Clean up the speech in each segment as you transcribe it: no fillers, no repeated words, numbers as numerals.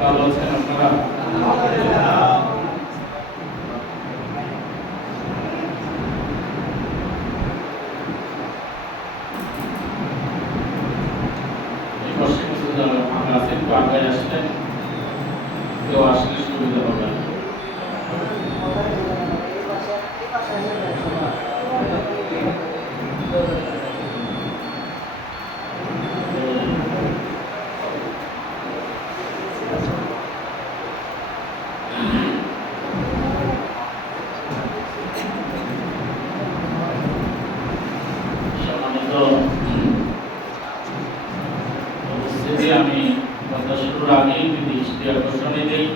ভালো আছেন আপনারা? এই পাশে কিছু আমরা আছেন, তো আগে আসলেন, কেউ আসলে সুবিধা হবে না। আমি কথা শুরুর আগেই দৃষ্টি আকর্ষণে দিই,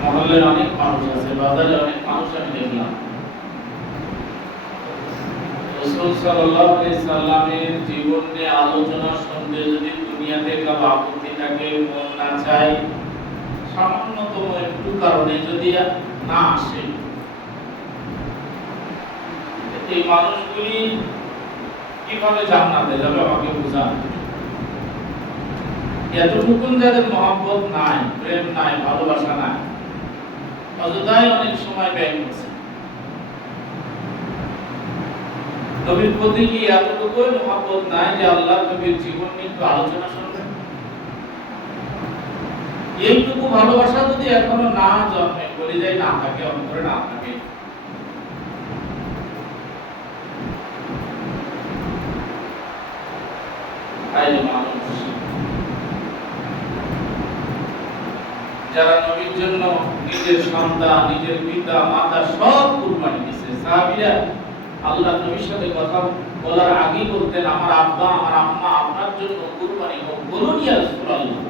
মহল্লার অনেক মানুষ আছে, বাজারে অনেক মানুষ আমি দেখলাম। রাসূল সাল্লাল্লাহু আলাইহি সাল্লামের জীবন নিয়ে আলোচনা শুনতে যদি দুনিয়াতে কারো আপত্তি থাকে, মন না চায়, সামান্যতম একটু কারণে যদি না আসে, এই মানুষগুলি কিভাবে জান্নাতে যাবে আমাকে বুঝান। এতটুকুন যাদের মহব্বত নাই, প্রেম নাই, ভালোবাসা নাই, অযথাই অনেক সময় ব্যয় করছে। নবীর প্রতি কি এতটুকু মহব্বত নাই যে আল্লাহ নবীর জীবন নিয়ে একটু আলোচনা শুনবেন? এইটুকু ভালোবাসা যদি এখনো না জন্মে, কলিজায় না থাকে, অন্তরে না থাকে, যারা নবীর জন্য নিজের সন্তান, নিজের পিতা মাতা সব কুরবানি দিয়েছে। সাহাবীরা আল্লাহ নবীর সাথে কথা বলার আগেই বলতেন, আমার আব্বা আমার আম্মা আপনার জন্য কুরবানি হোক, বলুন ইয়া রাসূলুল্লাহ।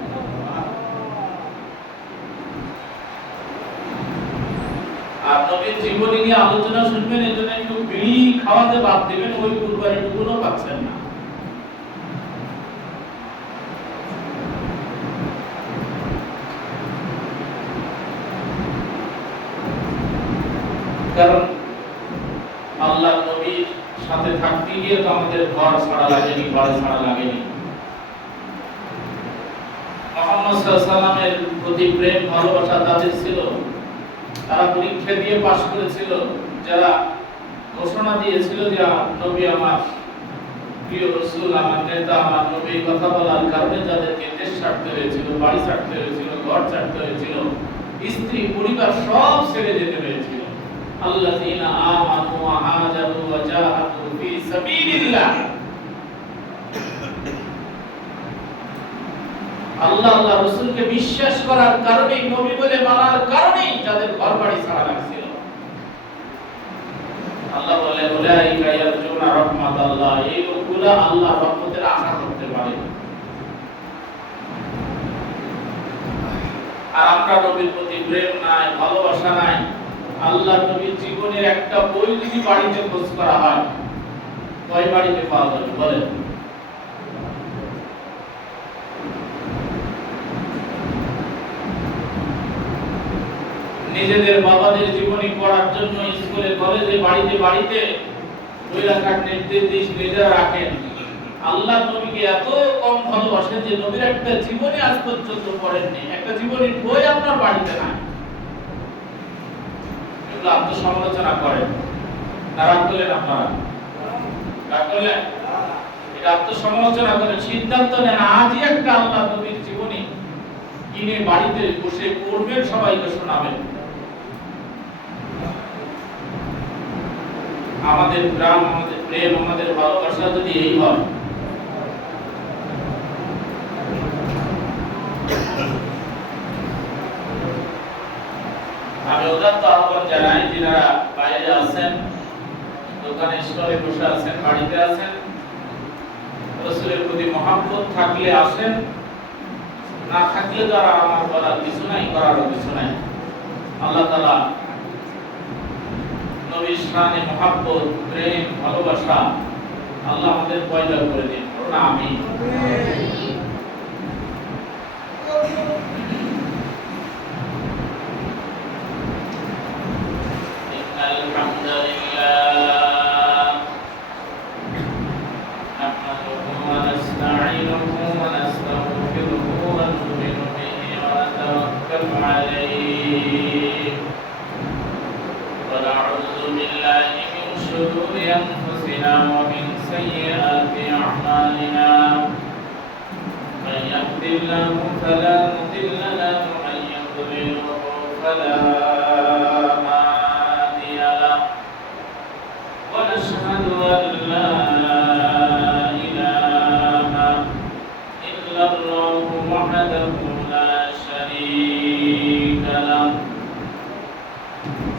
আর নবীর জীবনী নিয়ে আলোচনা শুনবেন, এজন্য একটু বিড়ি খাওয়াতে বাদ দেবেন, ওই কুরবানিটুকুও পাচ্ছেন না। কারণ আল্লাহ নবীর সাথে থাকতে গিয়ে তো আমাদের ঘর ছাড়া লাগেনি, বাড়ি ছাড়া লাগেনি। মুহাম্মদ সাল্লাল্লাহু আলাইহি সাল্লামের প্রতি প্রেম ভালোবাসা তাদের ছিল। তারা পরীক্ষা দিয়ে পাশ করেছিল, যারা ঘোষণা দিয়েছিল যে নবী আমার প্রিয় রাসূল, আমার নেতা, আমার নবী, কথা বলার কারণে যাদেরকে দেশ ছাড়তে হয়েছিল, বাড়ি ছাড়তে হয়েছিল, ঘর ছাড়তে হয়েছিল, স্ত্রী পরিবার সব ছেড়ে যেতে হয়েছিল। আল্লাযীনা আমানু ওয়া হাজারু ওয়া জাহাদু ফি সাবিলিল্লাহ। আল্লাহ রাসূলকে বিশ্বাস করার কারণেই, নবী বলে মানার কারণেই যাদের ঘরবাড়ি ছাড়া লাগছিল। আল্লাহ বলে উলাইকা ইয়ারজুনা রাহমাতাল্লাহ, এই লোকগুলো আল্লাহর রহমতের আশা করতে পারে। আর আমরা নবীর প্রতি প্রেম নাই, ভালোবাসা নাই। আল্লাহ নবীর জীবনের একটা বই যদি বাড়িতে খোঁজ করা হয়, কয় বাড়িতে পাওয়া যাবে বলেন? নিজেদের বাবাদের জীবনী পড়ার জন্য স্কুলে, কলেজে, বাড়িতে বাড়িতে বই রাখার নির্দেশ নিজেরা রাখেন। আল্লাহ নবীকে এত কম ভালোবাসেন যে নবীর একটা জীবনী আজ পর্যন্ত পড়েননি, একটা জীবনীর বই আপনার বাড়িতে নাই। এগুলো আত্মসমালোচনা করেন না? রাগ করলেন আপনারা? রাগ করলেন? এটা আত্মসমালোচনা করেন, সিদ্ধান্ত নেন আজই একটা আল্লাহ নবীর জীবনী কিনে বাড়িতে বসে পড়বেন, সবাইকে শোনাবেন। আমাদের গ্রাম, আমাদের প্রেম, আমাদের ভালোবাসা যদি এই হয়, আমি উদাত্ত আহ্বান জানাই, যারা বাইরে আছেন, দোকানে স্টলে বসে আছেন, বাড়িতে আছেন, রাসূলের প্রতি মহব্বত থাকলে আসেন, না থাকলে যারা আমার বলার কিছু নাই, করারও কিছু নাই। আল্লাহ তাআলা নবীর শানে মহব্বত, প্রেম, ভালোবাসা আল্লাহ আমাদের পয়দা করে দিন। আমিন। أنفسنا ومن سيئات أعمالنا من يهد الله فلا مضل له ومن يضلل فلا هادي له ونشهد أن لا إله إلا الله وحده لا شريك له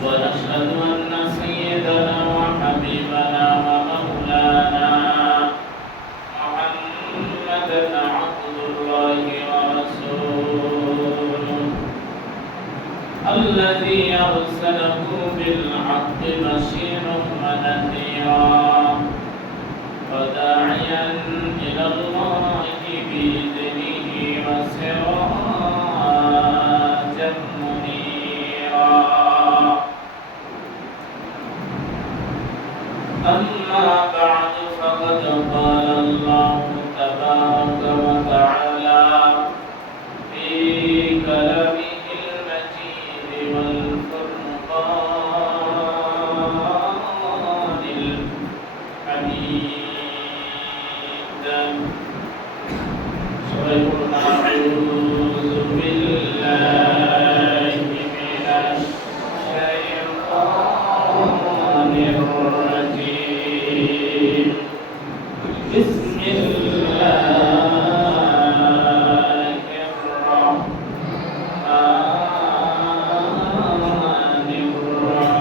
ونشهد أن سيدنا وحبيبنا ومولانا محمدا عبد الله ورسوله الذي أرسله بالحق بشيرا ونذيرا وداعيا إلى الله بإذنه وسراجا منيرا أما بعد فقد قال الله تبارك وتعالى في كلامه المجيد والفرقان الحميد أعوذ بالله من الشيطان الرجيم بسم الله الرحمن الرحيم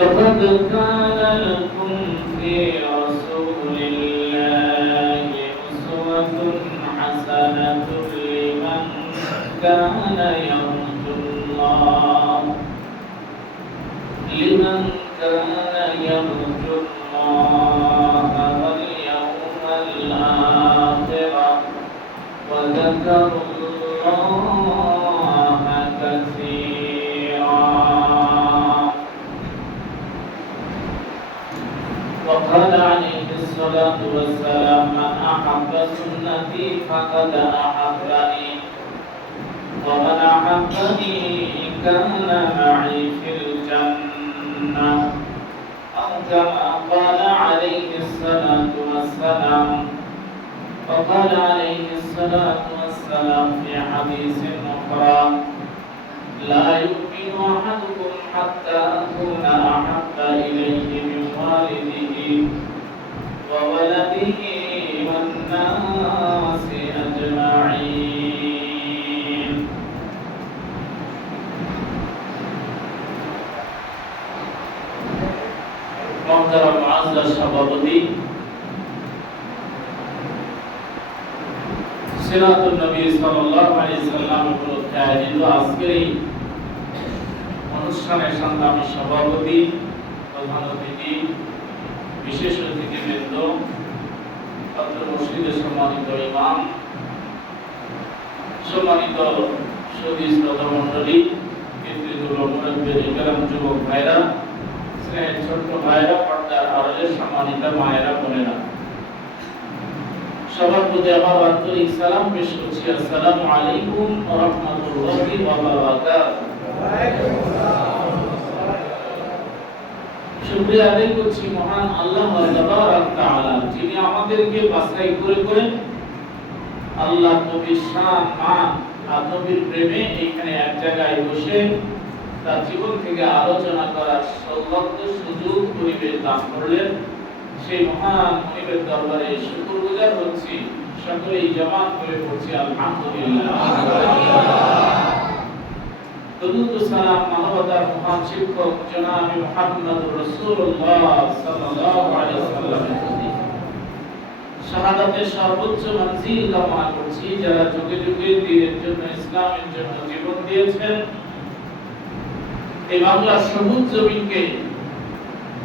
لقد كان لكم في رسول الله أسوة حسنة لمن كان يرجو الله واليوم الآخر وذكر الله كثيرا وقال عليه الصلاة والسلام من أحب سنتي فقد أحبني ومن أحبني كان معي في الجنة أو كما قال عليه الصلاة والسلام وقال عليه الصلاة والسلام في حديث أخرى لا يؤمن أحدكم حتى أكون أحب إليه من والده وولده والناس أجمعين محترم معزز সভাপতি সিরাতুন নবী সাল্লাল্লাহু আলাইহি সাল্লাম উপলক্ষে আয়োজিত আজকের এই অনুষ্ঠানের সংগ্রামী সভাপতি প্রধান অতিথি বিশেষ অতিথিবৃন্দ অত্র মসজিদের সম্মানিত ইমাম সম্মানিত সুধী মণ্ডলী পিতৃতুল্য মুরব্বী কেরাম যুবক ভাইরা স্নেহের ছোট্ট ভাইরা পর্দার আড়ালের সম্মানিত মায়েরা বোনেরা সবার প্রতি আমার আন্তরিক সালাম পেশ করছি আসসালামু আলাইকুম ওয়া রাহমাতুল্লাহি ওয়া বারাকাতুহু শুকরিয়া আদায় করছি মহান আল্লাহ তাবারক তাআলা যিনি আমাদেরকে বাছাই করে আল্লাহ নবীর শান মান আর নবীর প্রেমে এখানে এক জায়গায় বসে তার জীবন থেকে আলোচনা করার সৌভাগ্য সুযোগ পরিবেশ দান করলেন সেই মহান মনিবের দরবারে শুকরগুজার হচ্ছি সকলেই জামাত করে পড়ছি আলহামদুলিল্লাহ দরুদ ও সালাম মানবতার মহান শিক্ষক জনাব মুহাম্মদুর রাসূলুল্লাহ সাল্লাল্লাহু আলাইহি ওয়াসাল্লামের প্রতি শাহাদাতের সর্বোচ্চ মঞ্জিল কামনা করছি যারা যুগে যুগে দ্বীনের জন্য ইসলামের জন্য জীবন দিয়েছেন এই বাংলার সবুজ জমিনকে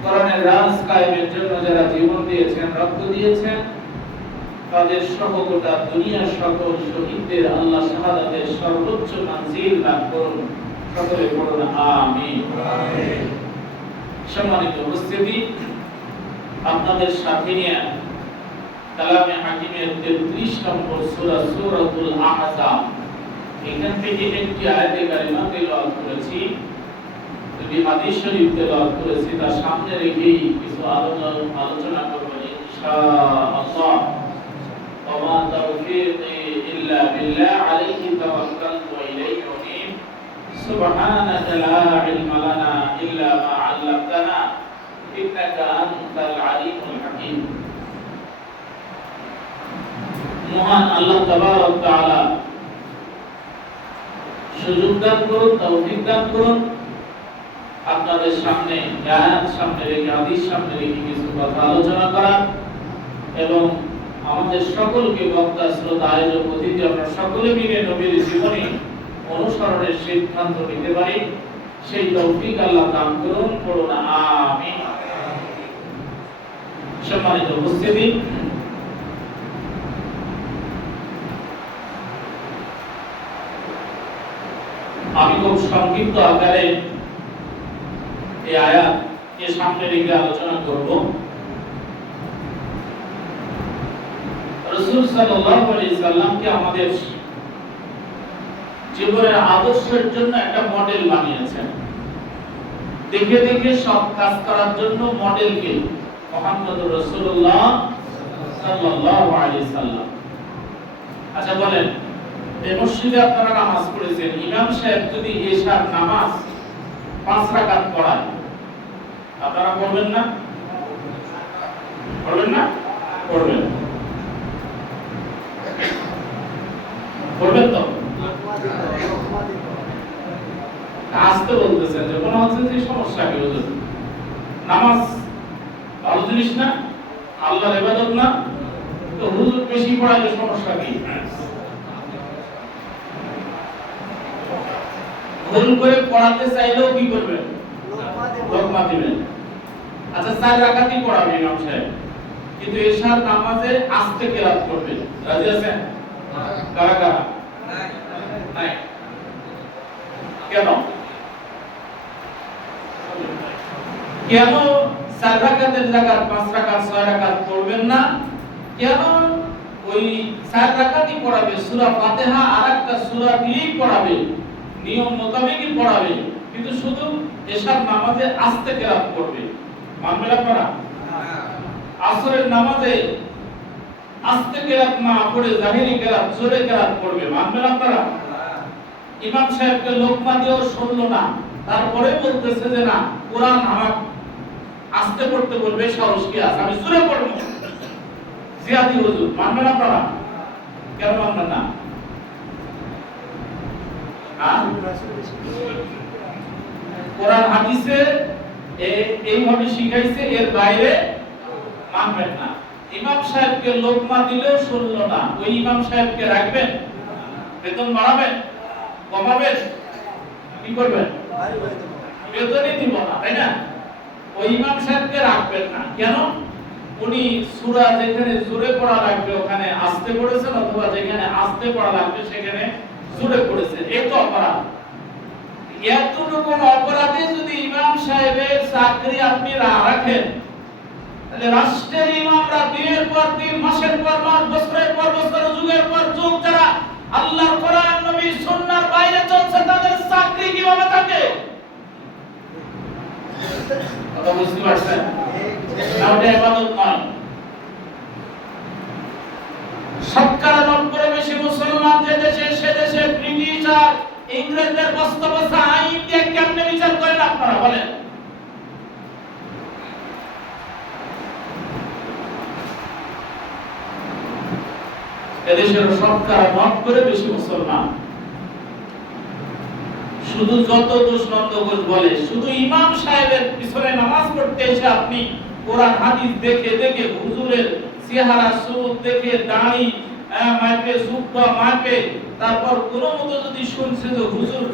কোরআনের রাজ কায়েমের জন্য যারা জীবন দিয়েছেন রক্ত দিয়েছেন তাদের সহ গোটা দুনিয়ার সকল শহীদদের আল্লাহ শাহাদাতের সর্বোচ্চ মঞ্জিল দান করুন সকলে পড়ুন আমিন সম্মানিত উপস্থিতি আপনাদের সাথে নিয়ে কালামে হাকিমের 33 নম্বর সূরা সূরাতুল আহজাব এখান থেকে একটি আয়াতে কারিমা তেলাওয়াত করেছি, দুটি হাদিস শরীফ তেলাওয়াত করেছি, তার সামনে রেখেই কিছু আলোচনা করব ইনশাআল্লাহ। ওয়া তাওফীকি ইল্লা বিল্লাহ আলাইহি তাওয়াক্কালতু ওয়া ইলাইহি উনীব। সুবহানাকা লা ইলমা লানা ইল্লা মা 'আল্লামতানা ইন্নাকা আনতাল আলিমুল হাকীম। মহান আল্লাহ তাবারক ওয়া তাআলা সুযোগ দান করুন, তৌফিক দান করুন, আপনাদের সামনে আয়াত সামনে রেখে হাদিস সামনে রেখে কিছু কথা আলোচনা করা এবং আমাদের সকলকে বক্তা শ্রোতা আয়োজক অতিথি আমরা সকলে মিলে নবীর জীবনী অনুসরণের সিদ্ধান্ত নিতে পারি, সেই তৌফিক আল্লাহ দান করুন, পড়ুন আমিন। সম্মানিত উপস্থিতি, আমি খুব সংক্ষিপ্ত আকারে এই আয়াতকে সামনে রেখে আলোচনা করব। রাসূল সাল্লাল্লাহু আলাইহি সাল্লামকে আমাদের জীবনের আদর্শের জন্য একটা মডেল বানিয়েছেন। দেখে দেখে সব কাজ করার জন্য মডেলকে মুহাম্মদুর রাসূলুল্লাহ সাল্লাল্লাহু আলাইহি সাল্লাম। আচ্ছা বলেন, এই মসজিদে আপনারা নামাজ পড়েছেন, ইমাম সাহেব যদি এশার নামাজ 5 রাকাত পড়ায়, আপনারা পড়বেন না? পড়বেন না? পড়বেন। পড়বেন তো? আসতে বলতেছেন যে মনে হচ্ছে যে সমস্যা কি হুজুর? নামাজ ভালো জিনিস না, আল্লাহর ইবাদত না, তো হুজুর বেশি পড়ালে সমস্যা কি? ভুল করে পড়াতে চাইলেও কি করবেন? লোকমা দিবেন। আচ্ছা 4 রাকাতই পড়াবে ইমাম সাহেব, কিন্তু এশার নামাজে আস্তে কিরাত করবেন, রাজি আছেন? কারা কারা? নাই। কেন? কেন 4 রাকাতের জায়গায় 5 রাকাত 6 রাকাত পড়বেন না? কেন ওই 4 রাকাতই পড়াবে, সূরা ফাতিহা আর একটা সূরা দিয়েই পড়াবে, নিয়ম মোতাবেকই পড়াবে, কিন্তু শুধু এশার নামাজে আস্তে কিরাত করবে? মানবেন আপনারা? আসরের নামাজে আস্তে কিরাত না পড়ে জাহিরি কিরাত, জোরে কিরাত করবে, মানবেন আপনারা? ইমাম সাহেবকে লোকমা দিয়েও শুনলো না, তারপরে বলতেছে যে না, কোরআন আমার আস্তে পড়তে বলবে, সাহস কি আছে, আমি জোরে পড়ব। জিয়াদি হুজুর, মানবেন আপনারা? কেন মানবেন না? কোরআন হাদিসে এইভাবে শিখাইছে, এর বাইরে মানবেন না। ইমাম সাহেবকে লোকমা দিলেও শুনলো না, ওই ইমাম সাহেবকে রাখবেন? বেতন বাড়াবেন? কমাবেন? কি করবেন? বেতনই দিব না, তাই না? ওই ইমাম সাহেবকে রাখবেন না। কেন? উনি সূরা যেখানে জোরে পড়া লাগবে ওখানে আস্তে পড়েছেন, অথবা যেখানে আস্তে পড়া লাগবে সেখানে জোরে পড়েছেন, এই তো অপরাধ। এতটুকু অপরাধে যদি ইমাম সাহেবের চাকরি আপনি রাখেন, তাহলে রাষ্ট্রের ইমামরা দিনের পর দিন, মাসের পর মাস, বছরের পর বছর, যুগের পর যুগ যারা আল্লাহর কোরআন নবীর সুন্নাহর বাইরে চলছে, তাদের চাকরি কিভাবে থাকে? কথা বুঝতে পারছেন? না, ওটা ইবাদত নয়। শতকরা 90 বেশি মুসলমান যে দেশে, সে দেশে ব্রিটিশ আর ইংরেজদের বস্তাবস্তা আইন দিয়ে কেমনে বিচার করেন আপনারা বলেন? এদেশের শতকরা 90 বেশি মুসলমান। শুধু যত দোষ নন্দঘোষ বলে, শুধু ইমাম সাহেবের পিছনে নামাজ পড়তে এসে আপনি কোরআন হাদিস দেখে দেখে, হুজুরের চেহারা সুরত দেখে, দাড়ি মাপে, জুব্বা মাপে, তারপর কোনো মতো যদি শুনছে যে হুজুর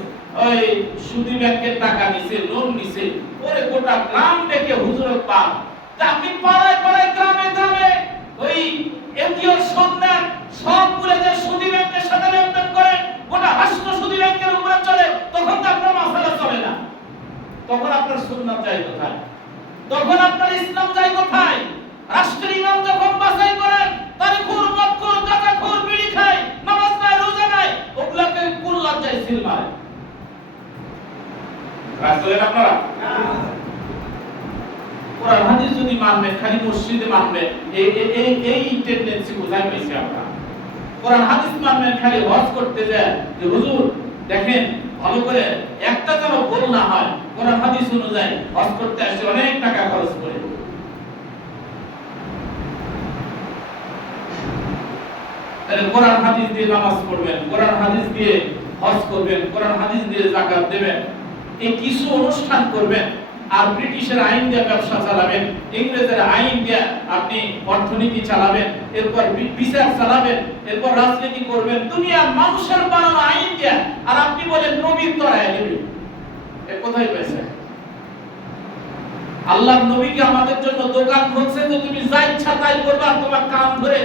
ওই সুদী ব্যাংকের টাকা নিছে, লোন নিছে, ওরে গোটা গ্রাম ডেকে হুজুরের পা, আপনি পাড়ায় পাড়ায়, গ্রামে গ্রামে ওই এনজিও সন্ধান সবগুলো যে সুদী ব্যাংকের সাথে লেনদেন করে, গোটা রাষ্ট্র সুদী ব্যাংকের উপরে চলে, তখন তো আপনার মাসালা চলে না। তখন আপনার সুন্নাত যায় কোথায়? তখন আপনার ইসলাম যায় কোথায়? রাষ্ট্রের ইমাম যখন বাছাই করেন, তারিখুর, মক্কুর, গাঁজাখোর, বিড়ি খায়, নামাজ নাই, রোজা নাই, ওগুলাকে কুল্লা ভাষায় সিল মারে। রাগ করেন আপনারা? কোরআন হাদিস যদি মানবেন, খালি মসজিদে মানবেন, এই টেন্ডেন্সি কোথায় পাইছি আমরা? কোরআন হাদিস মানবেন, খালি হজ করতে যায় যে হুজুর দেখেন ভালো করে একটা যেন ভুল না হয়, কোরআন হাদিস অনুযায়ী হজ করতে আসছে অনেক টাকা খরচ করে। তাহলে কোরআন হাদিস দিয়ে নামাজ পড়বেন, কোরআন হাদিস দিয়ে হজ করবেন, কোরআন হাদিস দিয়ে যাকাত দেবেন, এই কিছু অনুষ্ঠান করবেন, আর ব্রিটিশের আইন দিয়ে ব্যবসা চালাবেন, ইংরেজের আইন দিয়ে আপনি অর্থনীতি চালাবেন, এরপর বিচার চালাবেন, এরপর রাজনীতি করবেন দুনিয়ার মানুষের বানানো আইন দিয়ে, আর আপনি বলেন নবীর তরায় নেবেন। এ কোথায় পেয়েছেন? আল্লাহর নবীকে আমাদের জন্য দোকান খুলছে যে তুমি যা ইচ্ছা তাই করবে, আর তোমার কান ধরে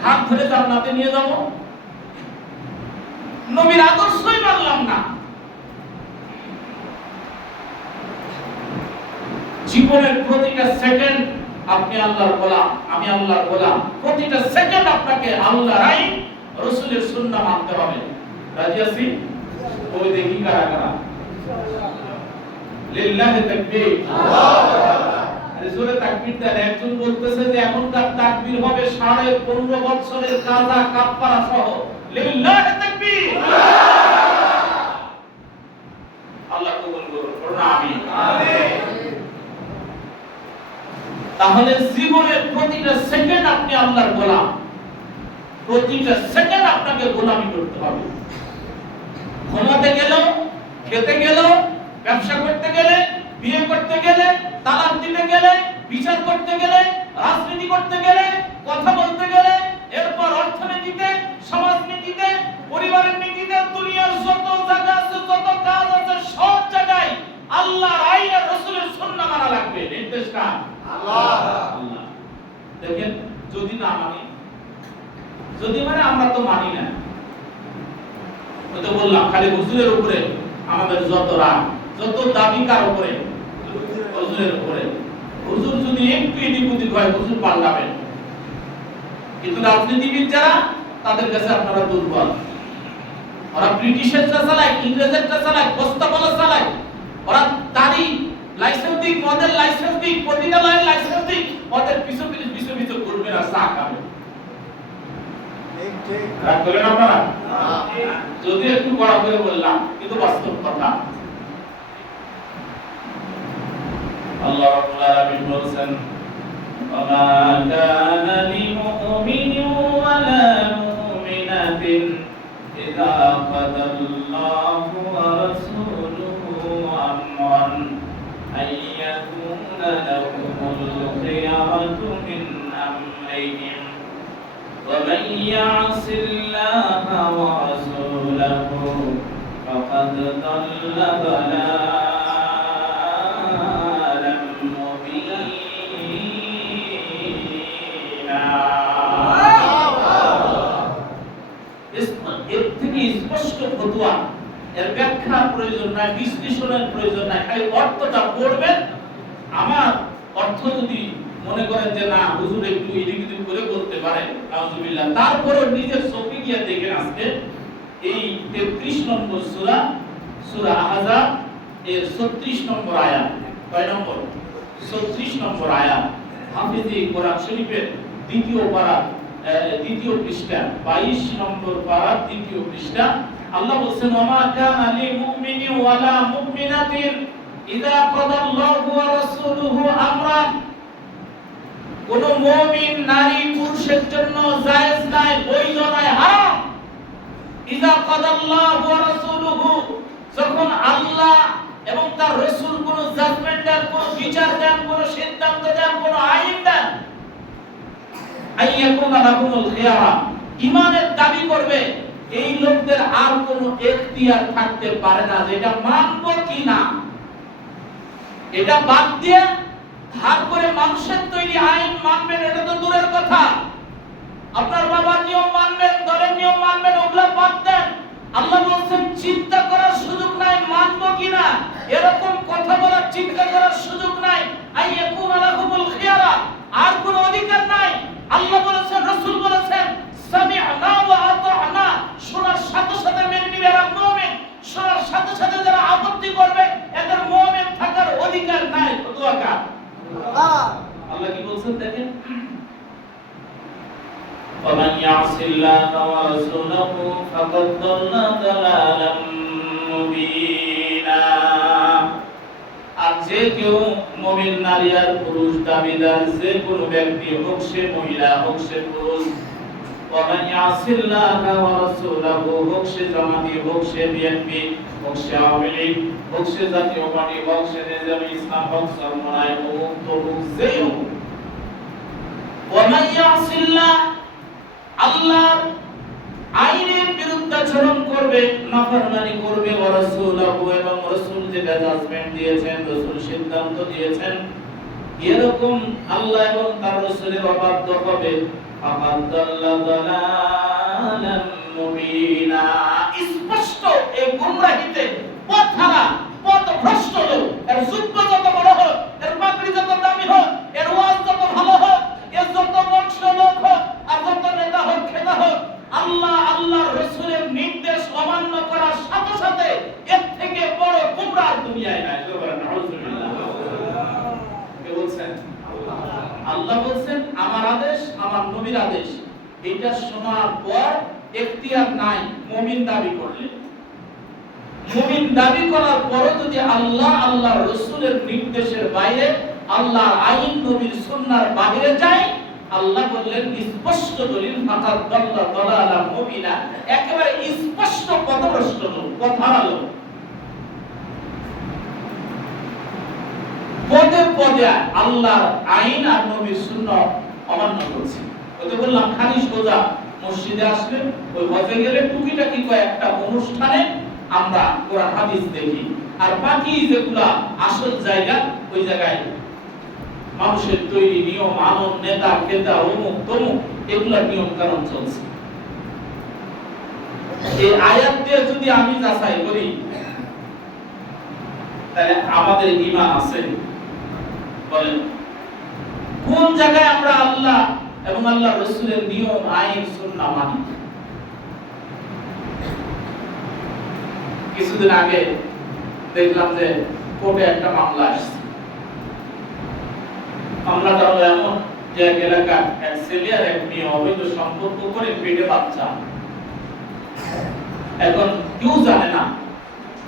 ঘাট ধরে জান্নাতে নিয়ে যাব। নবীর আদর্শই মানলাম না। জীবনের প্রতিটা সেকেন্ড আপনি আল্লাহর গোলাম, আমি আল্লাহর গোলাম। প্রতিটা সেকেন্ড আপনাকে আল্লাহর আইন, রাসূলের সুন্নাহ মানতে হবে। রাজি আছি? ওই দেখি কারা কারা লিল্লাহি তাকবীর। আরে জোরে তাকবীর দেন। একজন বলতেছে যে এখনকার তাকবীর হবে 15.5 বছরের কাজা কাফারা সহ। লিল্লাহি তাকবীর। আল্লাহ কবুল করুন। আমিন। আমিন। তাহলে জীবনের প্রতিটা সেকেন্ড আপনি আল্লাহর গোলাম, প্রতিটা সেকেন্ড আপনাকে গোলামি করতে হবে। ঘুমাতে গেলেও, খেতে গেলেও, ব্যবসা করতে গেলে, বিয়ে করতে গেলে, তালাক দিতে গেলে, বিচার করতে গেলে, রাজনীতি করতে গেলে, কথা বলতে গেলে, এরপর অর্থনীতিতে, সমাজনীতিতে, পরিবারের নীতিতে, দুনিয়ার যত জায়গা আছে, যত কাজ আছে, সব জায়গায় আল্লাহর আইন আর রাসূলের সুন্নাহ মানা লাগবে। নির্দেশটা আল্লাহ। দেখেন যদি না মানি, যদি মানে আমরা তো মানি না, ওই তো বললাম খালি হুজুরের উপরে আমাদের যত রাগ, যত দাবি কার উপরে? হুজুরের উপরে। হুজুর যদি একটু এদিক ওদিক হয় হুজুর পাল্টাবেন, কিন্তু রাজনীতিবিদ যারা, তাদের কাছে আপনারা দুর্বল। ওরা ব্রিটিশের চালায়, ইংরেজের চালায়, বস্তাবলা চালায়, ওরা তারই লাইসেন্স দিক, মদের লাইসেন্স দিক, প্রতিটা লাইসেন্স দিক, ওদের পিছু পিছু ঘুরবে আর চা খাবে। ঠিক রাগ করেন আপনারা? যদি একটু বড় করে বললাম, কিন্তু বাস্তব কথা। আল্লাহ রাব্বুল আলামিন বলেন, ওয়া কানা লিমুমিনিন ওয়া লা মুমিনাতিন ইযা কাদাল্লাহু ওয়া রাসূলুহু আমরান আইয়াকুনা লাহুমুল খিয়ারাতু মিন আমরিহিম ওয়া মান ইয়াসিল্লাহা ওয়া রাসূলাহু ফাকাদ দাল্লা দালালাম মুবিনা। এর থেকে স্পষ্ট ফতোয়া, এর ব্যাখ্যা প্রয়োজন নাই, বিশ্লেষণের প্রয়োজন নাই, খালি অর্থটা পড়বেন। আমার অর্থ যদি মনে করেন যে না হুজুর একটু এদিক ওদিক করে বলতে পারেন, নাউজুবিল্লাহ, তারপরে নিজের চোখে গিয়ে দেখেন আজকে এই 33 নম্বর সূরা, সূরা আহজাব এর 36 নম্বর আয়াত। কয় নম্বর? 36 নম্বর আয়াত। হাফেজে কোরআন শরীফের দ্বিতীয় পারা, দ্বিতীয় পৃষ্ঠা, 22 নম্বর পারা, দ্বিতীয় পৃষ্ঠা। আল্লাহ বলেন, ওয়া কানা লিল মুমিনি ওয়া লা মুমিনাতিন ইযা কাদাল্লাহু ওয়া রাসূলুহু আমরান। কোন মুমিন নারী পুরুষের জন্য জায়েজ নাই, বৈধ নাই, হারাম। ইযা কাদাল্লাহু ওয়া রাসূলুহু, যখন আল্লাহ এবং তার রাসূল কোন জাজমেন্ট দেন, কোন বিচার দেন, কোন সিদ্ধান্ত দেন, কোন আইন দেন, আইয়াকুনা লাহুমুল খিয়ারা, ঈমানের দাবি করবে, এই লোকদের আর কোনো এখতিয়ার থাকতে পারে না যে এটা মানব কি না। এটা বাদ দিয়ে ধার করে মানুষের তৈরি আইন মানবেন, এটা তো দূরের কথা। আপনার বাবার নিয়ম মানবেন, দলের নিয়ম মানবেন, ওগুলা বাদ দেন। আল্লাহ বলেন চিন্তা করার সুযোগ নাই মানব কিনা, এরকম কথা বলার চিন্তা করার সুযোগ নাই। আইয়াকুনা লাহুমুল খিয়ারা, আর কোনো অধিকার নাই। আল্লাহ বলেছেন, রাসূল বলেছেন, সামি'না ওয়া আতা'না, শোনার সাথে সাথে মেনে নিবে, আর মুমিন আপত্তি করবে, এদের মুমিন থাকার অধিকার নাই। ফতোয়া কার? আল্লাহ কি বলছেন দেখেন, ومن يعص الله ورسوله فقد ضل ضلالا مبينا। আর যে কেউ মুমিন নারী আর পুরুষ দাবিদার যে কোনো ব্যক্তি হোক, সে মহিলা হোক সে পুরুষ, ومن يعص الله ورسوله হোক সে জামাতি হোক সে বিএনপি হোক সে আওয়ামী লীগ হোক সে জাতীয় পার্টি হোক সে নিজামী ইসলাম হোক সরমনায় হোক তরুণ যে হোক, ومن يعص الله আল্লাহর আইনের বিরুদ্ধাচরণ করবে, নাফরমানি করবে, ওয়া রাসূলুহু এবং রাসূল যেটা জাজমেন্ট দিয়েছেন, রাসূল সিদ্ধান্ত দিয়েছেন, এরকম আল্লাহ এবং তার রাসূলের অবাধ্য হবে, ফাকাদ দাল্লা দালালাম মুবিনা। স্পষ্ট এই গুমরাহিতে পথহারা পথভ্রষ্ট লোক, এর যোগ্য যত বড় হোক, এর পাগড়ি যত দামি হোক, এর ওয়াজ যত ভালো হোক, এর যত বংশ লোক হোক, আর যত নেতা হোক খেতা হোক, আল্লাহ আল্লাহর রাসূলের নির্দেশ অমান্য করার সাথে সাথে এর থেকে বড় গুমরাহ দুনিয়ায় নাই। নাউযুবিল্লাহ। কে বলছেন? আল্লাহ বলছেন আমার আদেশ, আমার নবীর আদেশ, এটা শোনার পর এখতিয়ার নাই মুমিন দাবি করলে। মুমিন দাবি করার পরও যদি আল্লাহ আল্লাহর রাসূলের নির্দেশের বাইরে, আল্লাহর আইন নবীর সুন্নাহর বাইরে যায়, আল্লাহ বললেন স্পষ্ট দলিল, ফাকাদ দাল্লা দালালাম মুবিনা, একেবারে স্পষ্ট পথভ্রষ্ট লোক, পথহারা লোক, পদে পদে আল্লাহর আইন আর নবীর সুন্নাহ অমান্য করছে। ওই তো বললাম খালি সোজা মসজিদে আসলে, ওই হজে গেলে টুকিটাকি কয়েকটা অনুষ্ঠানে আমরা কোরআন হাদিস দেখি, আর বাকি যেগুলা আসল জায়গা, ওই জায়গায় মানুষের তৈরি নিয়ম, আনন, নেতা খেতা, অমুক তমুক, এগুলা নিয়ম কানুন চলছে। এই আয়াত দিয়ে যদি আমি যাচাই করি, তাহলে আমাদের ঈমান আছে? বলেন কোন জায়গায় আমরা আল্লাহ এবং আল্লাহর রাসূলের নিয়ম, আইন, সুন্নাহ মানি? কিছুদিন আগে দেখলাম যে কোর্টে একটা মামলা আসছে। মামলাটা হলো এমন যে এক এলাকার এক ছেলে আর এক মেয়ে অবৈধ সম্পর্ক করে পেটে বাচ্চা। এখন কেউ জানে না,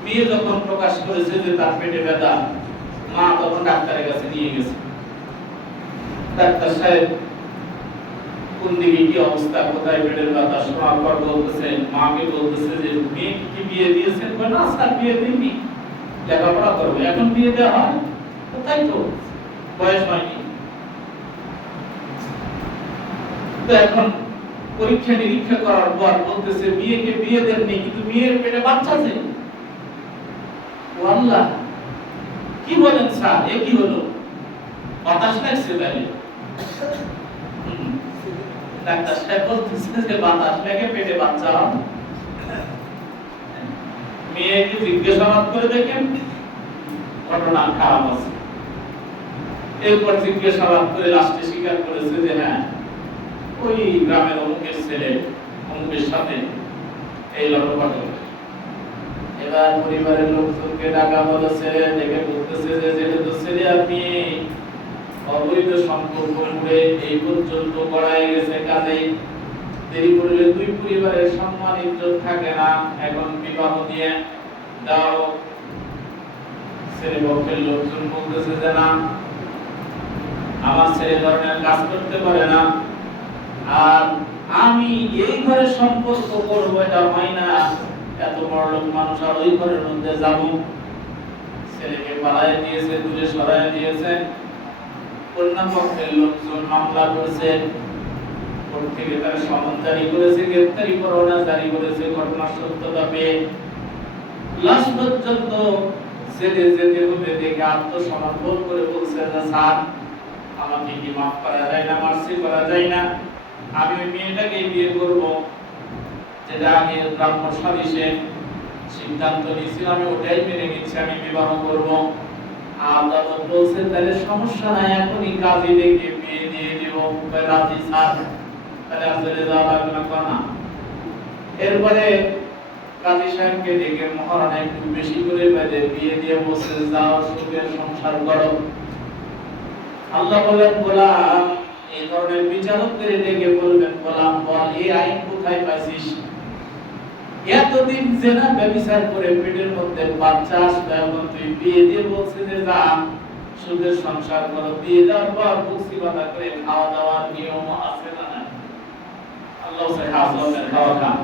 মেয়ে যখন প্রকাশ করেছে যে তার পেটে ব্যথা, মা তখন ডাক্তারের কাছে নিয়ে গেছে। ডাক্তার সাহেব কোন দিকে কি অবস্থা, কোথায় পেটের ব্যথা শোনার পর বলতেছে, মাকে বলতেছে যে মেয়ে কি বিয়ে দিয়েছেন? বলে না স্যার, বিয়ে দিইনি, লেখাপড়া করবে। এখন বিয়ে দেওয়া হয়? কোথায়, তো বয়স হয়নি। তো এখন পরীক্ষা নিরীক্ষা করার পর বলতেছে মেয়েকে বিয়ে দেননি, কিন্তু মেয়ের পেটে বাচ্চা আছে। ও আল্লাহ, কি বলেন স্যার, এ কি হলো? বাতাস লাগছে তাহলে? ডাক্তার সাহেব বলতেছে যে বাতাস লাগে পেটে বাচ্চা হবে। মেয়েকে জিজ্ঞাসাবাদ করে দেখেন, ঘটনা খারাপ আছে। এরপর জিজ্ঞাসাবাদ করে লাস্টে স্বীকার করেছে যে হ্যাঁ, ওই গ্রামের অমুকের ছেলে অমুকের সাথে এই ঘটনা। এবার পরিবারের লোকজনকে ডাকা হলো, ছেলে দেখে বলতেছে যে যেহেতু ছেলে আপনি অবৈধ সম্পর্ক করে এই পর্যন্ত গড়ায় গেছে, কাজেই দেরি করলে দুই পরিবারের সম্মান ইজ্জত থাকে না, এখন বিবাহ দিয়ে দাও। ছেলে পক্ষের লোকজন বলতেছে যে না, আমার ছেলে ধরনের কাজ করতে পারে না, আর আমি এই ঘরে সম্পর্ক করবো এটা হয় না, এত বড় লোক মানুষ আর ওই ঘরের মধ্যে যাব। ছেলেকে পালায় দিয়েছে, দূরে সরায় দিয়েছে। কন্যা পক্ষের লোকজন মামলা করেছে, কোর্ট থেকে তারা সমন জারি করেছে, গ্রেফতারি পরোয়ানা জারি করেছে, ঘটনার সত্যতা পেয়ে লাশ পর্যন্ত ছেলে যেতে হবে দেখে আত্মসমর্পণ করে বলছে যে স্যার, আমাকে কি মাফ করা যায় না, মার্সি করা যায় না, আমি ওই মেয়েটাকে বিয়ে করব, যেটা আমি ব্রাহ্ম সালিশে সিদ্ধান্ত নিয়েছিলাম, আমি ওটাই মেনে নিচ্ছি, আমি বিবাহ করব। আদালত বলছে তাহলে সমস্যা নাই, এখনই কাজী ডেকে বিয়ে দিয়ে দিব। রাজি স্যার, তাহলে আসলে যাওয়া লাগবে না। এরপরে কাজী সাহেবকে ডেকে মহারানা একটু বেশি করে বেঁধে বিয়ে দিয়ে বসে যাও, সুখের সংসার করো। আল্লাহ বলেন, গোলাম, এই ধরনের বিচারকদের ডেকে বলবেন, গোলাম বল, এই আইন কোথায় পাইছিস? এতদিন জেনা ব্যভিচার করে পেটের মধ্যে বাচ্চা আসবে, এখন তুই বিয়ে দিয়ে বলছিস যে যা সুখের সংসার করো। বিয়ে দেওয়ার পর বকশি বাঁধা করে খাওয়া দাওয়ার নিয়ম আছে না? আল্লাহ সে হাসলের খাওয়া খান।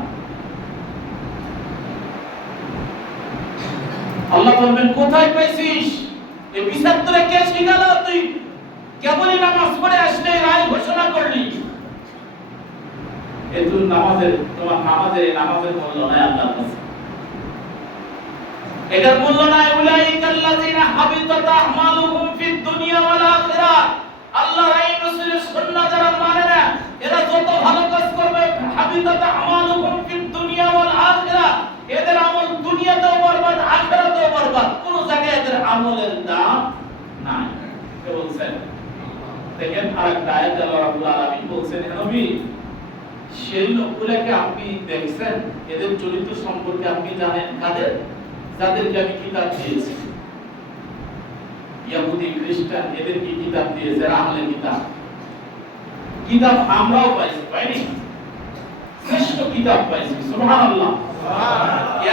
আল্লাহ বলবেন, কোথায় পাইছিস? এই বিচার তোরে কে শিখালো? তুই কেবলই নামাজ পড়ে আসলে রায় ঘোষণা করলি। এত নামাজের, তোমার নামাজের মূল্য নাই আল্লাহর কাছে। এটার মূল্য নাই। উলাইকাল্লাযিনা হাবিতাত আমালুহুম ফিদ দুনিয়া ওয়াল আখিরাহ। আল্লাহর আইন রাসূলের সুন্নাহ যারা মানে না, এরা যত ভালো কাজ করবে, হাবিতাত আমালুহুম ফিদ দুনিয়া ওয়াল আখিরাহ, এদের আমল দুনিয়াতেও বরবাদ, আখিরাতেও বরবাদ। কোন জায়গায় এদের আমলের দাম নাই। কে বলছেন? দেখেন আরেকটা আয়াত আল্লাহ রাব্বুল আলামিন বলছেন, হে নবী, সেই লোকগুলোকে আপনি দেখছেন, এদের চরিত্র সম্পর্কে আপনি জানেন? কাদের? যাদেরকে আমি কিতাব দিয়েছি। ইহুদি খ্রিস্টান এদের কি কিতাব দিয়েছে? আহলে কিতাব। কিতাব আমরাও পাইছি, পাইনি? শ্রেষ্ঠ কিতাব পাইছি, সুবহানাল্লাহ।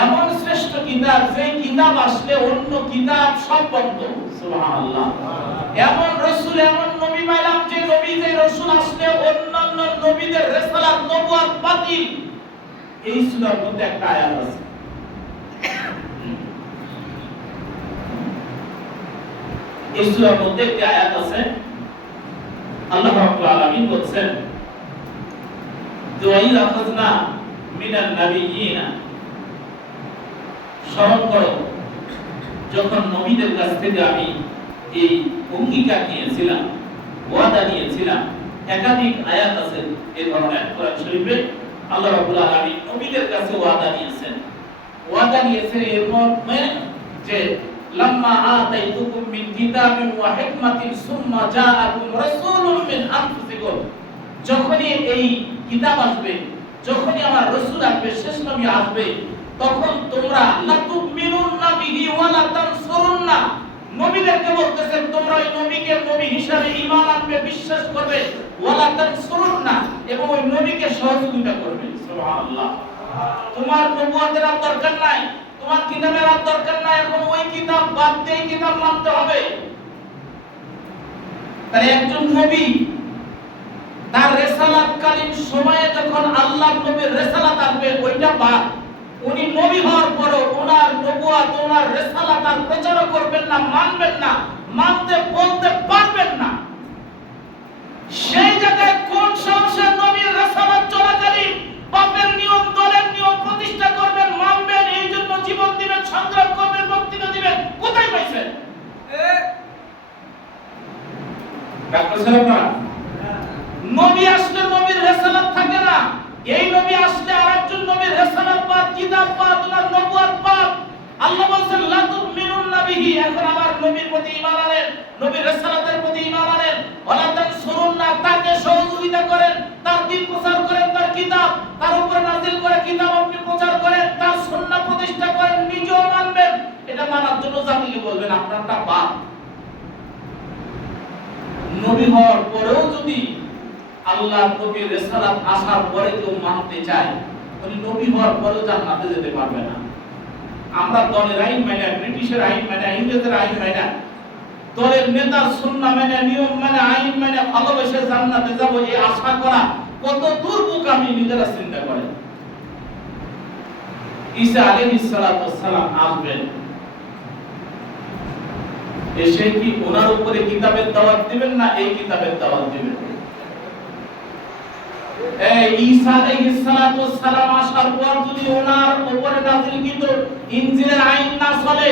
এমন শ্রেষ্ঠ কিতাব, যে কিতাব আসলে অন্য কিতাব সব বন্ধ, সুবহানাল্লাহ। এমন রাসূল, এমন নবী পাইলাম, যে নবী, যে রাসূল আসলে অন্যান্য নবীদের রিসালাত, নবুয়ত বাতিল। এই সূরার মধ্যে একটা আয়াত আছে, এই সূরার মধ্যে একটা আয়াত আছে, আল্লাহ রাব্বুল আলামিন বলেন, দুআই আখাযনা মিনান নাবিয়িনা, স্মরণ করো যখন নবীদের কাছ থেকে আমি এই অঙ্গীকার নিয়েছিলাম, ওয়াদা নিয়েছিলাম। একাধিক আয়াত আছে এই ধরনের কোরআন শরীফে। আল্লাহ রাব্বুল আলামিন নবীদের কাছে ওয়াদা নিয়েছেন এর মধ্যে যে লাম্মা আতাইতুকুম মিন কিতাবিন ওয়া হিকমাতিন সুম্মা জাআকুম রাসূলুম মিন আনফুসিকুম, যখনই এই কিতাব আসবে, যখনই আমার রাসূল আসবে, শেষ নবী আসবে, তখন তোমরা লা তুমিনুন্না বিহি ওয়া লা তানসুরুন্না, নবীদেরকে বলতেছেন তোমরা ওই নবীকে নবী হিসাবে ঈমান আনবে, বিশ্বাস করবে, ওয়া লা তানসুরুন্না, এবং ওই নবীকে সহযোগিতা করবে। সুবহানাল্লাহ। তোমার নবুয়তের আর দরকার নাই, তোমার কিতাবের আর দরকার নাই, এখন ওই কিতাব বাদ দিয়ে কিতাব মানতে হবে। তাই একজন নবী তার রিসালাতকালীন সময়ে যখন আল্লাহর নবীর রিসালাত আসবে, ওইটা বাদ। উনি নবী হওয়ার পরও ওনার নবুয়ত, ওনার রিসালাত আর প্রচার করবেন না, মানবেন না, মানতে বলতে পারবেন না। সেই জায়গায় কোন সাহসের নবীর রিসালাত চলাকালীন বাপের নিয়ম, দলের নিয়ম প্রতিষ্ঠা করবেন, মানবেন, এই জন্য জীবন দিবেন, সংগ্রাম করবেন, বক্তৃতা দিবেন? কোথায় পাইছেন? ডাক্তার সাহেব, নবী আসলে নবীর রিসালাত থাকে না। এই নবী আসলে আরেকজন নবীর রিসালাত বাদ, কিতাব বাদ, ওনার নবুয়ত বাদ। আল্লাহ বলেন লা তুমিনুন্না বিহি, এখন আমার নবীর প্রতি ঈমান আনেন, নবীর রিসালাতের প্রতি ঈমান আনেন, ওয়ালা তানসুরুন্না, তাকে সহযোগিতা করেন, তার দ্বীন প্রচার করেন, তার কিতাব তার উপরে নাযিল করে কিতাব আপনি প্রচার করেন, তার সুন্নাহ প্রতিষ্ঠা করেন, নিজেও মানবেন। এটা মানার জন্য জাতিকে বলবেন আপনারটা বাদ। নবী হওয়ার পরেও যদি আল্লাহর নবীর রিসালাত আসার পরে কেউ মানতে চায়, উনি নবী হওয়ার পরেও জান্নাতে যেতে পারবে না। আমরা দলের আইন মানে, ব্রিটিশের আইন মানে, ইংরেজের আইন মানে, দলের নেতার সুন্নাহ মানে, নিয়ম মানে, আইন মানে ভালোবেসে জান্নাতে যাব, এই আশা করা কত দুর্বোকামি নিজেরা চিন্তা করেন। ঈসা আলাইহিস সালাতু ওয়াস সালাম আসবেন, এসে কি ওনার উপরে কিতাবের দাওয়াত দিবেন না এই কিতাবের দাওয়াত দিবেন? এই ঈসা আলাইহিস সালাতু ওয়াস সালাম আসার পর যদি ওনার উপরে নাযিলকৃত ইনজিলের আইন না চলে,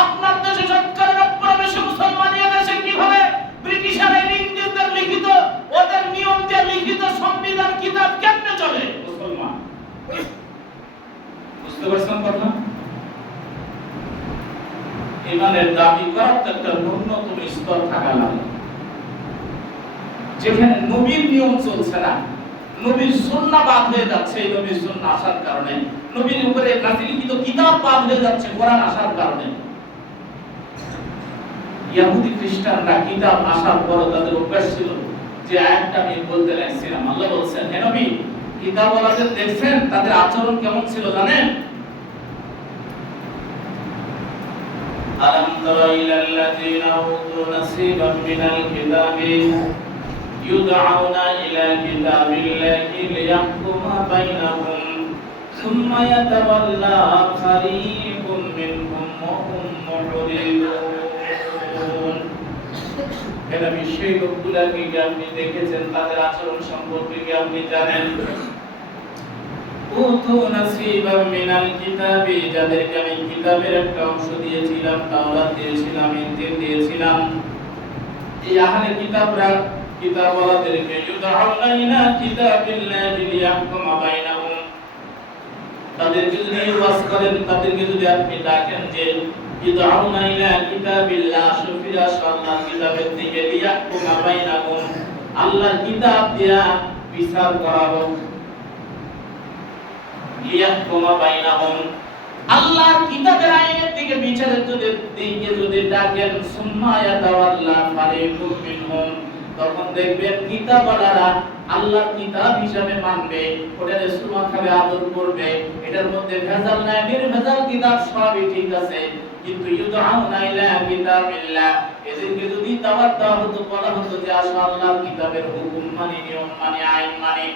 আপনার দেশে সরকারের প্রবেশে মুসলমানিয়া দেশে কিভাবে ব্রিটিশের আইন, ইংরেজদের লিখিত, ওদের নিয়ম দিয়ে লিখিত সংবিধান কিতাব কেমনে চলে? মুসলমান বুঝতে পারছেন কথা? ইমানের দাবি করার একটা ন্যূনতম স্তর থাকা লাগে, যেখানে নবীর নিয়ম চলছে না, নবীর সুন্নাহ বাদ হয়ে যাচ্ছে। এই নবীর সুন্নাহ আসার কারণে নবীর উপরে নাযিলকৃত কিতাব বাদ হয়ে যাচ্ছে কোরআন আসার কারণে। ইহুদি খ্রিস্টানরা কিতাব আসার পর তাদের অভ্যাস ছিল যে আয়াতটা আমি বলতে লাগছিলাম, আল্লাহ বলছেন, হে নবী কিতাবওয়ালাদের দেখছেন তাদের আচরণ কেমন ছিল জানেন? আলাম তারা ইলাল্লাযীনা উতু নাসীবাম মিনাল কিতাবি ইউদআউনা ইলা কিতাবিল্লাহি লিয়াহকুমা বাইনাহুম সুম্মা ইয়াতাওয়াল্লা ফারীকুম মিনহুম ওয়া হুম মু'রিদুন। এরা সেই লোকগুলোকে কি আপনি দেখেছেন, তাদের আচরণ সম্পর্কে কি আপনি জানেন? উতু নাসীবাম মিনাল কিতাবি, যাদেরকে আমি কিতাবের একটা অংশ দিয়েছিলাম, তাওরাত দিয়েছিলাম, ইনজিল দিয়েছিলাম। এই আহলে কিতাবরা কিতাবওয়ালাদেরকে ইউদআউনা ইলা কিতাবিল্লাহি লিয়াহকুমা বাইনাহুম, তাদেরকে যদি ওয়াজ করেন, তাদেরকে যদি আপনি ডাকেন যে ইউদআউনা ইলা কিতাবিল্লাহ, সুফিয়া আল্লাহর কিতাবের দিকে, লিয়াহকুমা বাইনাহুম, আল্লাহর কিতাব দিয়া বিচার করাবো, লিয়াহকুমা বাইনাহুম, আল্লাহর কিতাবের আইনের দিকে বিচারের যদি ডাকেন, সুম্মা ইয়াতাওয়াল্লা ফারীকুম মিনহুম, তখন দেখবেন কিতাবওয়ালারা আল্লাহর কিতাব হিসাবে মানবে, ওটারে সুমা খাবে, আদর করবে, এটার মধ্যে ভেজাল নাই, নির্ভেজাল কিতাব, সবই ঠিক আছে। কিন্তু ইউদআউনা ইলা কিতাবিল্লাহ, এদেরকে যদি দাওয়াত দেওয়া হতো, বলা হতো যে আসো আল্লাহর কিতাবের হুকুম মানি, নিয়ম মানি, আইন মানি,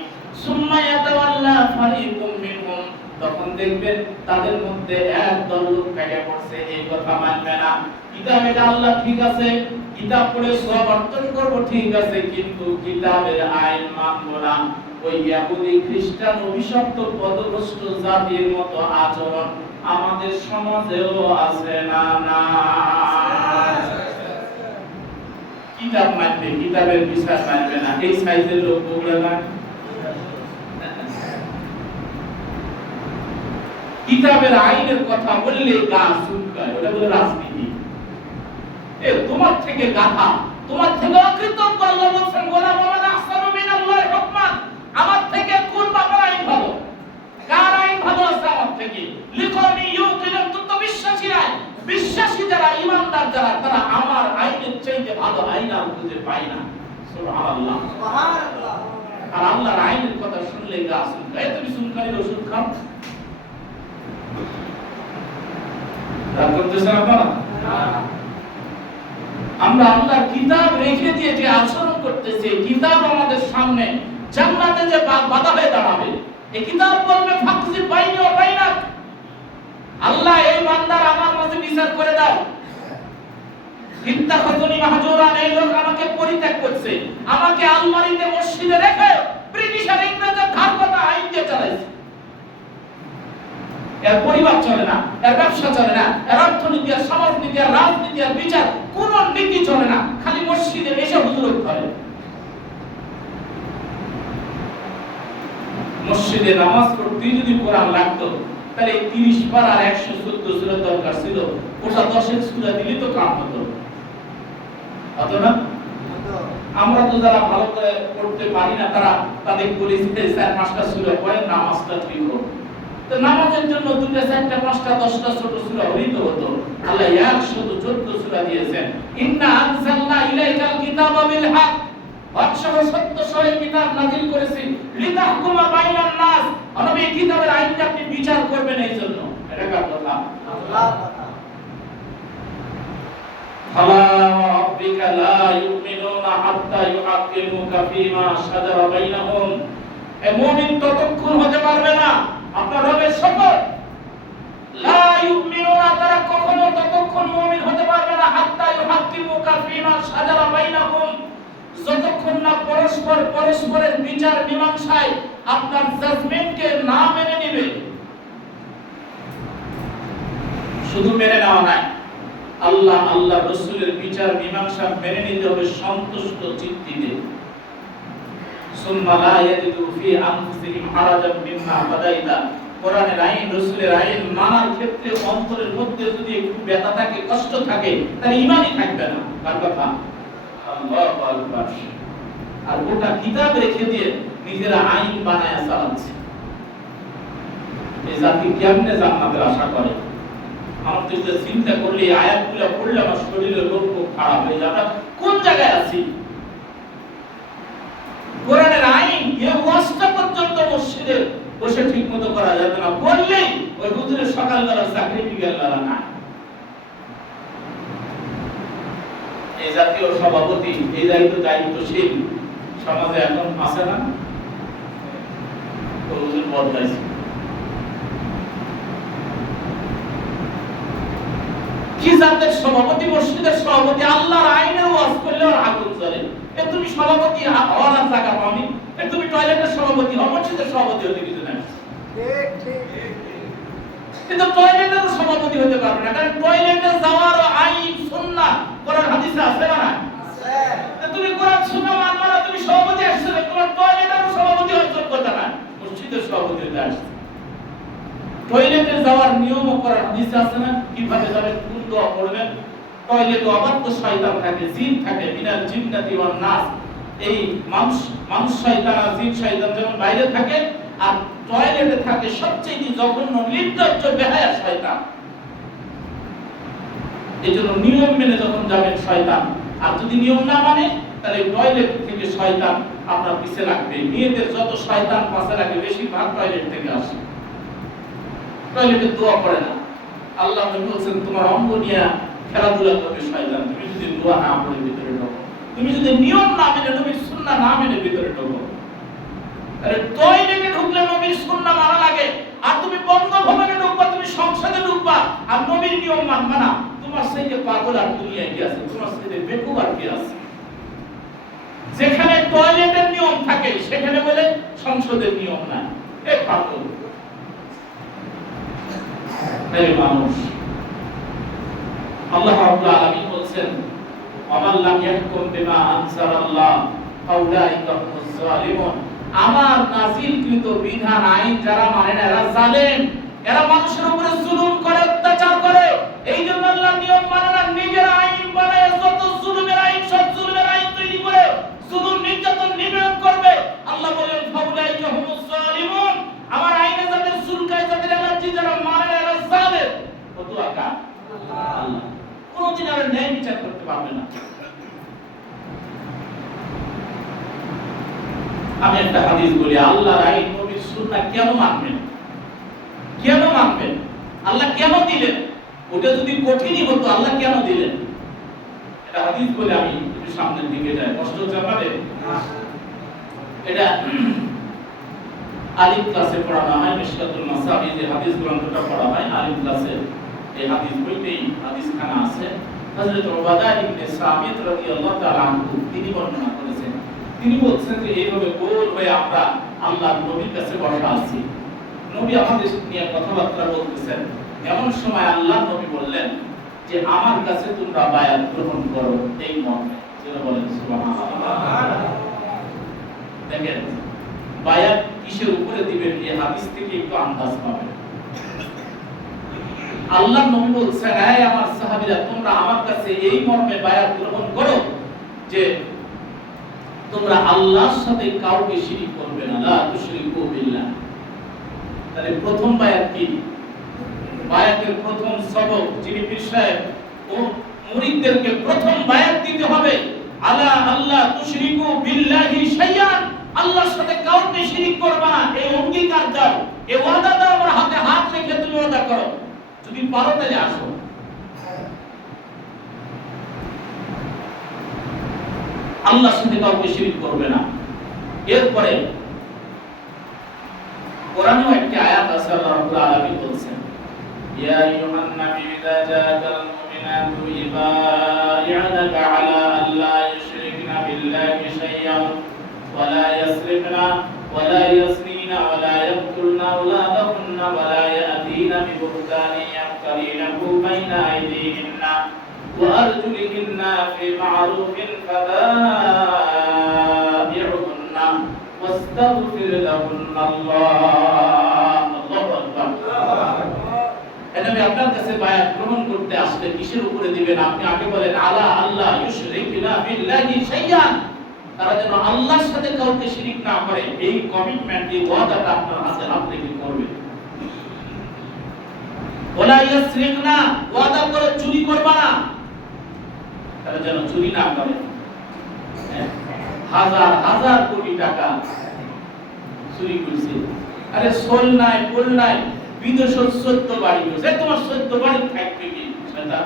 সুম্মা ইয়াতাওয়াল্লা ফারীকুম মিনহুম, তখন দেখবেন তাদের মধ্যে একদল লোক কেটে পড়ছে, এই কথা মানবে না। কিতাব এটা আল্লাহ ঠিক আছে, কিতাব পড়ে সওয়াব অর্জন করব ঠিক আছে, কিন্তু কিতাবের আইন মানব না। ওই ইহুদি খ্রিস্টান অভিশপ্ত পদভ্রষ্ট জাতির মতো আচরণ আমাদের সমাজেও আছে না? না, কিতাব মানবে, কিতাবের বিচার মানবে না, এই সাইজের লোক বগুড়া না। কিতাবের আইনের কথা বললে গা চুলকায়, ওটা বলে রাজনীতি। এ তোমার থেকে গাধা, তোমার থেকে অকৃতজ্ঞ। আল্লাহ বলেন গোলাম ওয়ালা আহসানু মিনাল্লাহি হুকমান, আমার থেকে কোন বাবার আইন ভালো? কার আইন ভালো আছে আমার থেকে? লিকওমি ইউকিনুন, তো বিশ্বাসীরা, বিশ্বাসী যারা, ঈমানদার যারা, তারা আমার আইনের চাইতে ভালো আইন আর খুঁজে পায় না। সুবহানাল্লাহ, সুবহানাল্লাহ। আর আল্লাহর আইনের কথা শুনলে গা চুলকায়। তুমি চুলকানির ওষুধ খাও, রাগ করতেছেন আপনারা? আমরা আল্লাহর কিতাব রেখে দিয়ে যে আচরণ করতেছি, কিতাব আমাদের সামনে জান্নাতে যে বাধা হয়ে দাঁড়াবে, এই কিতাব বলবে ফাকজি বাইনি ওয়া বাইনাক, আল্লাহ এই বান্দার আমার মাঝে বিচার করে দাও। ইত্তাখাযুনি মাহজুরান, এই লোক আমাকে পরিত্যাগ করছে, আমাকে আলমারিতে মসজিদে রেখে ব্রিটিশ আর ইংরেজের ধারকতা আইন দিয়ে চালাইছে। এর পরিবার চলে না, এর ব্যবসা চলে না, এর অর্থনীতি আর সমাজনীতি আর রাজনীতি আর বিচার কোন নীতি চলে না, খালি মসজিদে এসে হুজুরত করে। মসজিদে নামাজ পড়তে যদি কোরআন লাগতো, তাহলে 30 পারা আর 114 সূরা দরকার ছিল, ওটা 10 সূরা দিলে তো কাম হতো। হতো না? আমরা তো যারা ভালো করে পড়তে পারি না, তারা তাদের বলি যে 4-5টা সূরা পড়ে নামাজটা ঠিক হবে। তো নামাজের জন্য 2টা 4টা 5টা 10টা ছোট সূরা হলেই তো হতো। আল্লাহ 114 সূরা দিয়েছেন। ইন্না আনজালনা ইলাইকাল কিতাবা বিল হক, হকসহ সত্য সহ কিতাব নাযিল করেছি, লিতাহকুমা বাইনান নাস, নবী এই কিতাবের আইনটা আপনি বিচার করবেন এই জন্য। এটা কার কথা? আল্লাহর কথা। ফালা রাব্বিকা লা ইউমিনুনা হাত্তা ইউহাক্কিমুকা ফীমা শাজারা বাইনাহুম, এ মুমিন ততক্ষণ হতে পারবে না, আপনার রবের শপথ, লা ইউমিনুনা, তারা কখনো ততক্ষণ মুমিন হতে পারবে না, হাত্তা ইউহাক্কিমুকা ফীমা শাজারা বাইনাহুম, যতক্ষণ না পরস্পরের বিচার মীমাংসায় আপনার জাজমেন্টকে না মেনে নেবে। শুধু মেনে নেওয়া নাই, আল্লাহ আল্লাহ রাসূলের বিচার মীমাংসা মেনে নিতে হবে সন্তুষ্ট চিত্তে। সুম্মা লা ইয়াজিদু ফি আনফুসিহিম হারাজাম মিম্মা কাদাইতা, কোরআনের আইন, রাসূলের আইন মানার ক্ষেত্রে অন্তরের মধ্যে যদি একটু ব্যথা থাকে, কষ্ট থাকে, তাহলে ঈমানই থাকবে না। কার কথা? আল্লাহু আকবার। আর গোটা কিতাব রেখে দিয়ে নিজেরা আইন বানায়া চালাচ্ছে। এই জাতি কেমনে জান্নাতের আশা করে? আমার তো চিন্তা করলে আয়াতগুলো পড়লে আমার শরীরের রোগ খারাপ হয়ে যাবে। কোন জায়গায় আছি? কোরআনের আইন এই ওয়াজটা পর্যন্ত মসজিদে বসে ঠিক মতো করা যাবে না, বললেই ওই হুজুরের সকালবেলা চাকরি গেল না। এই জাতীয় সভাপতি, এই দায়িত্বশীল সমাজে এখন আছে না? হুজুর বদলাইছে। কি জাতের সভাপতি? মসজিদের সভাপতি আল্লাহর আইনের ওয়াজ করলে ওর আগুন জ্বলে। তুমি সভাপতি হওয়ার জায়গা পাওনি, তুমি টয়লেটের সভাপতি হও, মসজিদের সভাপতি হতে কিছু নাই। কিন্তু টয়লেটের সভাপতি হতে পারবে না, কারণ টয়লেটে যাওয়ার আইন সুন্নাহ কোরআন হাদিসে আছে না? আছে। তুমি কোরআন সুন্নাহ মানবা না, তুমি সভাপতি আসছো, তোমার টয়লেটের সভাপতি হওয়ার যোগ্যতা নাই, মসজিদের সভাপতি হতে আসছে। টয়লেটে যাওয়ার নিয়ম কোরআন হাদিসে আছে না? কিভাবে যাবেন, কোন দোয়া পড়বেন। টয়লেটে অবাধ্য শয়তান থাকে, জিন থাকে, মিনাল জিন্নাতি ওয়ান নাস। এই মানুষ শয়তান আর জিন শয়তান যেমন বাইরে থাকে, আর টয়লেটে থাকে সবচেয়ে জঘন্য নির্লজ্জ বেহায়া শয়তান। এজন্য নিয়ম মেনে যখন যাবেন শয়তান, আর যদি নিয়ম না মানে তাহলে টয়লেট থেকে শয়তান আপনার পিছে লাগবে। মেয়েদের যত শয়তান পাশে লাগে বেশিরভাগ টয়লেট থেকে আসে। টয়লেটে দোয়া করে না। আল্লাহ নবী বলেছেন তোমার অঙ্গ নিয়ে খেলাধুলা করবে শয়তান, তুমি যদি দোয়া না পড়ে ভিতরে ঢোকো, তুমি যদি নিয়ম না মেনে নবীর সুন্নাহ না মেনে ভিতরে ঢোকো। আরে টয়লেটে ঢুকলে নবীর সুন্নাহ মানা লাগে, আর তুমি বঙ্গভবনে ঢুকবা, তুমি সংসদে ঢুকবা আর নবীর নিয়ম মানবা না, তোমার সাথে পাগল আর দুনিয়ায় কি আছে? তোমার সাথে বেকুব আর কি আছে? যেখানে টয়লেটের নিয়ম থাকে সেখানে বলে সংসদের নিয়ম নাই, এ পাগল। এই মানুষ আল্লাহ রাব্বুল আলামিন বলেন ওয়ামান লাম ইয়াহকুম বিমা আনজালাল্লাহ ফাউলাইকা হুমুজ জালিমুন। আমার নাযিলকৃত বিধান আইন যারা মানে না এরা জালেম, এরা মানুষের উপরে জুলুম করে, অত্যাচার করে। এইজন্য আল্লাহ নিয়ম মানে না, নিজের আইন বানায় যত জুলুমের আইন, সব জুলুমের আইন তৈরি করে জুলুম নির্যাতন নির্ণয় করবে। আল্লাহ বলেন ফাউলাইকা হুমুজ জালিমুন, আমার আইনে যাদের সুলকায়, যাদের এলার্জি, যারা মানে না এরা জালেম। কত আকা আল্লাহ কোনদিন আর ন্যায় বিচার করতে পারবে না। আমি একটা হাদিস বলি, আল্লাহর আইন নবীর সুন্নাহ কেন মানবেন? কেন মানবেন? আল্লাহ কেন দিলেন? ওটা যদি কঠিনই হতো আল্লাহ কেন দিলেন? এটা হাদিস বলে আমি একটু সামনের দিকে যাই, কষ্ট হচ্ছে আপনাদের? এটা আলিম ক্লাসে পড়ানো হয়, মিশকাতুল মাসাবি যে হাদিস গ্রন্থটা পড়া হয় আলিম ক্লাসে, এই হাদিস বইতেই হাদিসখানা আছে। হযরত উবাদা ইবনে সামিত রাদিয়াল্লাহু তাআলা আনহু তিনি বর্ণনা করেছেন, তিনি বলছেন যে এইভাবে গোল হয়ে আমরা আল্লাহর নবীর কাছে বসা আছি, নবী আমাদের নিয়ে কথাবার্তা বলতেছেন। এমন সময় আল্লাহর নবী বললেন যে আমার কাছে তোমরা বায়াত গ্রহণ করো, এই মর্মে। যেটা বলেন সুবহানাল্লাহ। দেখেন বায়াত কিসের উপরে দিবেন এই হাদিস থেকে একটু আন্দাজ পাবেন। আল্লাহর নবী বলছেন হে আমার সাহাবীরা, তোমরা আমার কাছে এই মর্মে বায়াত গ্রহণ করো যে তোমরা আল্লাহর সাথে কাউকে শিরিক করবে না, লা তুশরিকু বিল্লাহ। তাহলে প্রথম বায়াত কি? বায়াতের প্রথম সবক যিনি পীর সাহেব ও মুরিদদেরকে প্রথম বায়াত দিতে হবে, আলা আল্লাহ তুশরিকু বিল্লাহি শাইয়ান, আল্লাহর সাথে কাউকে শিরিক করবে না। এই অঙ্গীকার দাও, এই ওয়াদা দাও, আমার হাতে হাত রেখে তুমি ওয়াদা করো। যদি পারো তাহলে আসো। আল্লাহর সাথে কাউকে শিরিক করবে না। এরপরে কোরআনেও একটি আয়াত আছে, আল্লাহ রাব্বুল আলামিন বলেন ইয়া আইয়ুহান নাবী ইযা জাআকাল মুমিনাতু ইবাইআনাকা আলা আল্লা ইউশরিকনা বিল্লাহি শাইআন ওয়া লা ইয়াসরিকনা ওয়া লা ইয়াসরিনা ওয়া লা ইয়াকতুলনা আওলাদাহুন্না ওয়া লা ইয়াতিনা বিবুহতানিন ইয়াফতারিনাহু বাইনা আইদিহিন্না ওয়া আরজুলিহিন্না ফি মা'রুফিন ফাবাই'উহুন্না ওয়াস্তাগফির লাহুন্নাল্লাহ। আল্লাহু আকবার। নবী আপনার কাছে বায়াত গ্রহণ করতে আসলে কিসের উপরে দিবেন? আপনি আগে বলেন আলা আল্লাহ ইউশরিকুনা বিল্লাহি শাইআন, তারা যেন আল্লাহর সাথে কাউকে শিরিক না করে। এই কমিটমেন্ট, এই ওয়াদাটা আপনার হাতে হাত রেখে করবে। ওয়ালা ইয়াসরিকনা, ওয়াদা করে চুরি করবে না, তারা যেন চুরি না করে। হাজার হাজার কোটি টাকা চুরি করছে। আরে সোল নাই, পোল নাই, বিদেশ 14 বাড়ি করছে। তোমার 14 বাড়ি থাকবে কি সেটা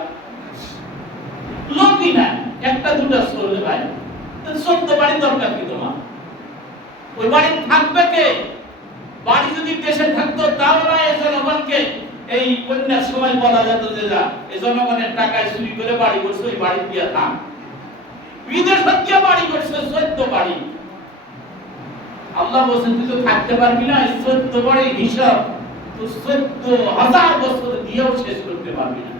লোকই না, একটা দুটা সোল ভাই, 14 বাড়ি দরকার কি তোমার? ওই বাড়ি থাকবে কে? বাড়ি যদি দেশে থাকতো তাও না এই জনগণকে এই বন্যার সময় বলা যেত যে যা এই জনগণের টাকায় চুরি করে বাড়ি করছে, ওই বাড়ি দিয়ে থাক। বিদেশ থেকে বাড়ি করছে 14 বাড়ি। আল্লাহ বলেন তুই তো থাকতে পারবি না, 14 বাড়ি হিসাব তো 14,000 বছর দিয়েও শেষ করতে পারবি না।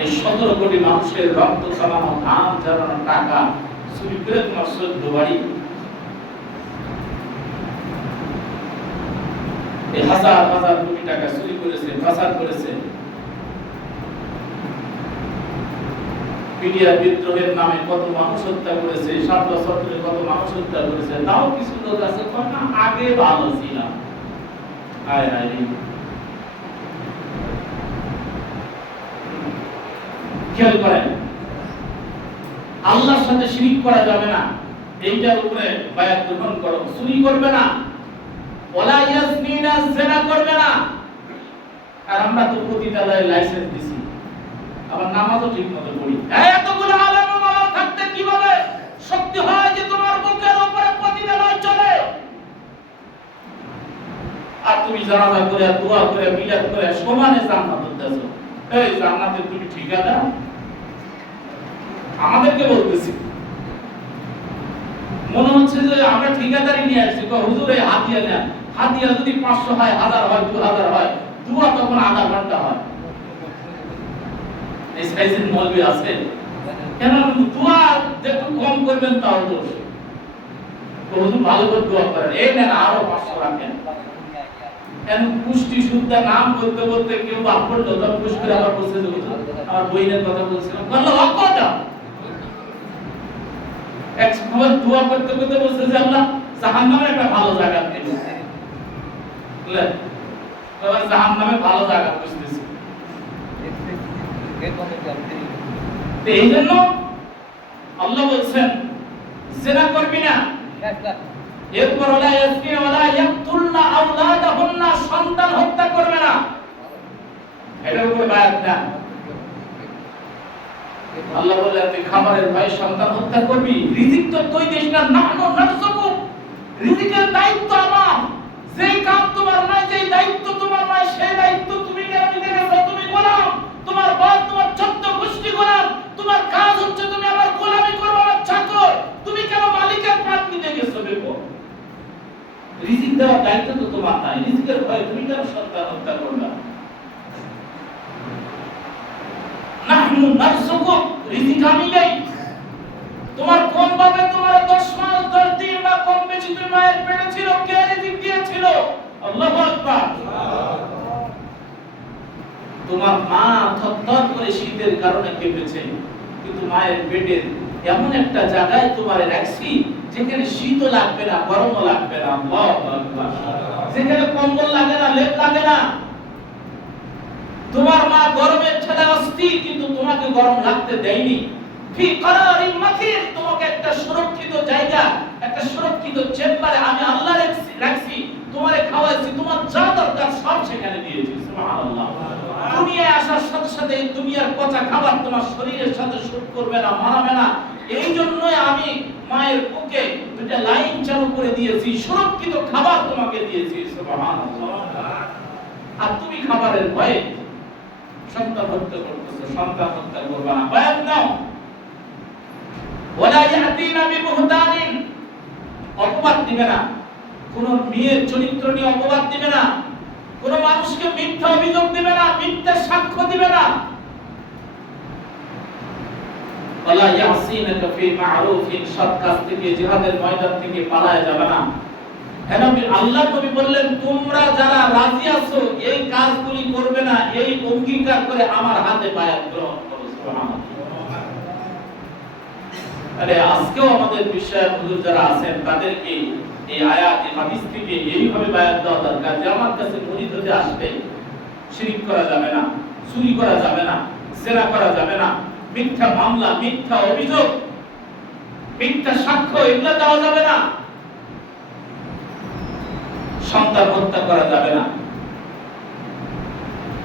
এই 17 কোটি মানুষের রক্ত জমানো, ধান জমানো টাকা চুরি করে তোমার 14 বাড়ি। এই হাজার হাজার কোটি টাকা চুরি করেছে, পাচার করেছে। মিডিয়া বিদ্রোহের নামে কত মানুষ হত্যা করেছে, 7 বছর ধরে কত মানুষ হত্যা করেছে। তাও কিছু লোক আছে কয় না আগে ভালো ছিলাম। হায় হায় রে, খেয়াল করেন, আল্লাহর সাথে শিরিক করা যাবে না, এইটার উপরে বায়াত গ্রহণ করো। চুরি করবে না, ওয়ালা ইয়াসমিনা, জিনা করবে না। আর আমরা তো প্রতিটালায় লাইসেন্স দিছি, আবার নামাজও ঠিকমতো পড়ি। এতগুলো আলেম ওলামা থাকতে কিভাবে শক্তি হয় যে তোমার বুকের উপরে প্রতিটালায় চলে? আর তুমি জানাজা করে, দোয়া করে, মিলাদ করে সমানে জান্নাত দিতেছো। এই জান্নাতের তুমি ঠিকাদার? আমাদেরকে বলতেছি, মনে হচ্ছে যে আমরা ঠিকাদারি নিয়ে আসছি। হুজুর এই হাতিয়া নেন, হাতিয়া যদি 500 হয়, 1000 হয়, 2000 হয়, দোয়া তখন আধা ঘন্টা হয়। এই সাইজের মৌলবি আছে কেন? দোয়া একটু কম করবেন তাও দোষ। হুজুর ভালো করে দোয়া করেন, এই নেন আরো 500 রাখেন। কেন পুষ্টি শুদ্ধা নাম বলতে বলতে কেউ বাপ করলো, তখন পুষ্টি করে আবার বলছে যে আমার বইনের কথা বলছিলাম, বললো অকটা এক সময় দোয়া করতে করতে বলছে যে আল্লাহ জাহান্নামে একটা ভালো জায়গা দিন। বুঝলেন? এবার জাহান্নামে ভালো জায়গা খুঁজতেছি। এই জন্য আল্লাহ বলছেন জিনা করবি না। এরপর ওয়ালা ইয়াসমিনা ওয়ালা ইয়াকতুলনা আওলাদাহুন্না, সন্তান হত্যা করবে না। এটার উপরে বায়াত না। আল্লাহ বলে তুই খাবারের ভয়ে সন্তান হত্যা করবি? রিজিক তো তুই দিস না, নাহনু নারযুকু, রিজিকের দায়িত্ব আমার। যেই কাজ তোমার নাই, যেই দায়িত্ব তোমার নাই, সেই দায়িত্ব তুমি কেন নিতে গেছো? তুমি গোলাম, তোমার বস, তোমার 14 গোষ্ঠী গোলাম। তোমার কাজ হচ্ছে তুমি আমার গোলামি করবে, আমার চাকর। তুমি কেন মালিকের পাট নিতে গেছো? বেকো, রিজিক দেওয়ার দায়িত্ব তো তোমার নাই। রিজিকের ভয়ে তুমি কেন সন্তান হত্যা করবে? নাহনু নারযুকু, রিজিক আমি দেই। তোমার কোন ভাবে তোমার 10 মাস 10 দিন বা কম বেশি তুমি মায়ের পেটে ছিল, কে রিজিক দিয়েছিল? আল্লাহু আকবার। তোমার মা থরথর করে শীতের কারণে কেঁপেছে, কিন্তু মায়ের পেটের এমন একটা জায়গায় তোমার রাখছি যেখানে শীতও লাগবে না, গরমও লাগবে না। আল্লাহু আকবার। যেখানে কম্বল লাগে না, লেপ লাগে না। তোমার মা গরমের ছেলে অস্থির, কিন্তু তোমাকে গরম লাগতে দেয়নি। ফি করারিন মাকিন, তোমাকে একটা সুরক্ষিত জায়গা, একটা সুরক্ষিত চেম্বারে আমি আল্লাহ রাখছি। তোমারে খাওয়াইছি, তোমার যা দরকার সব সেখানে দিয়েছি। সুবহানাল্লাহ। দুনিয়ায় আসার সাথে সাথে এই দুনিয়ার পচা খাবার তোমার শরীরের সাথে শুট করবে না, মানাবে না। এই জন্যই আমি মায়ের বুকে দুটো লাইন চালু করে দিয়েছি, সুরক্ষিত খাবার তোমাকে দিয়েছি। সুবহানাল্লাহ। আর তুমি খাবারের ভয়ে সন্তান হত্যা করতেছো, সন্তান হত্যা করবে না। বায়াত নাও। ওয়ালা ইয়াতিনা বিবুহতানিন, অপবাদ দিবে না। কোন মেয়ের চরিত্র নিয়ে অপবাদ দিবে না। কোন মানুষকে মিথ্যা অভিযোগ দিবে না, মিথ্যা সাক্ষ্য দিবে না। ওয়ালা ইয়াসিনাকা ফি মা'রুফিন, সৎ কাজ থেকে, জিহাদের ময়দান থেকে পালায় যাবে না। আল্লাহ নবী বললেন তোমরা যারা রাজি আছো এই কাজগুলি করবে না, এই অঙ্গীকার করে আমার হাতে বায়াত গ্রহণ করো। সুবহানাল্লাহ। আরে আজকেও আমাদের বিশ্বাস হুজুর যারা আছেন তাদেরকে এই আয়াত এই হাদিস থেকে এইভাবে বায়াত দেওয়া দরকার যে আমার কাছে মুরিদ হতে আসবে শিরক করা যাবে না, চুরি করা যাবে না, জেনা করা যাবে না, মিথ্যা মামলা, মিথ্যা অভিযোগ, মিথ্যা সাক্ষ্য এগুলো দেওয়া যাবে না, সন্তান হত্যা করা যাবে না।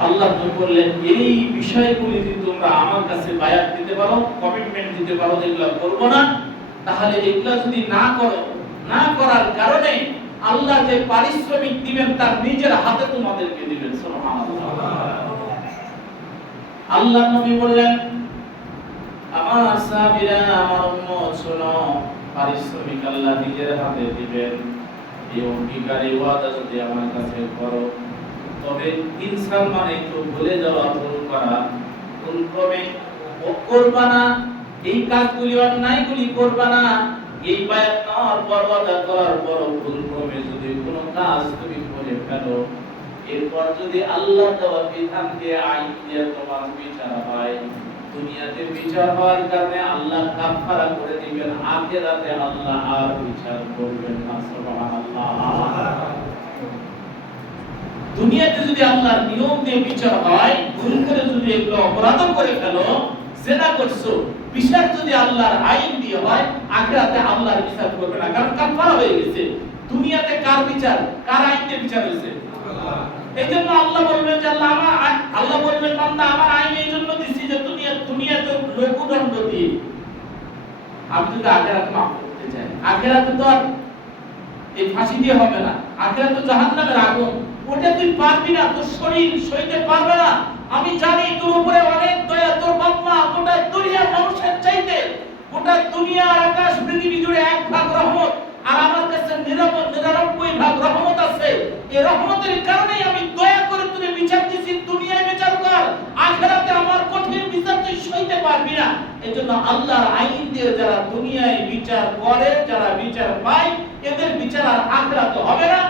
আল্লাহ নবী বললেন এই বিষয়গুলি যদি তোমরা আমার কাছে বায়াত দিতে পারো, কমিটমেন্ট দিতে পারো এগুলো করব না, তাহলে এগুলো যদি না করো, না করার কারণে আল্লাহ যে পারিশ্রমিক দিবেন তার নিজের হাতে তোমাদেরকে দিবেন। সুবহানাল্লাহ। আল্লাহ নবী বললেন আমার সাহাবীরা, আমার উম্মত শোনো, পারিশ্রমিক আল্লাহ নিজের হাতে দিবেন। এই অঙ্গীকারী ওয়াদা যদি আমার কাছে করো, তবে ইনসান মানে তো ভুলে যাওয়া, ভুল করা, ভুল ক্রমে করবা না, এই কাজগুলি অন্যায়গুলি করবা না। এই বায়াত নেওয়ার পর ওয়াদা করার পর ভুল ক্রমে যদি কোনো কাজ তুমি করে ফেলো, এরপর যদি আল্লাহ দেওয়া বিধানকে আইন দিয়ে তোমার বিচার হয়, দুনিয়াতে বিচার হওয়ার কারণে আল্লাহ কাফারা করে দিবেন, আখিরাতে আল্লাহ আর বিচার করবেন না। সুবহানাল্লাহ। দুনিয়াতে যদি আল্লাহর নিয়ম দিয়ে বিচার হয়, ভুল করে যদি এগুলো অপরাধ করে ফেলো, জেনা করছো, বিচার যদি আল্লাহর আইন দিয়ে হয়, আখিরাতে আল্লাহর বিচার করবে না, কারণ কাফারা হয়ে গেছে। দুনিয়াতে কার বিচার, কার আইন দিয়ে বিচার হয়েছে? আল্লাহ। এইজন্য আল্লাহ বলবেন যে আল্লাহ বলবেন বান্দা আমার আইন এই জন্য দিছি যে দুনিয়াতে লোকদণ্ড দিয়ে আমি যদি আখিরাতে মাফ করতে চাই, আখিরাতে তো আর এই ফাঁসি দিয়ে হবে না, আখিরাতে তো জাহান্নামের আগুন, ওটা তুই পারবি না, তোর শরীর সইতে পারবে না। আমি জানি তোর উপরে অনেক দয়া, তোর বাপ মা গোটা দুনিয়ার মানুষের চাইতে গোটা দুনিয়া আকাশ পৃথিবী জুড়ে এক ভাগ রহমত, আর আমার কাছে 99 ভাগ রহমত আছে। এই রহমতের কারণেই আমি দয়া করে তোরে বিচার দিছি, দুনিয়ায় বিচার কর, আখিরাতে আমার কঠিন বিচার তুই সইতে পারবি না। এজন্য আল্লাহর আইন দিয়ে যারা দুনিয়ায় বিচার করে, যারা বিচার পায়, এদের বিচার আর আখিরাতে হবে না।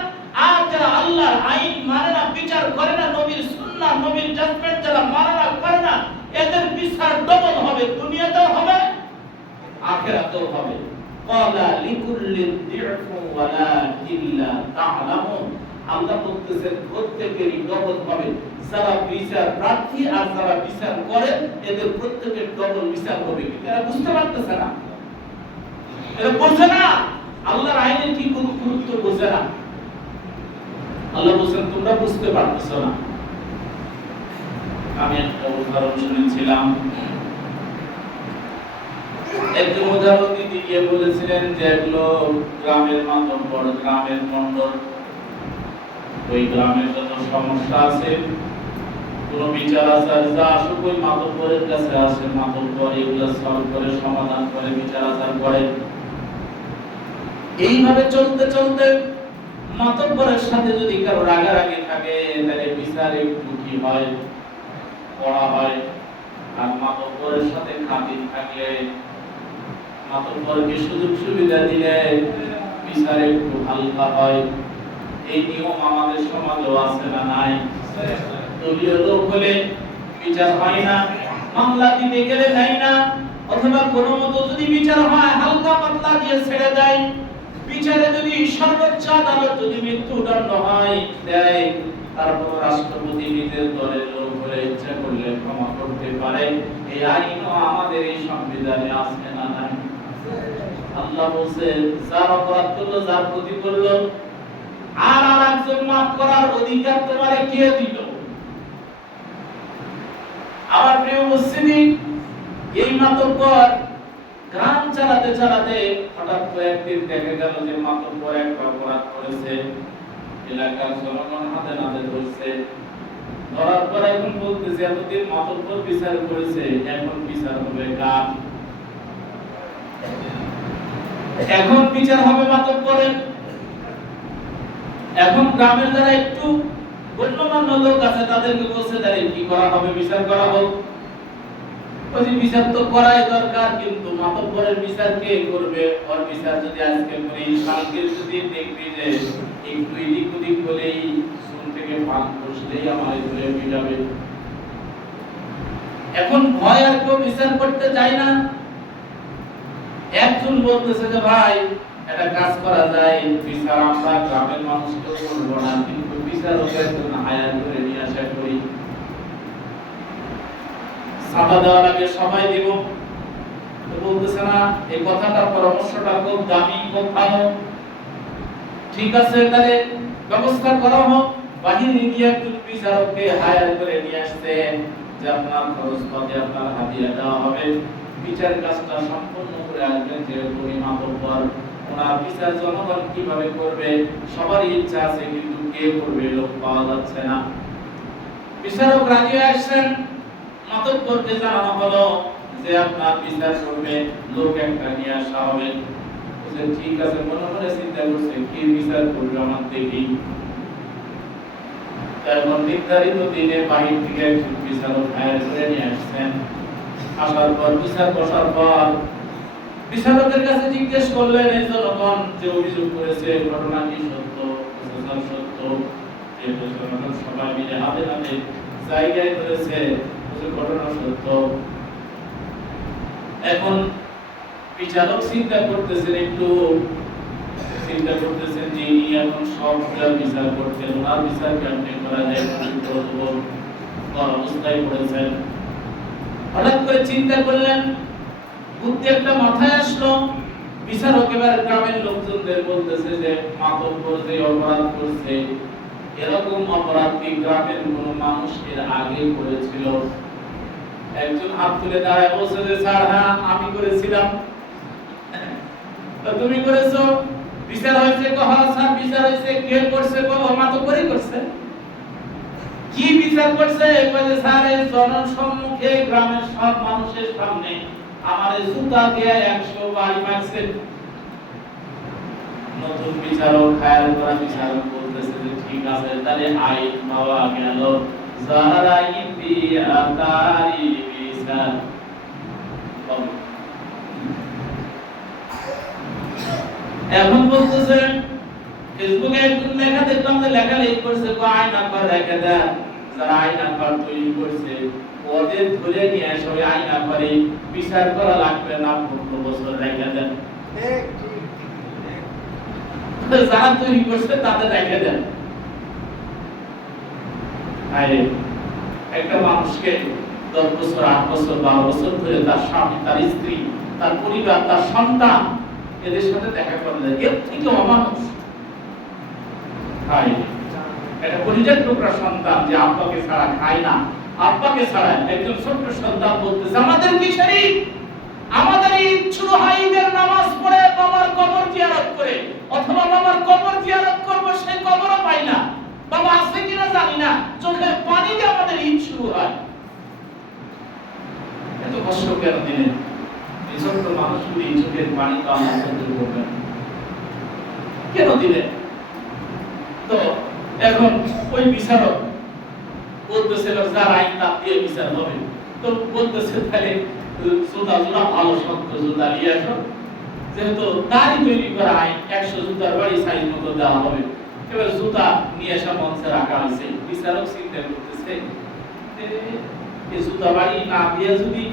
আর যারা আল্লাহর আইন মানে না, বিচার করে না, নবীর সুন্নাহ, নবীর জাজমেন্ট যারা মানে না, করে না, এদের বিচার ডবল হবে, দুনিয়াতেও হবে, আখিরাতেও হবে। ক্বালা লিকুল্লি দি'ফু ওয়ালাকিল্লা তা'লামুন। আল্লাহ বলতেছেন প্রত্যেকেরই ডবল হবে। যারা বিচার প্রার্থী আর যারা বিচার করে, এদের প্রত্যেকের ডবল বিচার হবে। কিন্তু এরা বুঝতে পারতেছে না, এরা বোঝে না, আল্লাহর আইনের কি গুরুত্ব বোঝে না। আল্লাহ বলেন তোমরা বুঝতে পারতেছ না। আমি একটা উদাহরণ শুনেছিলাম, একজন উদাহরণ দিতে গিয়ে বলেছিলেন যে এগুলো গ্রামের মাতব্বর, গ্রামের মন্ডল, ওই গ্রামের যত সমস্যা আছে, কোন বিচার আচার যা আসুক ওই মাতব্বরের কাছে আসে, মাতব্বর এগুলো সলভ করে, সমাধান করে, বিচার আচার করে। এইভাবে চলতে চলতে মাতব্বরের সাথে যদি কারো রাগারাগি থাকে, তাহলে বিচার একটু কি হয়, করা হয়। আর মাতব্বরের সাথে খাতির থাকলে, মাতব্বরকে সুযোগ সুবিধা দিলে বিচার একটু হালকা হয়। এই নিয়ম আমাদের সমাজেও আছে না নাই? দলীয় লোক হলে বিচার হয় না, মামলা দিতে গেলে দেয় না, অথবা কোনো মতো যদি বিচার হয় হালকা পাতলা দিয়ে ছেড়ে দেয়। বিচারে যদি সর্বোচ্চ আদালত যদি মৃত্যুদণ্ড হয় দেয়, তারপর রাষ্ট্রপতি নিজের দলের লোক হলে ইচ্ছা করলে ক্ষমা করতে পারে। এই আইনও আমাদের এই সংবিধানে আছে না নাই? আল্লাহ বলছে যার অপরাধ করলো, যার ক্ষতি করলো, আর একজন মাফ করার অধিকার তোমারে কে দিল? আমার প্রিয় মুসলিম, এই মাতব্বর গ্রাম চালাতে চালাতে হঠাৎ করে একদিন দেখা গেল যে মাতব্বর একটা অপরাধ করেছে, এলাকার জনগণ হাতে নাতে ধরছে, ধরার পর এখন বলতেছে এতদিন মাতব্বর বিচার করেছে, এখন বিচার হবে কার? এখন বিচার হবে মাতব্বরের। এখন গ্রামের যারা একটু গণ্যমান্য লোক আছে তাদেরকে বলছে তাহলে কি করা হবে, বিচার করা হোক। ওই বিচার তো করাই দরকার, কিন্তু মাতব্বরের বিচার কে করবে? ওর বিচার যদি আজকে করি, কালকে যদি দেখবি যে একটু এদিক ওদিক হলেই চুল থেকে পান বসলেই আমার ধরে পিটাবে। এখন ভয় আর কেউ বিচার করতে চায় না। একজন বলতেছে যে ভাই একটা কাজ করা যায়, বিচার আমরা গ্রামের মানুষকে করবো না, কিন্তু বিচারকের জন্য হায়ার করে নিয়ে আসা করি, সাদা দেওয়া লাগে, সবাই দিব। তো বলতেছে না, এই কথাটা পরামর্শটা খুব দামি, খুব ভালো, ঠিক আছে, তাহলে ব্যবস্থা করা হোক। বাহিরে গিয়ে একজন বিচারককে হায়ার করে নিয়ে আসতে, যে আপনার খরচ পাতে আপনার হাদিয়া দেওয়া হবে, বিচার কাজটা সম্পূর্ণ করে আসবেন। যে উনি মাতব্বর, ওনার বিচার জনগণ কিভাবে করবে সবারই ইচ্ছা আছে, কিন্তু কে করবে লোক পাওয়া যাচ্ছে না। বিচারক রাজি আসছেন, মাতব্বরকে জানানো হলো যে আপনার বিচার করবে লোক একটা নিয়ে আসা হবে। বলছে ঠিক আছে, মনে মনে চিন্তা করছে কি বিচার করবে আমার দেখি। এখন নির্ধারিত দিনে বাহির থেকে একজন বিচারক হায়ার করে নিয়ে আসছেন। আসার পর বিচার বসার পর বিচারকের কাছে জিজ্ঞেস করলেন, এই জনগণ যে অভিযোগ করেছে ঘটনা কি সত্য? সত্য। এই জনগণ সবাই মিলে হাতে হাতে জায়গায় ধরেছে, ঘটনা সত্য। এখন বিচারক চিন্তা করতেছেন, একটু চিন্তা করতেছেন যে ইনি এখন সবটা বিচার করতেন, ওনার বিচার কেমনে করা যায়, অবস্থায় পড়েছেন। হঠাৎ করে চিন্তা করলেন, বুদ্ধি একটা মাথায় আসলো। বিচারক এবার গ্রামের লোকজনদের বলতেছে যে মাতব্বর যে অপরাধ করছে, এরকম অপরাধ কি গ্রামের কোনো মানুষ এর আগে করেছিল? একজন হাত তুলে দাঁড়ায় বলছে যে স্যার, হ্যাঁ আমি করেছিলাম। তো তুমি করেছো? বিচার হয়েছে? হ্যাঁ স্যার বিচার হয়েছে। কে করছে? মাতব্বরই করছে। কি বিচার করছে? বলে স্যার এই জনসম্মুখে গ্রামের সব মানুষের সামনে আমারে জুতা দিয়ে 100 বাড়ি মারছে। নতুন বিচারক, হায়ার করা বিচারক বলতেছে যে ঠিক আছে, তাহলে আইন পাওয়া গেল। যারা ইতিআতারি বিচার এখন বলতেছে, ফেসবুকে একজন লেখা দেখলাম, যে লেখা লিখ করছে আইন নাম্বার রেখে দেন, যারা আইন নাম্বার তৈরি করছে ওদের ধরে নিয়ে এসে ওই আইন নাম্বারে বিচার করা লাগবে না, 15 বছর রেখে দেন। যারা তৈরি করছে তাদের রেখে দেন। আরে একটা মানুষকে 10 বছর, 8 বছর, 12 বছর ধরে তার স্বামী, তার স্ত্রী, তার পরিবার, তার সন্তান এদের সাথে দেখা করলে এর থেকে অমানুষ। এটা পরিজাত টুকরা সন্তান যে আব্বাকে ছাড়া খায় না, আব্বাকে ছাড়া একজন ছোট্ট সন্তান বলতেছে আমাদের কি শরীর, আমাদের ইচ্ছুর হাইদের নামাজ পড়ে বাবার কবর জিয়ারত করে, অথবা বাবার কবর জিয়ারত করব সেই কবরও পাই না, বাবা আছে কিনা জানি না, চোখের পানি দিয়ে আমাদের ইচ্ছু হয়। এত কষ্ট কেন দিলেন? এই ছোট্ট মানুষগুলি চোখের পানি পাওয়া সহ্য করবেন কেন দিলেন? তো এখন ওই বিচারক বলতেছে যার আইন তার দিয়ে বিচার হবে। তো বলতেছে তাহলে জুতা জোড়া ভালো শক্ত জুতা নিয়ে আসো, যেহেতু তারই তৈরি করা আইন 100 জুতার বাড়ি সাইজ মতো দেওয়া হবে। এবার জুতা নিয়ে আসা মঞ্চে রাখা হয়েছে। বিচারক চিন্তা করতেছে এই জুতা বাড়ি না দিয়ে যদি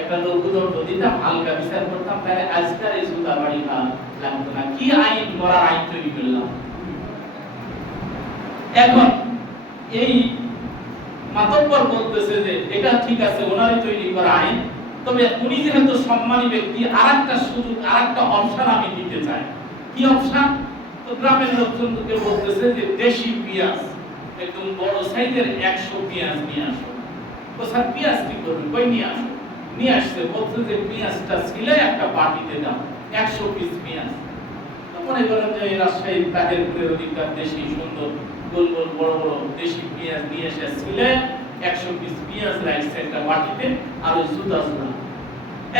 একটা লঘুদণ্ড দিতাম, হালকা বিচার করতাম, তাহলে আজকাল এই জুতা বাড়ি লাগতো না। কি আইন, মরার আইন তৈরি করলাম। এখন এই মাতব্বর বলতেছে যে এটা ঠিক আছে, ওনারই তৈরি করা আইন, তবে উনি যেহেতু সম্মানী ব্যক্তি, আরেকটা সুযোগ, আরেকটা অপশন আমি দিতে চাই। কি অপশন? তো গ্রামের লোকজনকে বলতেছে যে দেশি পেঁয়াজ, একদম বড় সাইজের 100 পেঁয়াজ নিয়ে আসো। তো স্যার পেঁয়াজ কি করবে? কই নিয়ে আসো। নিয়ে আসছে, বলছে যে পেঁয়াজটা ছিলে একটা বাটিতে দাও, 100 পিস পেঁয়াজ। তো মনে করেন যে রাজশাহী তাহেরপুরের অধিকার দেশি সুন্দর গোল গোল বড় বড় দেশি পেঁয়াজ নিয়ে এসেছিলে, 100 পিস পেঁয়াজ রাখছে একটা বাটিতে, আর ওই জুতা জোড়া।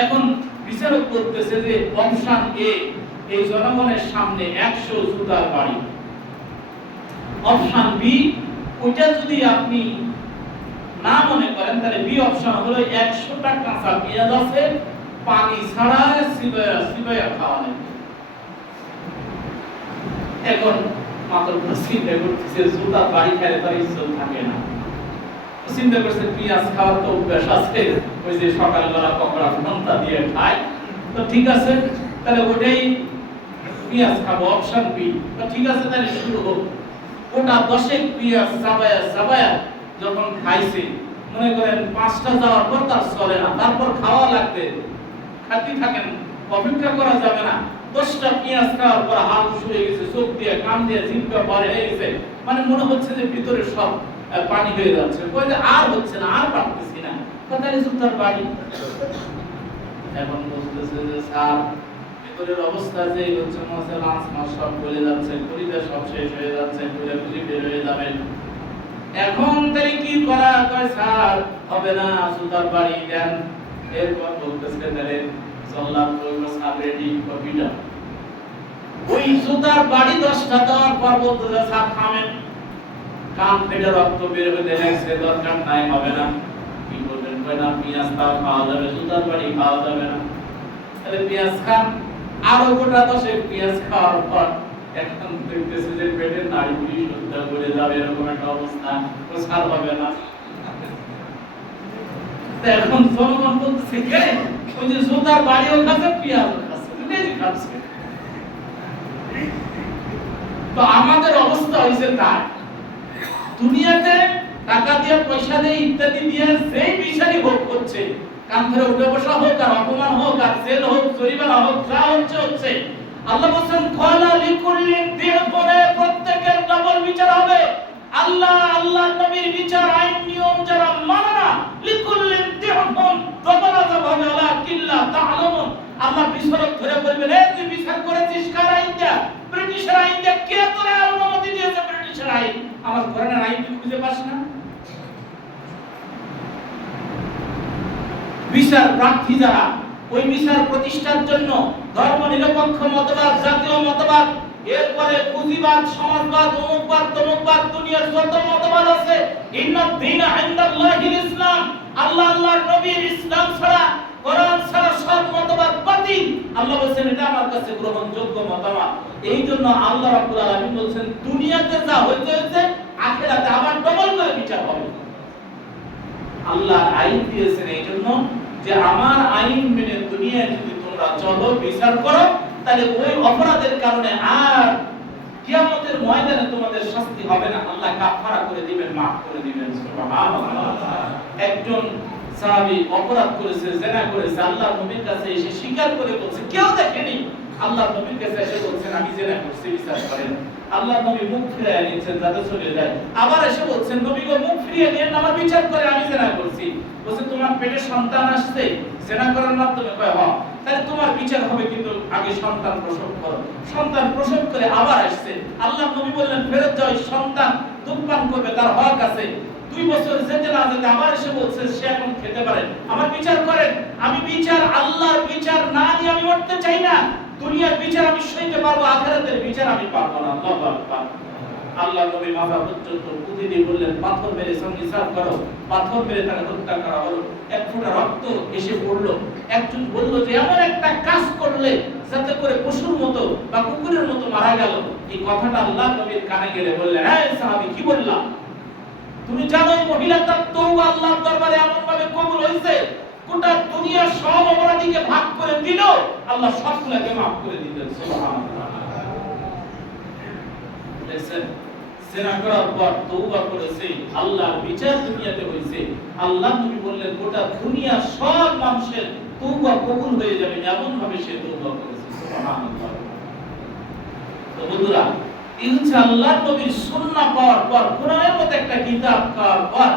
এখন বিচারক করতেছে যে অপশন এ, এই জনগণের সামনে 100 জুতার বাড়ি। অপশন বি, ওইটা যদি আপনি না মনে করেন, তাহলে বি অপশন হলো 100টা কাঁচা পেঁয়াজ আছে, পানি ছাড়া সিবায়া খাওয়া নেই। এখন মাতব্বর চিন্তা করতেছে জুতা বাড়ি খেলে তার ইজ্জত থাকে না। চিন্তা করছে পেঁয়াজ খাওয়ার তো অভ্যাস আছে, ওই যে সকালবেলা পকোড়া ভর্তা দিয়ে খায়, তো ঠিক আছে তাহলে ওটাই পেঁয়াজ খাবো, অপশন বি। ঠিক আছে, তাহলে শুরু হোক। ওটা 10 পেঁয়াজ চাবায়া চাবায়া যখন খাইছে, মনে করেন 5টা যাওয়ার পর তার চলে না, তারপর খাওয়া লাগবে, খাতি থাকেন, অপেক্ষা করা যাবে না। 10টা পেঁয়াজ খাওয়ার পর হাত শুয়ে গেছে, চোখ দিয়ে কান দিয়ে জিহ্বা ভরে হয়ে গেছে, মানে মনে হচ্ছে যে ভিতরে সব পানি হয়ে যাচ্ছে, কই যে আর হচ্ছে না, আর পারতেছি না। তাহলে জুতার বাড়ি। এখন বলতেছে যে স্যার, ভিতরের অবস্থা যে হচ্ছে মশা লাঞ্চ মাছ সব গলে যাচ্ছে, পরিবেশ সব শেষ হয়ে যাচ্ছে, পুরো খুঁজে বের হয়ে যাবে। এখন তাই কি করা? কয় স্যার হবে না, জুতার বাড়ি দেন। এরপর বলতেছে তাহলে চললাম তো স্যার রেডি কপিটা। ওই জুতার বাড়ি 10টা দেওয়ার পর বলতেছে স্যার থামেন, কান ফেটে রক্ত বের হতে লাগছে, দরকার নাই, হবে না। কি বলবেন? কয় না, পেঁয়াজ তাও খাওয়া যাবে, জুতার বাড়ি খাওয়া যাবে না। তাহলে পেঁয়াজ খান। আরো গোটা 10 পেঁয়াজ খাওয়ার পর এখন দেখতেছে যে পেটের নাড়িগুলি শুদ্ধ করে যাবে, এরকম একটা অবস্থা, প্রসার হবে না। এখন জনগণ বলতেছে কে? ওই যে জুতার বাড়িও খাচ্ছে, পেঁয়াজও খাচ্ছে, দুটোই খাচ্ছে। তো আমাদের অবস্থা হয়েছে তাই। দুনিয়াতে টাকা দিয়ে, পয়সা দিয়ে, ইত্যাদি দিয়ে যেই বিচারই হোক হচ্ছে, কান ধরে উঠে বসা হোক, আর অপমান হোক, আর জেল হোক, জরিমানা হোক, যা হচ্ছে হচ্ছে। আল্লাহ বলেন ক্বালা লিকুল্লি দিরপরে প্রত্যেকের ডাবল বিচার হবে। আল্লাহ নবীর বিচার, আইন নিয়ম যারা মানে না, লিকুল্লি দিরপন ডাবল আযাব হবে, আলা কিল্লা তাআলামুন। আল্লাহ বিচারক ধরে বলবেন, এই তুই বিচার করেছিস কার আইন দিয়া? ব্রিটিশের আইন দিয়া। কে তোরে অনুমতি দিয়েছে ব্রিটিশের আইন? আমার কোরআনের আইন তুই খুঁজে পাস না? বিচার প্রার্থী যারা, ওই বিচার প্রতিষ্ঠার জন্য ধর্ম নিরপেক্ষ মতবাদ, জাতীয় মতবাদ, এরপরে পুঁজিবাদ, সমাজবাদ, অমুকবাদ, তমুকবাদ, দুনিয়ার যত মতবাদ আছে, ইন্নাদ দীনা ইনদাল্লাহিল ইসলাম, আল্লাহর নবীর ইসলাম ছাড়া, কোরআন ছাড়া সব মতবাদ বাতিল। আল্লাহ বলেন এটা আমার কাছে গ্রহণযোগ্য মতবাদ। এই জন্য আল্লাহ রাব্বুল আলামিন বলেন দুনিয়াতে যা হইতে হইছে, আখিরাতে আবার ডবল করে বিচার হবে। আল্লাহ আইন দিয়েছেন এই জন্য যে আমার আইন মেনে দুনিয়ায় যদি তোমরা চলো, বিচার করো, তাহলে ওই অপরাধের কারণে আর কিয়ামতের ময়দানে তোমাদের শাস্তি হবে না। আল্লাহ কাফারা করে দিবেন, maaf করে দিবেন। সুবহানাল্লাহ। একজন সাহাবী অপরাধ করেছে, জিনা করেছে, আল্লাহর নবীর কাছে এসে স্বীকার করে বলছে, কেউ দেখেনি। আল্লাহর নবীর কাছে এসে বলছেন আমি জিনা করছি, বিচার করেন। আল্লাহর নবী মুখ ফিরিয়ে নিয়েছেন, যাতে চলে যায়। আবার এসে বলছেন নবী গো, মুখ ফিরিয়ে নিন, আমার বিচার করে, আমি জিনা করছি। বলছে তোমার পেটে সন্তান আসছে জিনা করার মাধ্যমে? কয় হ্যাঁ। তাহলে তোমার বিচার হবে, কিন্তু আগে সন্তান প্রসব করো। সন্তান প্রসব করে আবার আসছে। আল্লাহর নবী বললেন ফেরত যাও, সন্তান দুধ পান করবে, তার হক আছে। 2 বছর যেতে না যেতে আবার এসে বলছে সে এখন খেতে পারে, আমার বিচার করেন। আমি বিচার, আল্লাহর বিচার না নিয়ে আমি মরতে চাই না। দুনিয়ার বিচার আমি সইতে পারবো, আখিরাতের বিচার আমি পারবো না। আল্লাহু আকবার। আল্লাহ নবী মাথা পর্যন্ত পুঁতি দিয়ে বললেন পাথর মেরে সঙ্গে সাফ করো। পাথর মেরে তাকে হত্যা করা হলো। এক ফোঁটা রক্ত এসে পড়লো। একজন বলল যে এমন একটা কাজ করলে যাতে করে পশুর মতো বা কুকুরের মতো মারা গেল। এই কথাটা আল্লাহ নবীর কানে গেলে বললেন, এই সাহাবী কি বললা? তুমি জানো এই মহিলা তার তওবা আল্লাহর দরবারে এমন ভাবে কবুল হয়েছে, গোটা দুনিয়ার সব অপরাধীকে ভাগ করে দিল, আল্লাহ সবগুলোকে maaf করে দিলেন। সুবহানাল্লাহ। দেখছেন, জিনা করার পর তওবা করেছে, আল্লাহর বিচার দুনিয়াতে হয়েছে। আল্লাহ নবী বললেন গোটা দুনিয়ার সব মানুষের তওবা কবুল হয়ে যাবে, এমন ভাবে সে তওবা করেছে। সুবহানাল্লাহ। তো বন্ধুরা, এই হচ্ছে আল্লাহর নবীর সুন্নাহ পাওয়ার পর, কোরআনের মতো একটা কিতাব পাওয়ার পর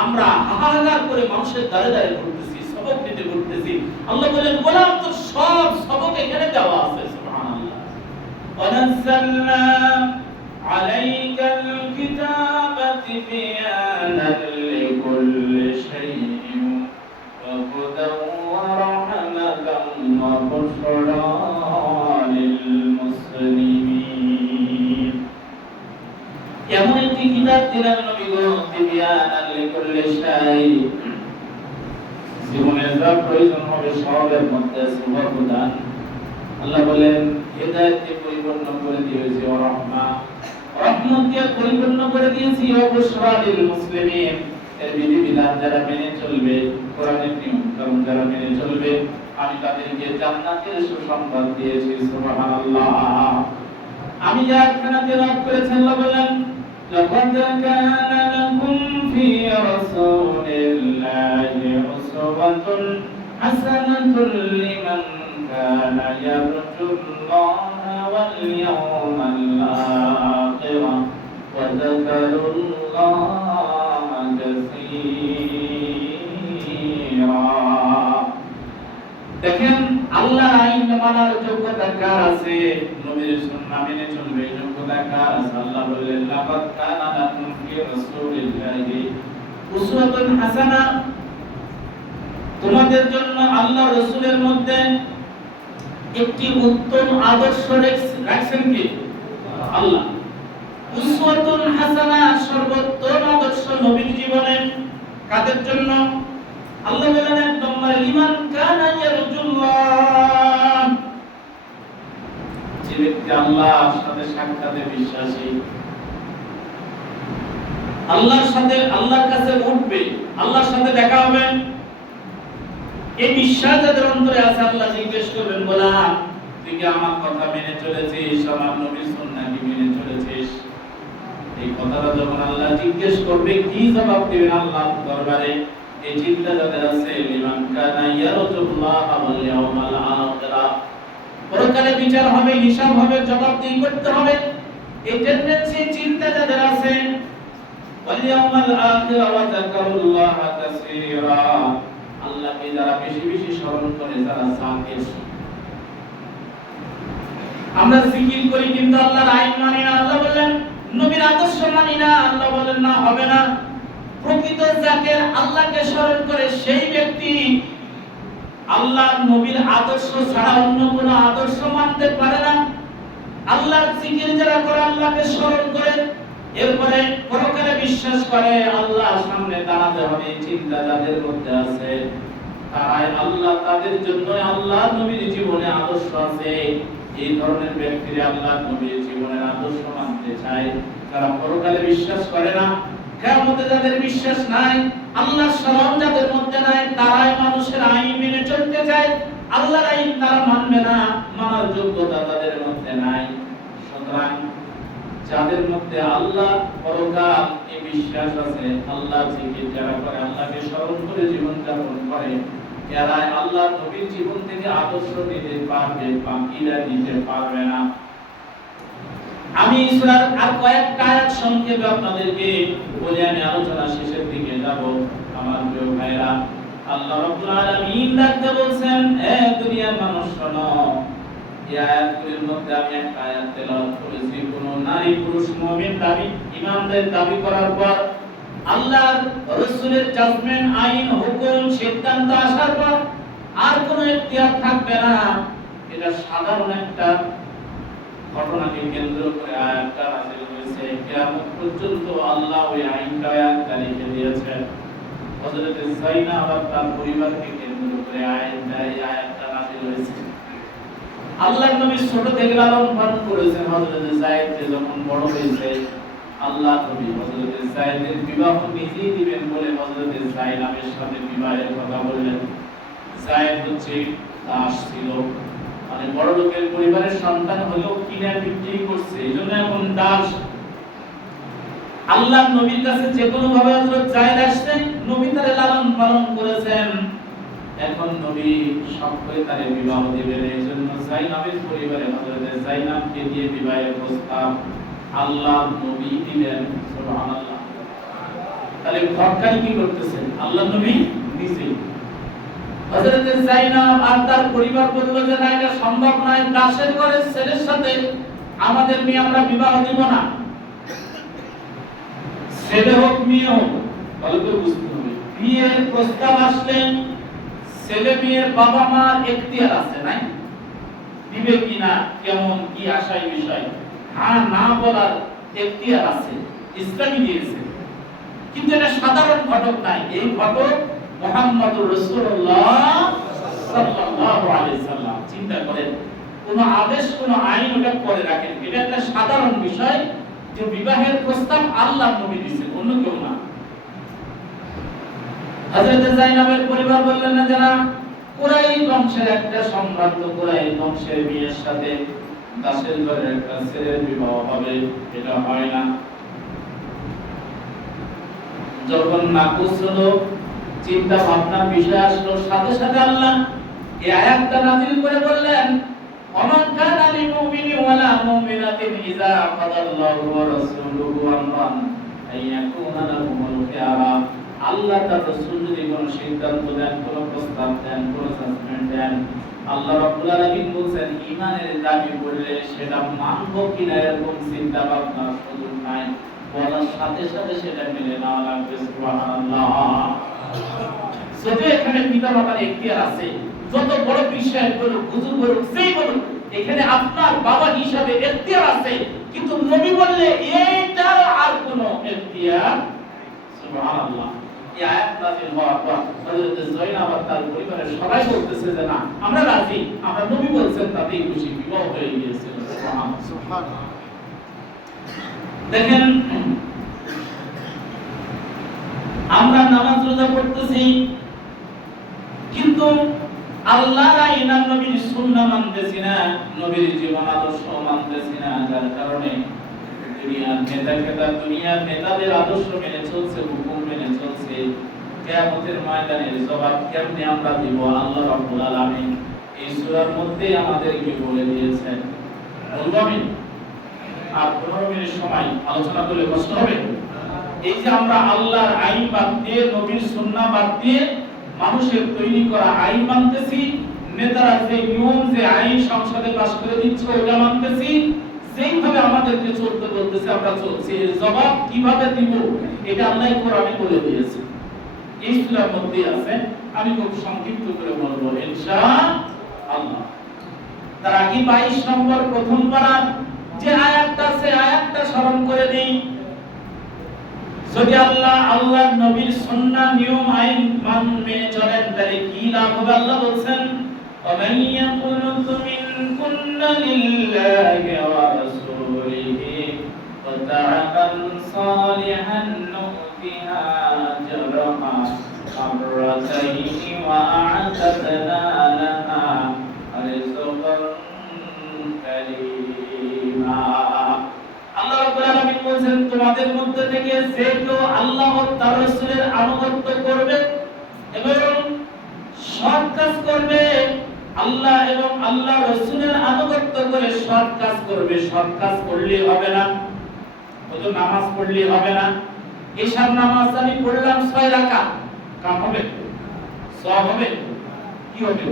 আমরা হাহাকার করে মানুষের দ্বারে দ্বারে ঘুরতেছি, সবক নিতে ঘুরতেছি। আল্লাহ বলেন গোলাম তোর সব সবক এখানে দেওয়া আছে। সুবহানাল্লাহ। ওয়ানাজ্জালনা আলাইকাল কিতাবা তিবয়ানান লিকুল্লি শাইইন ওয়া হুদান ওয়া রাহমাতান ওয়া বুশরা লিল মুসলিমিন। এমন একটি কিতাব দিলাম নবী গো, তিবয়ানান লিকুল্লি শাইইন, জীবনের যা প্রয়োজন হবে সবের মধ্যে সুবহান। আল্লাহ বলেন হেদায়েত দিয়ে পরিপূর্ণ করে দিয়েছি, ও রহমত দিয়ে পরিপূর্ণ করে দিয়েছি, ও বুশরা লিল মুসলিমিন। এর বিধি বিধান যারা মেনে চলবে, কোরআনের নিয়ম কানুন যারা মেনে চলবে, আমি তাদেরকে জান্নাতের সুসংবাদ দিয়েছি। সুবহানাল্লাহ। আমি যে আয়াতখানা তেলাওয়াত করেছি, আল্লাহ বলেন লাকাদ কানা লাকুম ফি রাসূলিল্লাহি উসওয়াতুন হাসানাতুন লিমান কানা ইয়ারজুল্লাহা ওয়াল ইয়াওমাল আখির ওয়া যাকারাল্লাহা কাসীরা। দেখেন, আল্লাহর আইন মানার যোগ্যতা কার আছে? নবীর সুন্নাহ মেনে চলবে যোগ্যতা কার আছে? আল্লাহ বললেন লাকাদ কানা লাকুম ফি রাসূলিল্লাহি উসওয়াতুন হাসানাহ, তোমাদের জন্য আল্লাহ রাসূলের মধ্যে একটি উত্তম আদর্শ রাখছেন কি? আল্লাহ। উসওয়াতুন হাসানাহ সর্বোত্তম আদর্শ নবীর জীবনে কাদের জন্য? আল্লাহ বলেন একদম লিমান কানা ইয়ারজুল্লাহ, যে ব্যক্তি আল্লাহর সাথে সাক্ষাতে বিশ্বাসী, আল্লাহর সাথে আল্লাহর কাছে উঠবে, আল্লাহর সাথে দেখা হবে, এই বিশ্বাস যাদের অন্তরে আছে, আল্লাহ জিজ্ঞেস করবেন বলা তুই কি আমার কথা মেনে চলেছিস, আমার নবীর সুন্নাহ কি মেনে চলেছিস? এই কথাটা যখন আল্লাহ জিজ্ঞেস করবে, কি জবাব দিবেন আল্লাহর দরবারে? এই চিন্তা যাদের আছে, লিমান কানা ইয়ারজুল্লাহ ওয়াল ইয়াওমাল আখির, পরকালে বিচার হবে, হিসাব হবে, জবাবদিহি করতে হবে, এই টেন্ডেন্সি চিন্তা যাদের আছে, ওয়াল ইয়াওমাল আখির ওয়া যাকারুল্লাহা কাসীরা, আল্লাহকে যারা বেশি বেশি স্মরণ করে, যারা যাকির। আমরা জিকির করি কিন্তু আল্লাহর আইন মানি না, আল্লাহ বলেন নবীর আদর্শ মানি না, আল্লাহ বলেন না, হবে না। প্রকৃত যাকে আল্লাহকে স্মরণ করে সেই ব্যক্তি আল্লাহর নবীর আদর্শ ছাড়া অন্য কোনো আদর্শ মানতে পারে না। আল্লাহর জিকির যারা করে, আল্লাহকে স্মরণ করে, এরপরে পরকালে বিশ্বাস করে আল্লাহর সামনে দাঁড়াতে হবে, চিন্তা যাদের মধ্যে আছে, তারাই আল্লাহ, তাদের জন্য আল্লাহ নবীর জীবনে আদর্শ আছে। এই ধরনের ব্যক্তিরা আল্লাহ নবীর জীবনের আদর্শ মানতে চায়। যারা পরকালে বিশ্বাস করে না, কিয়ামতে যাদের বিশ্বাস নাই, আল্লাহর স্মরণ যাদের মধ্যে নাই, তারাই মানুষের আইন মেনে চলতে চায়, আল্লাহর আইন তারা মানবে না, মানার যোগ্যতা তাদের মধ্যে নাই। সুতরাং যাদের মধ্যে আল্লাহ পরকাল এই বিশ্বাস আছে, আল্লাহ জিকির যারা করে, আল্লাহকে স্মরণ করে জীবন যাপন করে, এরাই আল্লাহ নবীর জীবন থেকে আদর্শ নিতে পারবে, বাকিরা নিতে পারবে না। আমি সূরার আর কয়েকটা আয়াত সংক্ষেপে আপনাদেরকে বলে আমি আলোচনা শেষের দিকে যাব। আমার প্রিয় ভাইরা, আল্লাহ রাব্বুল আলামিন ডাকতে বলছেন, হে দুনিয়ার মানুষ শোনো, এই আয়াতগুলির মধ্যে আমি একটা আয়াত তেলাওয়াত করেছি। কোন নারী পুরুষ মুমিন দাবি ঈমানদার দাবি করার পর আল্লাহর রাসূলের জাজমেন্ট, আইন, হুকুম, সিদ্ধান্ত আসার পর আর কোনো ইখতিয়ার থাকবে না। এটা সাধারণ একটা ঘটনাকে কেন্দ্র করে আয়াতটা নাযিল হয়েছে। কিয়ামত পর্যন্ত আল্লাহ ওই আইনটা আয়াতটা লিখে দিয়েছেন। হযরত যায়নাব আর তার পরিবারকে কেন্দ্র করে আয়াতটা নাযিল হয়েছে। আল্লাহর নবী ছোট থেকে লালন পালন করেছেন। হযরত যায়েদ যখন বড় হয়েছে, আল্লাহ নবী হযরত যায়েদের বিবাহ নিজেই দিবেন বলে হযরত যায়নাবের সাথে বিবাহের কথা বললেন। যায়েদ হচ্ছে দাস ছিল, মানে বড় লোকের পরিবারের সন্তান হলেও কিনে বিক্রি করছে, এইজন্য এখন দাস। আল্লাহর নবীর কাছে যে কোনো ভাবে হযরত যায়েদ আসছেন, নবী তারে লালন পালন করেছেন। এখন নবী সবকই তারে বিবাহ দিবেন, এইজন্য যায়নাবের পরিবারে হযরত যায়নাবকে দিয়ে বিবাহের প্রস্তাব আল্লাহ নবী দিলেন। সুবহানাল্লাহ। তাহলে ঘটকারী কি করতেছেন? আল্লাহ নবী নিজে। হযরত যায়নাব আর তার পরিবার বলল যে না, এটা সম্ভব নয়, দাসের ঘরের ছেলের সাথে আমাদের মেয়ে আমরা বিবাহ দিব না। ছেলে হোক মেয়ে হোক, ভালো করে বুঝতে হবে, বিয়ের প্রস্তাব আসলে ছেলে মেয়ের বাবা মার এখতিয়ার আছে, নাই দিবে কিনা, কেমন কি আশায় বিষয়, হ্যাঁ না বলার এখতিয়ার আছে, ইসলামই দিয়েছে। কিন্তু এটা সাধারণ ঘটক নাই, এই ঘটক মুহাম্মদুর রাসূলুল্লাহ সাল্লাল্লাহু আলাইহি সাল্লাম। চিন্তা করেন, কোন আদেশ কোন আইন ওটা করে রাখেন, এটা একটা সাধারণ বিষয় যে বিবাহের প্রস্তাব আল্লাহ নবী দিয়েছেন, অন্য কেউ না। হযরত যায়নাবের পরিবার বললেন না, যারা কুরাইশ বংশের একটা সম্ভ্রান্ত কুরাইশ বংশের মেয়ের সাথে দাসের ঘরের একটা ছেলের বিবাহ হবে, এটা হয় না। যখন নাকুচ হলো, চিন্তা ভাবনার বিষয় আসলো, সাথে সাথে আল্লাহ এই আয়াতটা নাযিল করে বললেন, ওমান কানা লিল মুমিনি ওয়ালা মুমিনাতিন ইযা কাদাল্লাহু ওয়া রাসূলুহু আমরান আইয়াকুনা লাহুমুল খিয়ারা। আল্লাহ তার রাসূল যদি কোনো সিদ্ধান্ত দেন, কোনো প্রস্তাব দেন, কোনো জাজমেন্ট দেন, আল্লাহ রাব্বুল আলামিন বলেন ঈমানের দাবি করলে সেটা মানব কিনা এরকম চিন্তা ভাবনা সুযোগ নাই, বলার সাথে সাথে সেটা মেনে নেওয়া লাগবে। সুবহানাল্লাহ। যদি এখানে পিতামাতার এখতিয়ার আছে, যত বড় বিষয় বলুক, হুজুর বলুক, যেই বলুক, এখানে আপনার বাবা হিসাবে এখতিয়ার আছে, কিন্তু নবী বললে এইটার আর কোনো এখতিয়ার। সুবহানাল্লাহ। এই আয়াত নাযিল হওয়ার পর হযরত যায়েনব আর তার পরিবারের সবাই বলতেছে যে না, আমরা রাজি, আমরা নবী বলছেন তাতেই খুশি, বিবাহ হয়ে গিয়েছে। সুবহানাল্লাহ। দেখেন, আমরা নামাজ রোজা পড়তেছি, কিন্তু আল্লাহর আইন আর নবীর সুন্নাহ মানতেছি না, নবীর জীবন আদর্শ মানতেছি না, যার কারণে দুনিয়ার নেতাদের আদর্শ মেনে চলছে, হুকুম মেনে চলছে। কিয়ামতের ময়দানে জবাব কেমনে আমরা দিব? আল্লাহ রাব্বুল আলামিন এই সূরার মধ্যে আমাদেরকে বলে দিয়েছেন। বলবো আমি আর 15 মিনিট সময় আলোচনা করলে কষ্ট হবে। এই যে আমরা আল্লাহর আইন বাদ দিয়ে, নবীর সুন্নাহ বাদ দিয়ে মানুষের তৈরি করা আইন মানতেছি, নেতারা যে নিয়ম, যে আইন সংসদে পাস করে দিচ্ছে ওটা মানতেছি, যেইভাবে আমাদেরকে চলতে বলতেছে আমরা চলছি। এর জবাব কিভাবে দিব এটা আল্লাহ কোরআনে বলে দিয়েছে, এই সূরার মধ্যে আছে। আমি খুব সংক্ষিপ্ত করে বলবো ইনশাআল্লাহ। তার আগে 22 নম্বর প্রথম পারার যে আয়াতটা আছে, আয়াতটা স্মরণ করে দেই। যদি আল্লাহ নবীর সুন্নাহ নিয়ম আইন মেনে চলেন, তাহলে কি লাভ হবে? আল্লাহ বলেন, وَمَن يَقْنُتُ مِنكُنَّ لِلَّهِ وَرَسُولِهِ وَتَعْمَلْ صَالِحًا نُؤْتِهَا أَجْرَهَا مَرَّتَيْنِ وَأَعْتَدْنَا لَهَا رِزْقًا كَرِيمًا। আল্লাহ রাব্বুল আলামিন বলেন, তোমাদের মধ্যে থেকে যে কেউ আল্লাহ ও তার রাসূলের আনুগত্য করবে এবং সৎ কাজ করবে, আল্লাহ এবং আল্লাহ রাসূলের আনুগত্য করে সৎ কাজ করবে। সৎ কাজ করলে হবে না, শুধু নামাজ পড়লে হবে না। ঈশার নামাজ আমি পড়লাম 6 রাকাত, কাম হবে? সওয়াব হবে? কি হবে?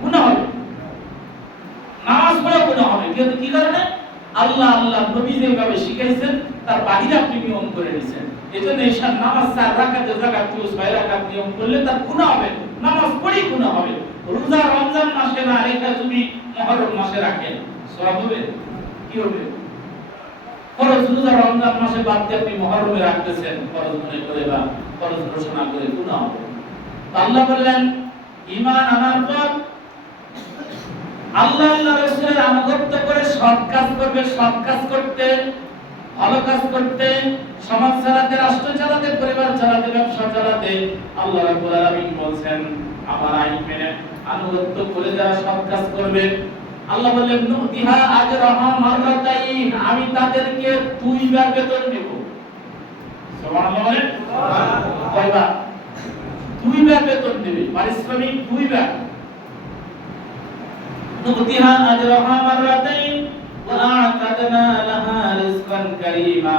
গুনাহ হবে। নামাজ পড়া গুনাহ হবে। কি কারণে? আল্লাহ নবী যেভাবে শিখাইছেন তার বাহিরে আপনি নিয়ম করে নিয়েছেন। এজন্য ঈশার নামাজ 4 রাকাতের জায়গায় 6 রাকাত নিয়ম করলে তার গুনাহ হবে, নামাজ পড়ি গুনাহ হবে। রোজা রমজান মাসে না রেখে যদি মুহররম মাসে রাখেন, সওয়াব হবে? কি হবে? ফরজ রোজা রমজান মাসে বাদ দিয়ে আপনি মুহররমে রাখতেছেন, ফরজ মনে করে বা ফরজ ঘোষণা করে গুনাহ হবে। আল্লাহ বললেন, ঈমান আনার পর আল্লাহ রাসূলের আনুগত্য করে সৎ কাজ করবে। সৎ কাজ করতে, ভালো কাজ করতে, সমাজ চালাতে, রাষ্ট্র চালাতে, পরিবার চালাতে, ব্যবসা চালাতে আল্লাহ রাব্বুল আলামিন বলেন, আমার আইন মেনে আনুগত্য করে যারা সৎ কাজ করবে, আল্লাহ বললেন, নুতিহা আজরাহা মাররাতাইন, আমি তাদেরকে 2 বার বেতন দেব। সুবহানাল্লাহ বলেন, সুবহানাল্লাহ। কয়বার? 2 বার বেতন দেবে, পারিশ্রমিক 2 বার। নুতিহা আজরাহা মাররাতাইন ওয়া আ'তাদনা লাহা রিজকান কারীমা।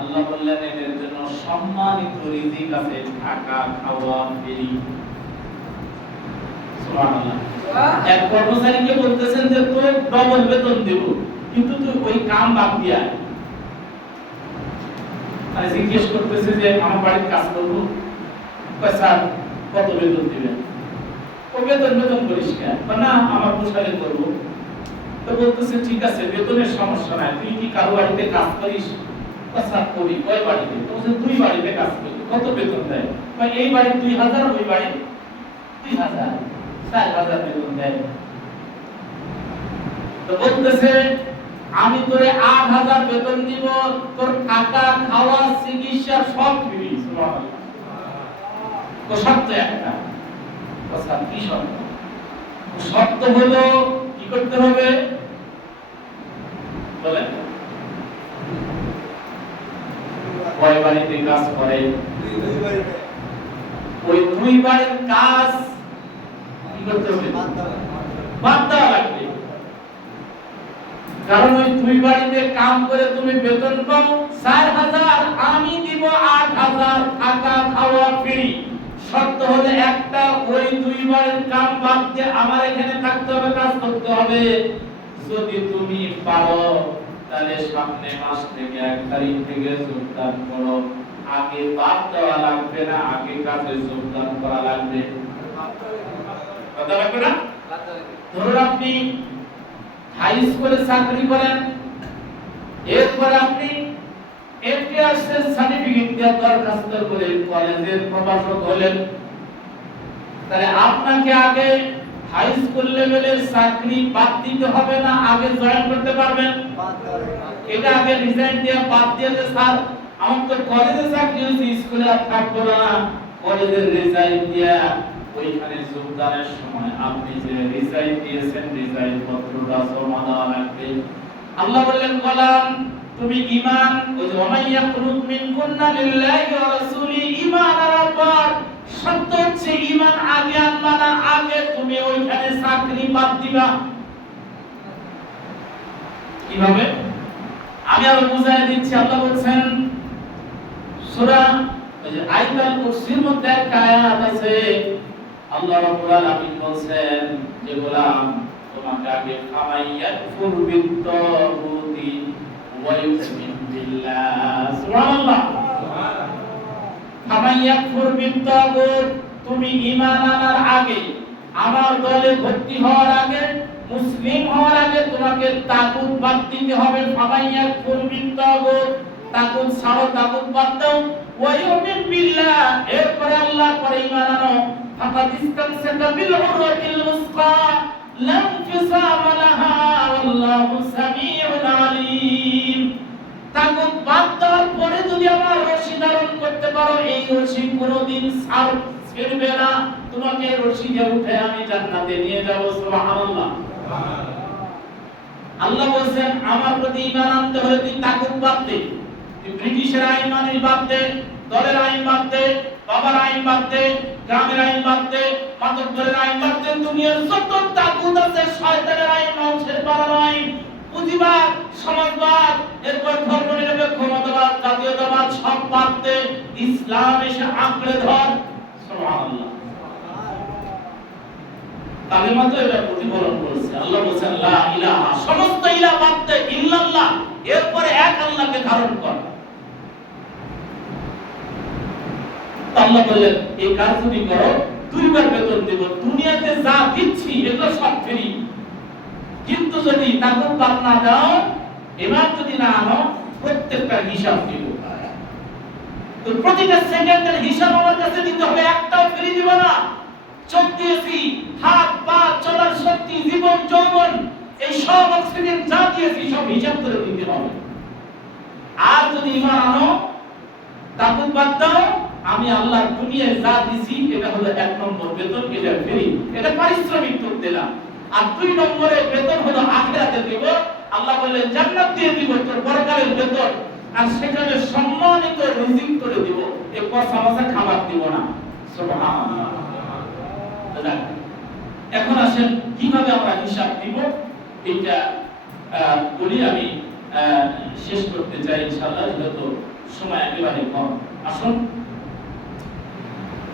আল্লাহ বললেন, এদের জন্য সম্মানিত রিজিক আছে, থাকা, খাওয়া, ফেরি। সুবহানাল্লাহ। এক কর্মচারীকে বলতেছেন যে তোর ডবল বেতন দেব, কিন্তু তুই ওই কাম বাদ দিয়া। আর জিজ্ঞেস করতেছে যে আমার বাড়ির কাজ করব, স্যার কত বেতন দিবেন? ও বেতন পরিষ্কার না, আমার পোশাকে করব। তো বলতেছে ঠিক আছে, বেতনের সমস্যা নাই, তুই কি কারো বাড়িতে কাজ করিস? স্যার করি। কয় বাড়িতে? বলছে 2 বাড়িতে কাজ করি। কত বেতন দেয়? এই বাড়ি 2000, ওই বাড়ি 3000, 4000 বেতন দেয়। তো বলতেছে আমি তোরে 8000 বেতন দিব, তোর থাকা, খাওয়া, চিকিৎসা সব ফ্রি। সুবহানাল্লাহ। তো শর্ত একটা, কথা কি শর্ত? শর্ত হলো কি করতে হবে বলেন? কয় বাড়িতে কাজ করে? ওই দুই বাড়ির কাজ কি করতে হবে? বাদ দেওয়া লাগবে। কারণ ওই দুই বাড়িতে কাম করে তুমি বেতন পাও 4000, আমি দিব 8000, থাকা খাওয়া ফ্রি। শর্ত হলো একটা, ওই দুই বাড়ির কাম বাদ দিয়ে আমার এখানে থাকতে হবে, কাজ করতে হবে। যদি তুমি পারো তাহলে সামনে মাস থেকে 1 তারিখ থেকে যোগদান করো। আগে বাদ দেওয়া লাগবে না, আগে কাজে যোগদান করা লাগবে। কথা লাগবে না? ধরুন আপনি হাই স্কুলে চাকরি করেন, এরপর আপনি এমটিআরএস সার্টিফিকেট দিয়ে দরখাস্ত করে কলেজের প্রভাষক হলেন, তাহলে আপনাকে আগে হাই স্কুল লেভেলের চাকরি বাদ দিতে হবে না, আগে জয়েন করতে পারবেন? এটা আগে রিজাইন দিয়ে বাদ দিয়ে যে স্যার আমার তো কলেজে চাকরি হয়েছে, স্কুলে আর থাকবো না, কলেজের রিজাইন দিয়ে ওইখানে যোগদানের সময় আপনি যে রিজাইন দিয়েছেন রিজাইন পত্রটা জমা দেওয়া লাগবে। আল্লাহ বললেন গোলাম তুমি ঈমান, ওই যে ওমাইয়া কুনুত মিনকুন্না লিল্লাহি ওয়া রাসূলি, ঈমান আনার পর শর্ত হচ্ছে ঈমান আগে আনবা না, আগে তুমি ওইখানে চাকরি বাদ দিবা। কিভাবে? আমি আরো বুঝাই দিচ্ছি। আল্লাহ বলেন সূরা ওই যে আয়াতুল কুরসির মধ্যে একটা আয়াত আছে, আল্লাহ রাব্বুল আলামিন বলেন যে গোলাম তোমাকে আগে ফামাইয়াকুর বিত-তাগুতি ওয়া ইউমিন বিল্লাহ, সুবহানাল্লাহ, ফামাইয়াকুর বিত-তাগুত, তুমি ঈমান আনার আগে, আমার দলে ভর্তি হওয়ার আগে, মুসলিম হওয়ার আগে তোমাকে তাগুত বাদ দিতে হবে। ফামাইয়াকুর বিত-তাগুত, তাগুত ছাড়ো, তাগুত বাদ দাও। ওয়া ইউমিন বিল্লাহ, এরপরে আল্লাহর পরে ঈমান আনো। ফাকাদ ইসতামসাকা বিল উরওয়াতিল উসকা লা ইনফিসামা লাহা ওয়াল্লাহু সামিউন আলীম। তাগুত বাদ দেওয়ার পরে যদি আমার রশি ধারণ করতে পারো, এই রশি কোনোদিন ছেড়বে না, তোমাকে রশি দিয়ে উঠে আমি জান্নাতে নিয়ে যাব। সুবহানাল্লাহ। আল্লাহ বলেন আমার প্রতি ঈমান আনতে হলে তুই তাগুত বাদ দে, তুই ব্রিটিশের আইন মানিস বাদ দে, দলের আইন বাদ দে, বাবার আইন বাদ দে, গ্রামের আইন বাদ দে, মাতব্বরের আইন বাদ দে, দুনিয়ার যত তাগুত আছে, শয়তানের আইন, মানুষের পাড়ার আইন, পুঁজিবাদ, সমাজবাদ, এরপর ধর্মনিরপেক্ষ মতবাদ, জাতীয়তাবাদ, সব বাদ দে, ইসলাম এসে আঁকড়ে ধর। সুবহানাল্লাহ। কালেমা তো এটা প্রতিফলন করেছে। আল্লাহ বলেছেন লা ইলাহা, সমস্ত ইলাহ বাদ দে, ইল্লাল্লাহ, এরপরে এক আল্লাহকে ধারণ কর। আল্লাহ বললেন এই কাজ যদি করো দুইবার বেতন দেব, দুনিয়াতে যা দিচ্ছি এগুলো সব ফ্রি, কিন্তু যদি তাগুত বাদ না দাও, এবার যদি না আনো, প্রত্যেকটা হিসাব দিব। তো প্রতিটা সেকেন্ডের হিসাব আমার কাছে দিতে হবে, একটাও ফ্রি দিব না। চোখ দিয়েছি, হাত পা চলার শক্তি, জীবন যৌবন, এই সব অক্সিজেন যা দিয়েছি সব হিসাব করে দিতে হবে। আর যদি ঈমান আনো, তাগুত বাদ দাও, আমি আল্লাহ দুনিয়ায় যা দিছি এটা হলো 1 নম্বর বেতন, এটা ফ্রি, এটা পারিশ্রমিক তোর দিলাম। আর 2 নম্বরের বেতন হলো আখিরাতে দেব। আল্লাহ বললেন জান্নাত দিয়ে দিব, তোর পরকালের বেতন, আর সেখানে সম্মানিত রিজিক করে দিব, এই কষা মশা খাবার দিব না। সুবহানাল্লাহ। এখন আসেন কিভাবে আমরা হিসাব দিব, এটা বলি আমি শেষ করতে চাই ইনশাআল্লাহ, যেহেতু সময় একেবারে কম। আসুন,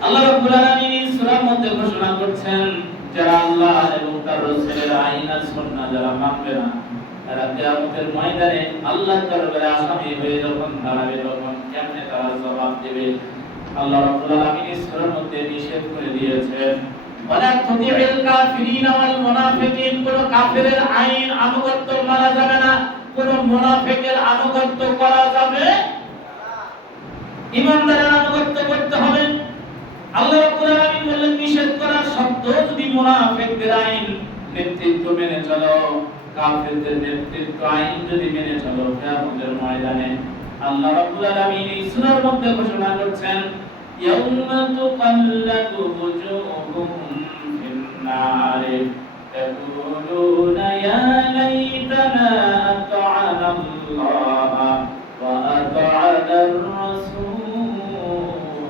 আল্লাহ রাব্বুল আলামিন সূরার মধ্যে ঘোষণা করছেন যারা আল্লাহ এবং তার রাসূলের আইন আর সুন্নাহ যারা মানবে না, তারা কিয়ামতের ময়দানে আল্লাহর দরবারে আসামি হয়ে যখন দাঁড়াবে, তখন কেমনে তারা জবাব দেবে। আল্লাহ রাব্বুল আলামিন সূরার মধ্যে নিষেধ করে দিয়েছেন ওয়ালা তুতিউল কাফিরিনা ওয়াল মুনাফিকিন, কোন কাফিরের আইন আনুগত্য মানা যাবে না, কোন মুনাফিকের আনুগত্য করা যাবে না, ঈমানদারের আনুগত্য করতে হবে। আল্লাহ রাব্বুল আলামিন বললেন নিষেধ করার সত্ত্বেও যদি মুনাফিকদের আইন নেতৃত্ব মেনে চলো, কাফিরদের নেতৃত্ব আইন যদি মেনে চলো, কিয়ামতের ময়দানে আল্লাহ রাব্বুল আলামিন এই সূরার মধ্যে ঘোষণা করছেন ইয়াউমা তুকাল্লাবু ওজুহুহুম النار يقولون يا ليتنا أطعنا الله وأطعنا الرسول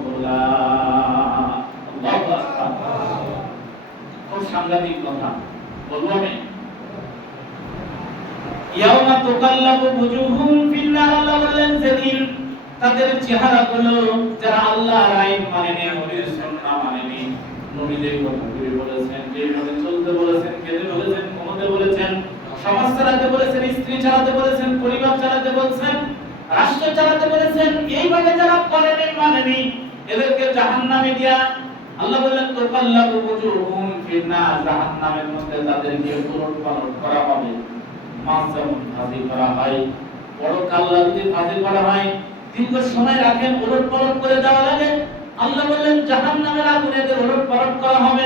الله أكبر খুব সাংঘাতিক কথা বলবো আমি ইয়াওমা তুকাল্লাবু বুজুহুম ফিন-নার আল্লাহ বললেন সেদিন তাদের চেহারাগুলো যারা আল্লাহর আইন মানেনি নবীর সুন্নাহ মানেনি নবীদের কথাগুলি বলেছেন যেভাবে চলতে বলেছেন খেতে বলেছেন ঘুমাতে বলেছেন সমাজ চালাতে বলেছেন স্ত্রী চালাতে বলেছেন পরিবার চালাতে বলেছেন রাষ্ট্র চালাতে বলেছেন এইভাবে যারা করেনি মানেনি এদেরকে জাহান্নামে দিয়া আল্লাহ বললেন তুকাল্লাবু বুজুহুম ফিন-নার জাহান্নামের মধ্যে তাদেরকে উলট-পালট করা হবে মাছ যেমন ভাজি করা হয় বড় কাল্লা যদি ভাজি করা হয় দীর্ঘ সময় রাখেন উলট-পালট করে দেওয়া লাগে আল্লাহ বললেন জাহান্নামের আগুনে এদের উলট-পালট করা হবে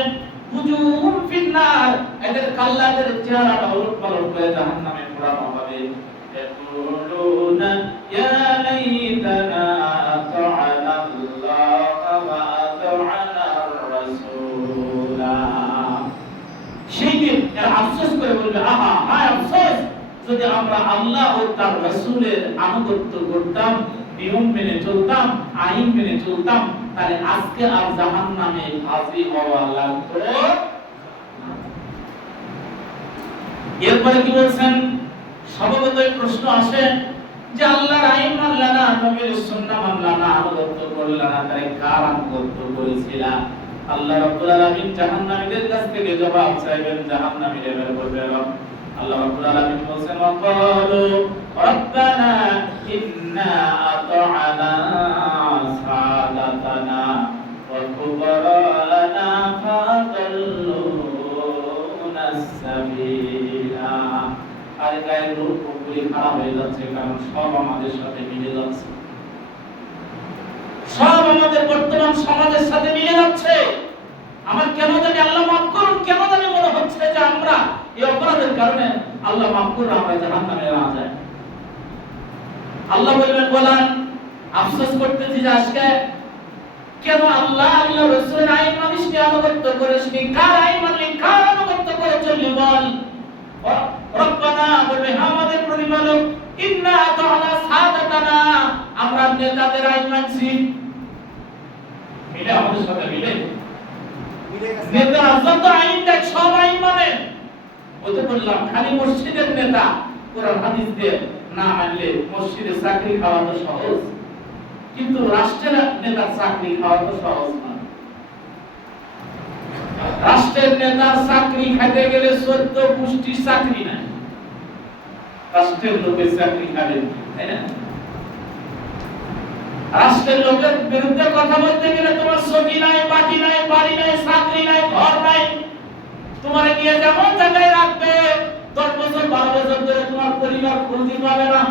বুজুহুম ফিন-নার এদের কাল্লাদের চেহারাটা উলট-পালট করে জাহান্নামে পোড়ানো হবে ইয়াকুলুনা ইয়া লাইতানা আতা'না আল্লাহ ওয়া আতা'না আর-রাসূলা সেই দিন এরা আফসোস করে বলবে আহা হায় আফসোস যদি আমরা আল্লাহ ও তার রাসূলের আনুগত্য করতাম নিয়ম মেনে চলতাম আইন মেনে চলতাম তাহলে আজকে আর জাহান্নামে ফাঁসি হওয়া লাগতো না। এরপরে কি বলছেন স্বভাবতই প্রশ্ন আসে যে আল্লাহর আইন মানলা না নবীর সুন্নাহ মানলা না আনুগত্য করলা না তাহলে কার আনুগত্য করেছিলা আল্লাহ রাব্বুল আলামিন জাহান্নামীদের কাছ থেকে জবাব চাইবেন জাহান্নামীরা বের করবে আল্লাহ রাব্বুল আলামিন বলেন ওয়াকালু রাব্বানা ইন্না আতা'না সাদাতানা ওয়া কুবরানা ফাদাল্লুনা সাবিলা আর গায়ের রূপগুলি খারাপ হয়ে যাচ্ছে কারণ সব আমাদের সাথে মিলে যাচ্ছে সব আমাদের বর্তমান সমাজের সাথে মিলে যাচ্ছে আমার কেন জানি আল্লাহ মাফ করুন কেন জানি মনে হচ্ছে যে আমরা এই অপরাধের কারণে আল্লাহ মাফ করুন আমরা জাহান্নামে না যাই আল্লাহ বলেন আফসোস করতেছি যে আজকে কেন আল্লাহ আল্লাহ রাসূলের আইন মানিস কে আনুগত্য করিস নি কার আইন মানলি কার আনুগত্য করে চললি বল রব্বানা বলবে আমাদের প্রতিপালক ইন্না আতা'না সাদাতানা আমরা নেতাদের আইন মানছি মিলে আমাদের সাথে মিলে নেতা যত আইন দেয় সব আইন মানে ওই তো বললাম খালি মসজিদের নেতা কোরআন হাদিস দিয়ে না মানলে মসজিদে চাকরি খাওয়া তো সহজ কিন্তু রাষ্ট্রের নেতার চাকরি খাওয়া তো সহজ না রাষ্ট্রের নেতার চাকরি খাইতে গেলে 14 পুষ্টি চাকরি নাই রাষ্ট্রের লোকের চাকরি খাবেন তাই না রাষ্ট্রের লোকের বিরুদ্ধে কথা বলতে গেলে তোমার সখী নাই বাকি নাই বাড়ি নাই চাকরি নাই ঘর নাই তোমার নিয়ে যেমন জায়গায় রাখবে 10 বছর 12 বছর ধরে তোমার পরিবার খুঁজে পাবে না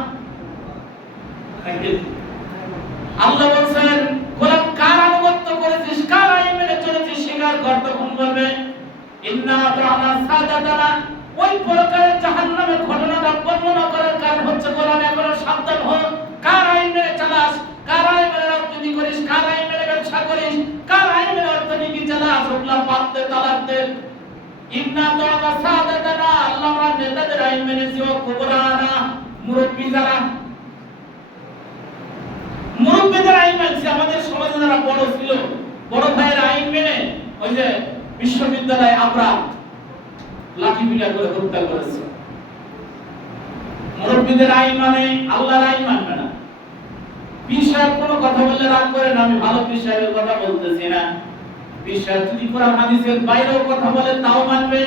আল্লাহ বলেন গোলাম কার আনুগত্য করেছিস কার আইন মেনে চলেছিস স্বীকার কর তখন বলবে ইন্না আতা'না সাদাতানা ওই প্রকারের জাহান্নামের ঘটনাটা বর্ণনা করার কারণ হচ্ছে গোলাম এখন সাবধান হও কার আইন মেনে চালাস কার আইন মেনে রাজনীতি করিস কার আইন মেনে ব্যবসা করিস কার আইন মেনে অর্থনীতি চালাস ওগুলা পাপতে তালাক দে ইন্না আতা'না সাদাতানা আল্লাহ আমার নেতাদের আইন মেনেছি ও কুবরানা মুরব্বি যারা মুরব্বিদের আইন মানছে আমাদের সমাজে যারা বড় ছিল বড় ভাইয়ের আইন মেনে ওই যে বিশ্ববিদ্যালয়ে আমরা লাঠি পিটা করে হত্যা করেছে মুরব্বিদের আইন মানে আল্লাহর আইন মানবে না পীর সাহেব কোনো কথা বললে রাগ করে না আমি ভালো পীর সাহেবের কথা বলতেছি না পীর সাহেব যদি কোরআন হাদিসের বাইরেও কথা বলে তাও মানবে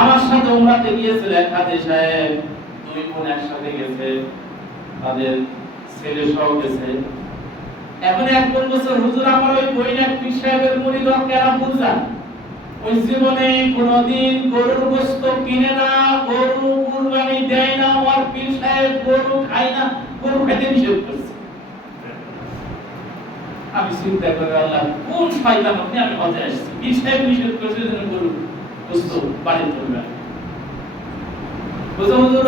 আমার সাথে উমরাতে গিয়েছিল এক হাজি সাহেব দুই বোন একসাথে গেছে তাদের ছেলে সহ গেছে এখন এক বোন বছর হুজুর আমার ওই বইনাক পীর সাহেবের মুরিদ কেন বুঝা ওই জীবনে কোনদিন গরুর গোশত কিনে না গরু কুরবানি দেয় না আর পীর সাহেব গরু খায় না গরু খেতে নিষেধ করছে আমি চিন্তা করে আল্লাহ কোন শয়তান আপনি আমি হজে আসছি পীর সাহেব নিষেধ করছে যেন গরু গোশত বাড়ি তুলবে বুঝো হুজুর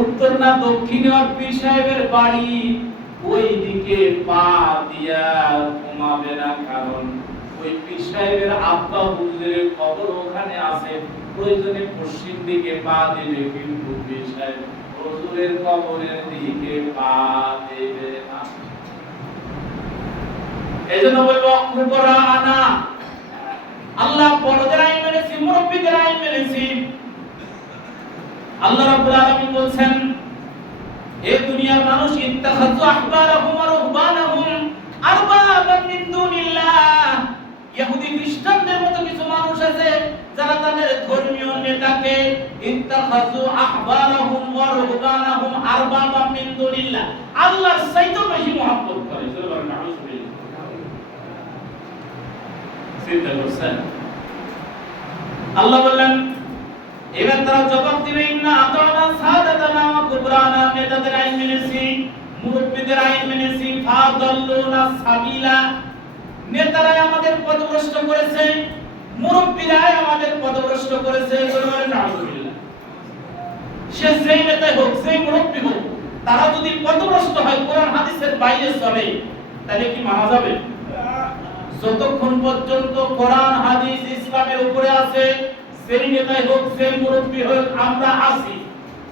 উত্তর না দক্ষিণে আর পীর সাহেবের বাড়ি ওই দিকে পা দিয়া ঘুমাবে না কারণ ওই ওই পীর সাহেবের আব্বা হুজুরের কবর ওখানে আছে, প্রয়োজনে পশ্চিম দিকে পা দেবে, কিন্তু পীর সাহেব হুজুরের কবরের দিকে পা দেবে না। এজন্য বলবো কুরআনা, আল্লাহ বড়দের আইন মেনেছি, মুরব্বিদের আইন মেনেছি। আল্লাহ রাব্বুল আলামিন বলছেন, এই দুনিয়ার মানুষ ইত্তাখাযু আহবারাহুম ওয়া রুহবানাহুম আরবাবাম মিন দুনিল্লাহ। ইহুদি খ্রিস্টানদের মতো কিছু মানুষ আছে যারা তাদের ধর্মীয় নেতাকে ইত্তাখাযু আহবারাহুম ওয়া রুহবানাহুম আরবাবাম মিন দুনিল্লাহ, আল্লাহর চাইতে বেশি মহব্বত করে। সুবহানাল্লাহ। চিন্তা করছেন? আল্লাহ বললেন, এবার তারা জবাব দিবে, ইন্না আতানা সাদাতানা ওয়া কুবরানা, নেতাদের আইন মেনেছি, মুরব্বিদের আইন মেনেছি, ফাদাল্লুনা সাবিলা, নেতারাই আমাদের পথভ্রষ্ট করেছে, মুরব্বিরাই আমাদের পথভ্রষ্ট করেছে। নাউযুবিল্লাহ। সে যেই নেতাই হোক, যেই মুরব্বি হোক, তারা যদি পথভ্রষ্ট হয়, কোরআন হাদিসের বাইরে চলে, তাহলে কি মানা যাবে? যতক্ষণ পর্যন্ত কোরআন হাদিস ইসলামের উপরে আছে, সেই নেতাই হোক, সেই মুরব্বি হোক, আমরা আছি।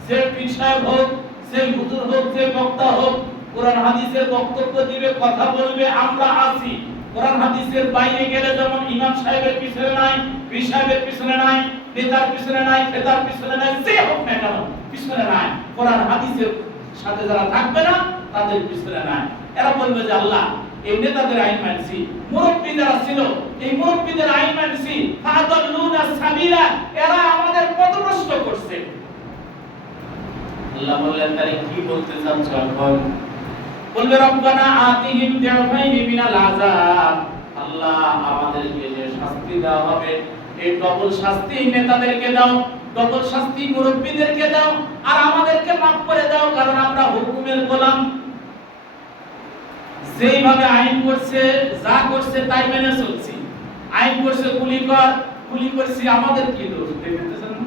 সে পীর সাহেব হোক, সেই হুজুর হোক, সেই বক্তা হোক, কোরআন হাদিসের বক্তব্য দিবে, কথা বলবে, আমরা আছি। কোরআন হাদিসের বাইরে গেলে যেমন ইমাম সাহেবের পিছনে নাই, পীর সাহেবের পিছনে নাই, নেতার পিছনে নাই, খেতার পিছনে নাই, যে হোক না কেন পিছনে নাই। কোরআন হাদিসের সাথে যারা থাকবে না, তাদের পিছনে নাই। এরা বলবে যে আল্লাহ, এই নেতাদের আইন মানছি, মুরব্বি যারা ছিল এই মুরব্বিদের আইন মানছি, ফাদাল্লুনা সাবিলা, এরা আমাদের পথভ্রষ্ট করছে। আল্লাহ বললেন, তাহলে কি বলতে চাচ্ছ এখন? বলবে, রব্বানা আতিহিম দিআফাইনি মিনাল আযাব, আল্লাহ আমাদেরকে যে শাস্তি দেওয়া হবে, এই ডবল শাস্তি নেতাদেরকে দাও, ডবল শাস্তি মুরব্বিদেরকে দাও, আর আমাদেরকে মাফ করে দাও, কারণ আমরা হুকুমের গোলাম। যেইভাবে আইন করছে, যা করছে তাই মেনে চলছি। আইন করছে গুলি কর, গুলি করছি, আমাদের কি দোষ? দেখতেছেন না?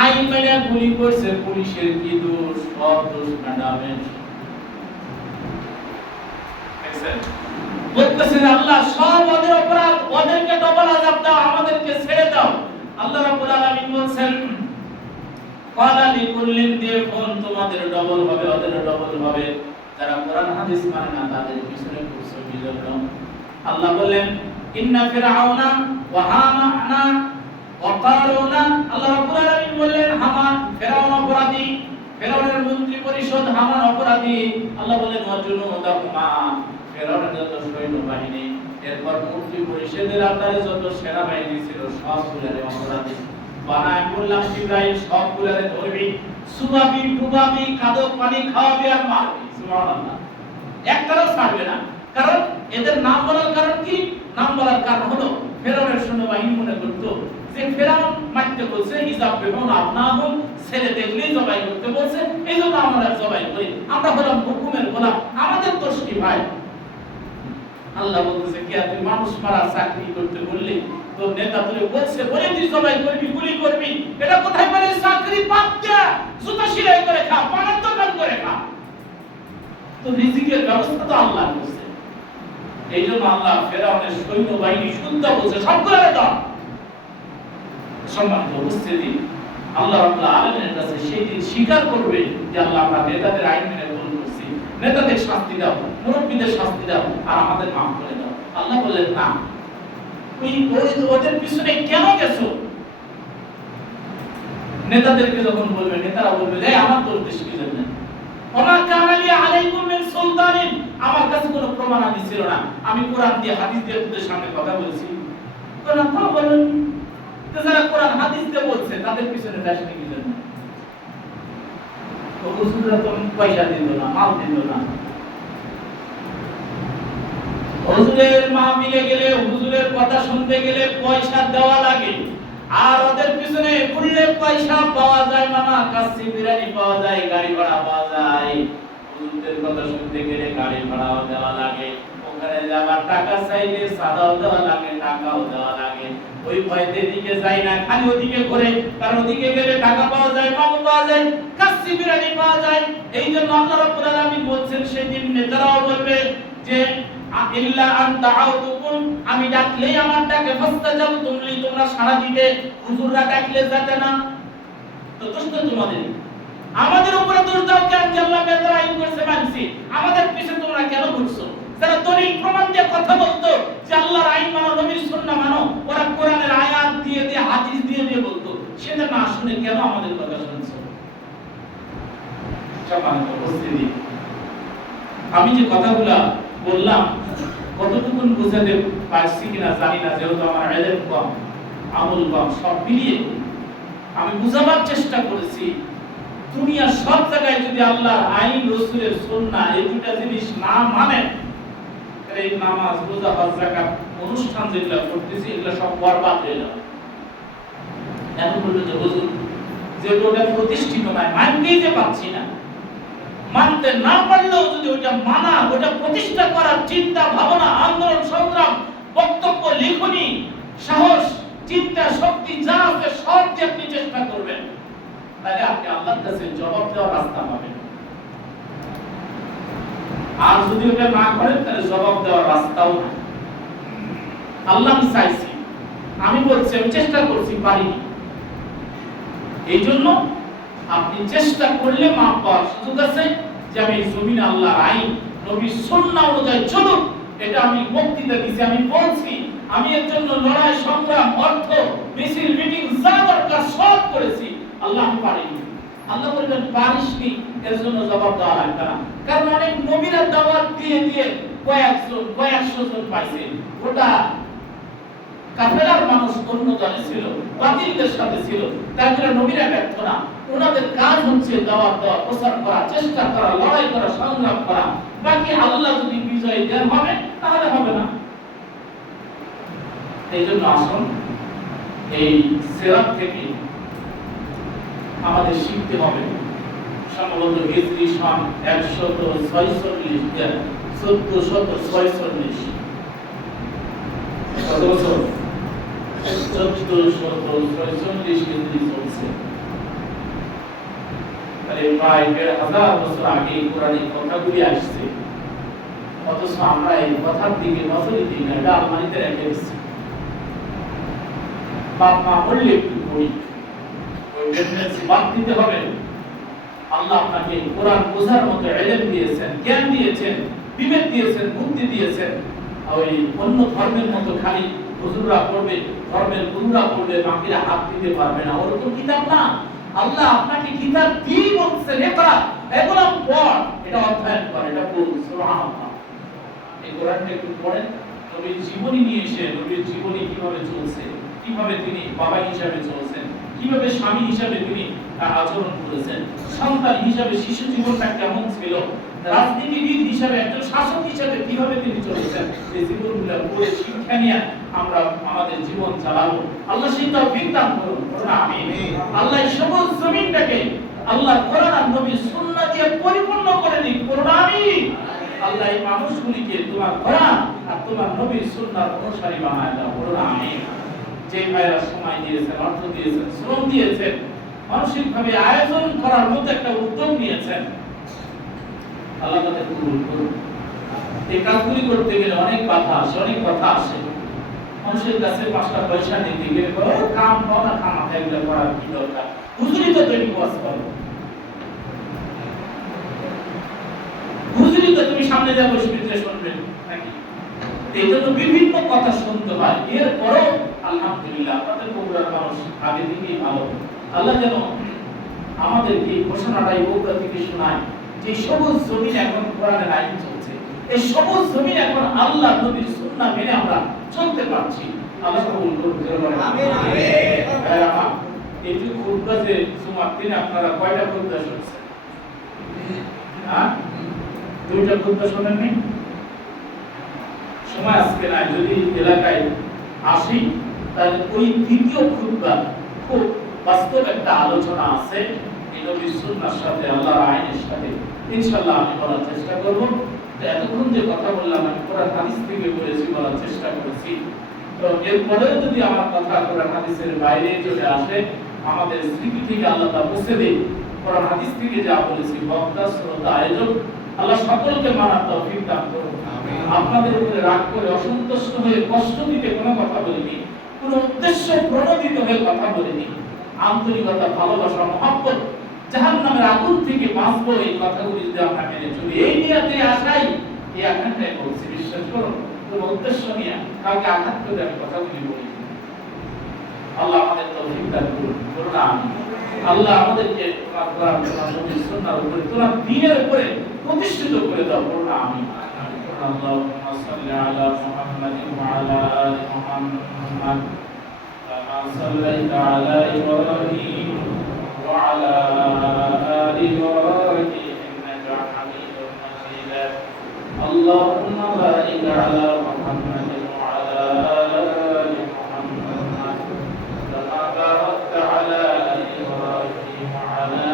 আইন মেনে গুলি করছে, পুলিশের কি দোষ? সব দোষ ম্যাডামের। দেখছেন? বলতেছেন আল্লাহ সব ওদের অপরাধ, ওদেরকে ডবল আযাব দাও, আমাদেরকে ছেড়ে দাও। আল্লাহ রাব্বুল আলামিন বলছেন, ক্বালা লিকুল্লিন দিফুন, তোমাদের ডবল হবে, ওদের ডবল হবে। যারা কোরআন হাদিস মানে না, তাদের পিছনে ঘুরছে বিজন্য। আল্লাহ বলেন, ইন্না ফিরআউনা ওয়া হামানা ওয়া কারুনা, আল্লাহ রাব্বুল আলামিন বললেন, হামান ফিরআউন অপরাধী, ফিরআউনের মন্ত্রী পরিষদ হামান অপরাধী। আল্লাহ বলেন, ওয়াজুনুদাহুমা, ফিরআউনের যত সৈন্যবাহিনী, এরপর মন্ত্রী পরিষদের আন্ডারে যত সেনাবাহিনী ছিল, সবগুলোরে অপরাধী বানায় বললাম। ইব্রাহিম সবগুলোরে ধরবি, সুবাবি ডুবাবি, কাদো পানি খাওয়াবি আর মারবি। সুবহানাল্লাহ। একটাও ছাড়বে না। কারণ এদের নাম বলার কারণ কি? নাম বলার কারণ হলো ফেরাউনের সৈন্যবাহিনী মনে করত যে ফেরাউন মারতে বলছে, ইজাব বেহুন আপনাহুম, ছেলে দেখলেই জবাই করতে বলছে, এইজন্য আমরা জবাই করি, আমরা হলাম হুকুমের গোলাম, আমাদের দোষ কি ভাই? আল্লাহ বলতেছে, কি তুই মানুষ মারা চাকরি করতে বললি, তো নেতা তুই বলছে বলে তুই জবাই করবি, গুলি করবি, এটা কোথায় বলে? চাকরি বাদ দে, জুতা সেলাই করে খা, পানের দোকান করে খা। তো রিজিকের ব্যবস্থা তো আল্লাহ করছে। এইজন্য আল্লাহ ফেরাউনের সৈন্যবাহিনী শুদ্ধ বলছে, সবগুলোরে দাও। সম্মানিত উপস্থিতি, আল্লাহ রাব্বুল আলামিনের কাছে সেই দিন স্বীকার করবে যে আল্লাহ, আমরা নেতাদের আইন মেনে ভুল করছি, নেতাদের শাস্তি দাও, মুরব্বিদের শাস্তি দাও, আর আমাদের মাফ করে দাও। আল্লাহ বললেন, না, ওদের পিছনে কেন গেছো? নেতাদেরকে যখন বলবে, নেতারা বলবে, আমার দোষ বেশি কি জন্য? ওমা কানালি আলাইকুম মিন সুলতানিন, আমার কাছে কোনো প্রমাণাদি ছিল না, আমি কোরআন দিয়ে হাদিস দিয়ে তোমাদের সামনে কথা বলছি। কোরআন তো বলেন, যারা কোরআন হাদিস দিয়ে বলছে তাদের পিছনে যাসনি কি জন্য? তো হুজুররা তো পয়সা দিল না, মাল দিল না। হুজুরের মাহফিলে গেলে, হুজুরের কথা শুনতে গেলে পয়সা দেওয়া লাগে, আর ওদের পিছনে ঘুরলে পয়সা পাওয়া যায়, মামা কাচ্চি বিরিয়ানি পাওয়া যায়, গাড়ি ভাড়া পাওয়া যায়। হুজুরদের কথা শুনতে গেলে গাড়ি ভাড়াও দেওয়া লাগে, ওখানে যাবার টাকা চাইলে সাদাও দেওয়া লাগে, টাকাও দেওয়া লাগে। ওই ভয়তে এদিকে যায় না, খালি ওদিকে ঘুরে, কারণ ওদিকে গেলে টাকা পাওয়া যায়, মাল পাওয়া যায়, কাচ্চি বিরিয়ানি পাওয়া যায়। এই জন্য আল্লাহ রাব্বুল আলামিন বলছেন, সেদিন নেতারাও বলবে যে ইল্লা আন দাআউতুকুম, আমি ডাকলেই আমার ডাকে ফাস্তাজাবতুম লি, তোমরা সাড়া দিতে, হুজুররা ডাকলে যেতে না। তো দোষ তো তোমাদের, আমাদের উপরে দোষ দাও কেন যে আল্লাহ বেদরা আইন করছে মানছি, আমাদের পিছে তোমরা কেন ঘুরছো? যারা দলিল প্রমাণ দিয়ে কথা বলতো যে আল্লাহর আইন মানো, নবীর সুন্নাহ মানো, ওরা কোরআনের আয়াত দিয়ে দিয়ে হাদিস দিয়ে দিয়ে বলতো, সেটা না শুনে কেন আমাদের কথা শুনছো? সম্মানিত উপস্থিতি, আমি যে কথাগুলা বললাম কতটুকু বুঝাতে পারছি কিনা জানি না, যেহেতু আমার ইলম কম, আমল কম, সব মিলিয়ে আমি বুঝাবার চেষ্টা করেছি। দুনিয়ার সব জায়গায় যদি আল্লাহর আইন, রাসূলের সুন্নাহ এই দুটো জিনিস না মানেন, তাহলে এই নামাজ, রোজা, হজ, যাকাত অনুষ্ঠান যেগুলো করতেছি এগুলো সব বরবাদ হয়ে যাবে। এখন বললো যে হুজুর, যে ওটা প্রতিষ্ঠিত নয়, মানতেই যে পাচ্ছি না, মানতে না পারলেও যদি ওটা মানা, ওটা প্রতিষ্ঠা করার চিন্তা ভাবনা, আন্দোলন, সংগ্রাম, বক্তব্য, লেখনী, সাহস, চিন্তা শক্তি যা আছে সব দিয়ে আপনি চেষ্টা করবেন, তাহলে আপনি আল্লাহর কাছে জবাব দেওয়ার রাস্তা পাবেন। আর যদি ওটা না করেন তাহলে জবাব দেওয়ার রাস্তাও না। আল্লাহ আমি চাইছি, আমি বলছি, আমি চেষ্টা করছি, পারিনি। এই জন্য আপনি চেষ্টা করলে মাপ পাওয়ার সুযোগ আছে যে আমি জমিনে আল্লাহর আইন, নবীর সুন্নাহ অনুযায়ী চলুন। এটা আমি বক্তৃতা দিছি, আমি বলছি, আমি এর জন্য লড়াই, সংগ্রাম, অর্থ, মিছিল, মিটিং যা দরকার সব করেছি। আল্লাহ আমি পারিনি। আল্লাহ বলবেন পারিসনি, এর জন্য জবাব দেওয়া লাগবে না। কারণ অনেক নবীরা দাওয়াত দিয়ে দিয়ে কয়েকশো জন পাইছে, ওটা কাফেলার মানুষ অন্য দলে ছিল, বাতিলদের সাথে ছিল, তারা নবীরা ব্যর্থ না। ওনাদের কাজ হচ্ছে দাওয়াত দেওয়া, প্রচার করা, চেষ্টা করা, লড়াই করা, সংগ্রাম করা। বাকি আল্লাহ যদি বিজয় দেন হবে, তাহলে হবে না। এই জন্য আসুন এই সিরাত থেকে আমাদের শিখতে হবে। সম্ভবত হিজরি সন 1446 কত বছর? 1446 হিজরি চলছে। তাহলে প্রায় 1000 বছর আগে কোরআনের কথাগুলি আসছে, অথচ আমরা এই কথার দিকে নজরই দিই না, এটা আলমারিতে রেখে দিচ্ছি। বাপ মা বললে একটু পড়ি, ওই টেন্ডেন্সি বাদ দিতে হবে। আল্লাহ আপনাকে কোরআন বোঝার মতো ইলম দিয়েছেন, জ্ঞান দিয়েছেন, বিবেক দিয়েছেন, বুদ্ধি দিয়েছেন। ওই অন্য ধর্মের মতো খালি হুজুররা পড়বে, ধর্মের গুরুরা পড়বে, বাকিরা হাত দিতে পারবে না, ওরকম কিতাব না। আল্লাহ আপনাকে কিতাব দিয়ে বলছেন, ইকরা, এগুলো পড়, এটা অধ্যয়ন কর, এটা পড়। সুবহানাল্লাহ। এই কোরআনটা একটু পড়েন, নবীর জীবনী নিয়ে এসে, নবীর জীবনী কিভাবে চলছে, কিভাবে তিনি বাবা হিসাবে চলছেন, কিভাবে স্বামী হিসাবে তিনি আচরণ করেছেন, সন্তান হিসাবে শিশু জীবনটা কেমন ছিল, রাজনীতিবিদ হিসাবে, একজন শাসক হিসাবে কিভাবে তিনি চলেছেন, এই জীবনগুলো পড়ে শিক্ষা নিয়ে আমরা আমাদের জীবন চালাবো। আল্লাহ সেই তৌফিক দান করুন। আমিন। আল্লাহ এই সবুজ জমিনটাকে আল্লাহ কোরআন আর নবীর সুন্নাহ দিয়ে পরিপূর্ণ করে দিন। আমিন। আল্লাহ এই মানুষগুলিকে তোমার কোরআন আর তোমার নবীর সুন্নাহর অনুসারী বানায় দাও। আমিন। যে ভাইরা সময় দিয়েছেন, অর্থ দিয়েছেন, শ্রম দিয়েছেন, মানসিকভাবে আয়োজন করার মতো একটা উদ্যোগ নিয়েছেন, আল্লাহ তাদের কবুল করুন। এই কাজগুলি করতে গেলে অনেক বাধা আসে, অনেক কথা আসে। মানুষের কাছে 5টা পয়সা দিতে গেলে কাম পাও না, কাম এগুলো করার কি দরকার? হুজুরি তো তুমি ওয়াজ করো, হুজুরি তো তুমি সামনে যা বসে শুনবেন নাকি? এই জন্য বিভিন্ন কথা শুনতে হয়। এরপরও আলহামদুলিল্লাহ আপনাদের বগুড়ার মানুষ আগে থেকেই ভালো। আল্লাহ যেন আমাদেরকে ঘোষণাটাই বগুড়া থেকে শোনায় যে সবুজ জমিন এখন কোরআনের আইন চলছে, এই সবুজ জমিন এখন আল্লাহ নবীর সুন্নাহ মেনে আমরা চলতে পারছি। আল্লাহ কবুল করুন। আমিন আমিন। এই যে খুতবা যে জুমার দিনে আপনারা কয়টা খুতবা শুনছেন? হ্যাঁ, 2টা খুতবা শুনেননি? সময় আজকে নাই, যদি এলাকায় আসি তাহলে ওই দ্বিতীয় খুতবা খুব বাস্তব একটা আলোচনা আছে এই নবীর সুন্নাহর সাথে, আল্লাহর আইনের সাথে। ইনশাআল্লাহ আমি বলার চেষ্টা করব। এতক্ষণ যে কথা বললাম আমি কোরআন হাদিস থেকে বলেছি, বলার চেষ্টা করেছি। তো এরপরেও যদি আমার কথা কোরআন হাদিসের বাইরে চলে আসে, আমাদের স্মৃতি থেকে আল্লাহ তা মুছে দেন। কোরআন হাদিস থেকে যা বলেছি, বক্তা, শ্রোতা, আয়োজক, আল্লাহ সকলকে মানার তৌফিক দান করুন। আমিন। আপনাদের উপরে রাগ করে অসন্তুষ্ট হয়ে কষ্ট দিতে কোনো কথা বলিনি, কোনো উদ্দেশ্য প্রণোদিত হয়ে কথা বলিনি। আন্তরিকতা, ভালোবাসা, মহব্বত, জাহান্নামের আগুন থেকে বাঁচবো, এই কথাগুলি যদি আমরা মেনে চলি, এই নিয়তে আশাই এই আঘাতটাই বলছি। বিশ্বাস করুন, কোনো উদ্দেশ্য নিয়ে কাউকে আঘাত করে আমি কথাগুলি বলি। আল্লাহ আমাদের তৌফিক দান করুন, বলুন আমিন। আল্লাহ আমাদেরকে তোমার কোরআন, তোমার নবীর সুন্নাহর উপরে, তোমার দ্বীনের উপরে প্রতিষ্ঠিত করে দাও, বলুন আমিন। আল্লাহুম্মা সাল্লি আলা মুহাম্মাদিন ওয়া আলা আলি মুহাম্মাদ কামা সাল্লাইতা আলা ইব্রাহিম ওয়া আলা আলি ইব্রাহিম ইন্নাকা হামিদুম মাজিদ। আল্লাহুম্মা বারিক আলা মুহাম্মাদিন ওয়া আলা আলি মুহাম্মাদ কামা বারাকতা আলা ইব্রাহিম ওয়া আলা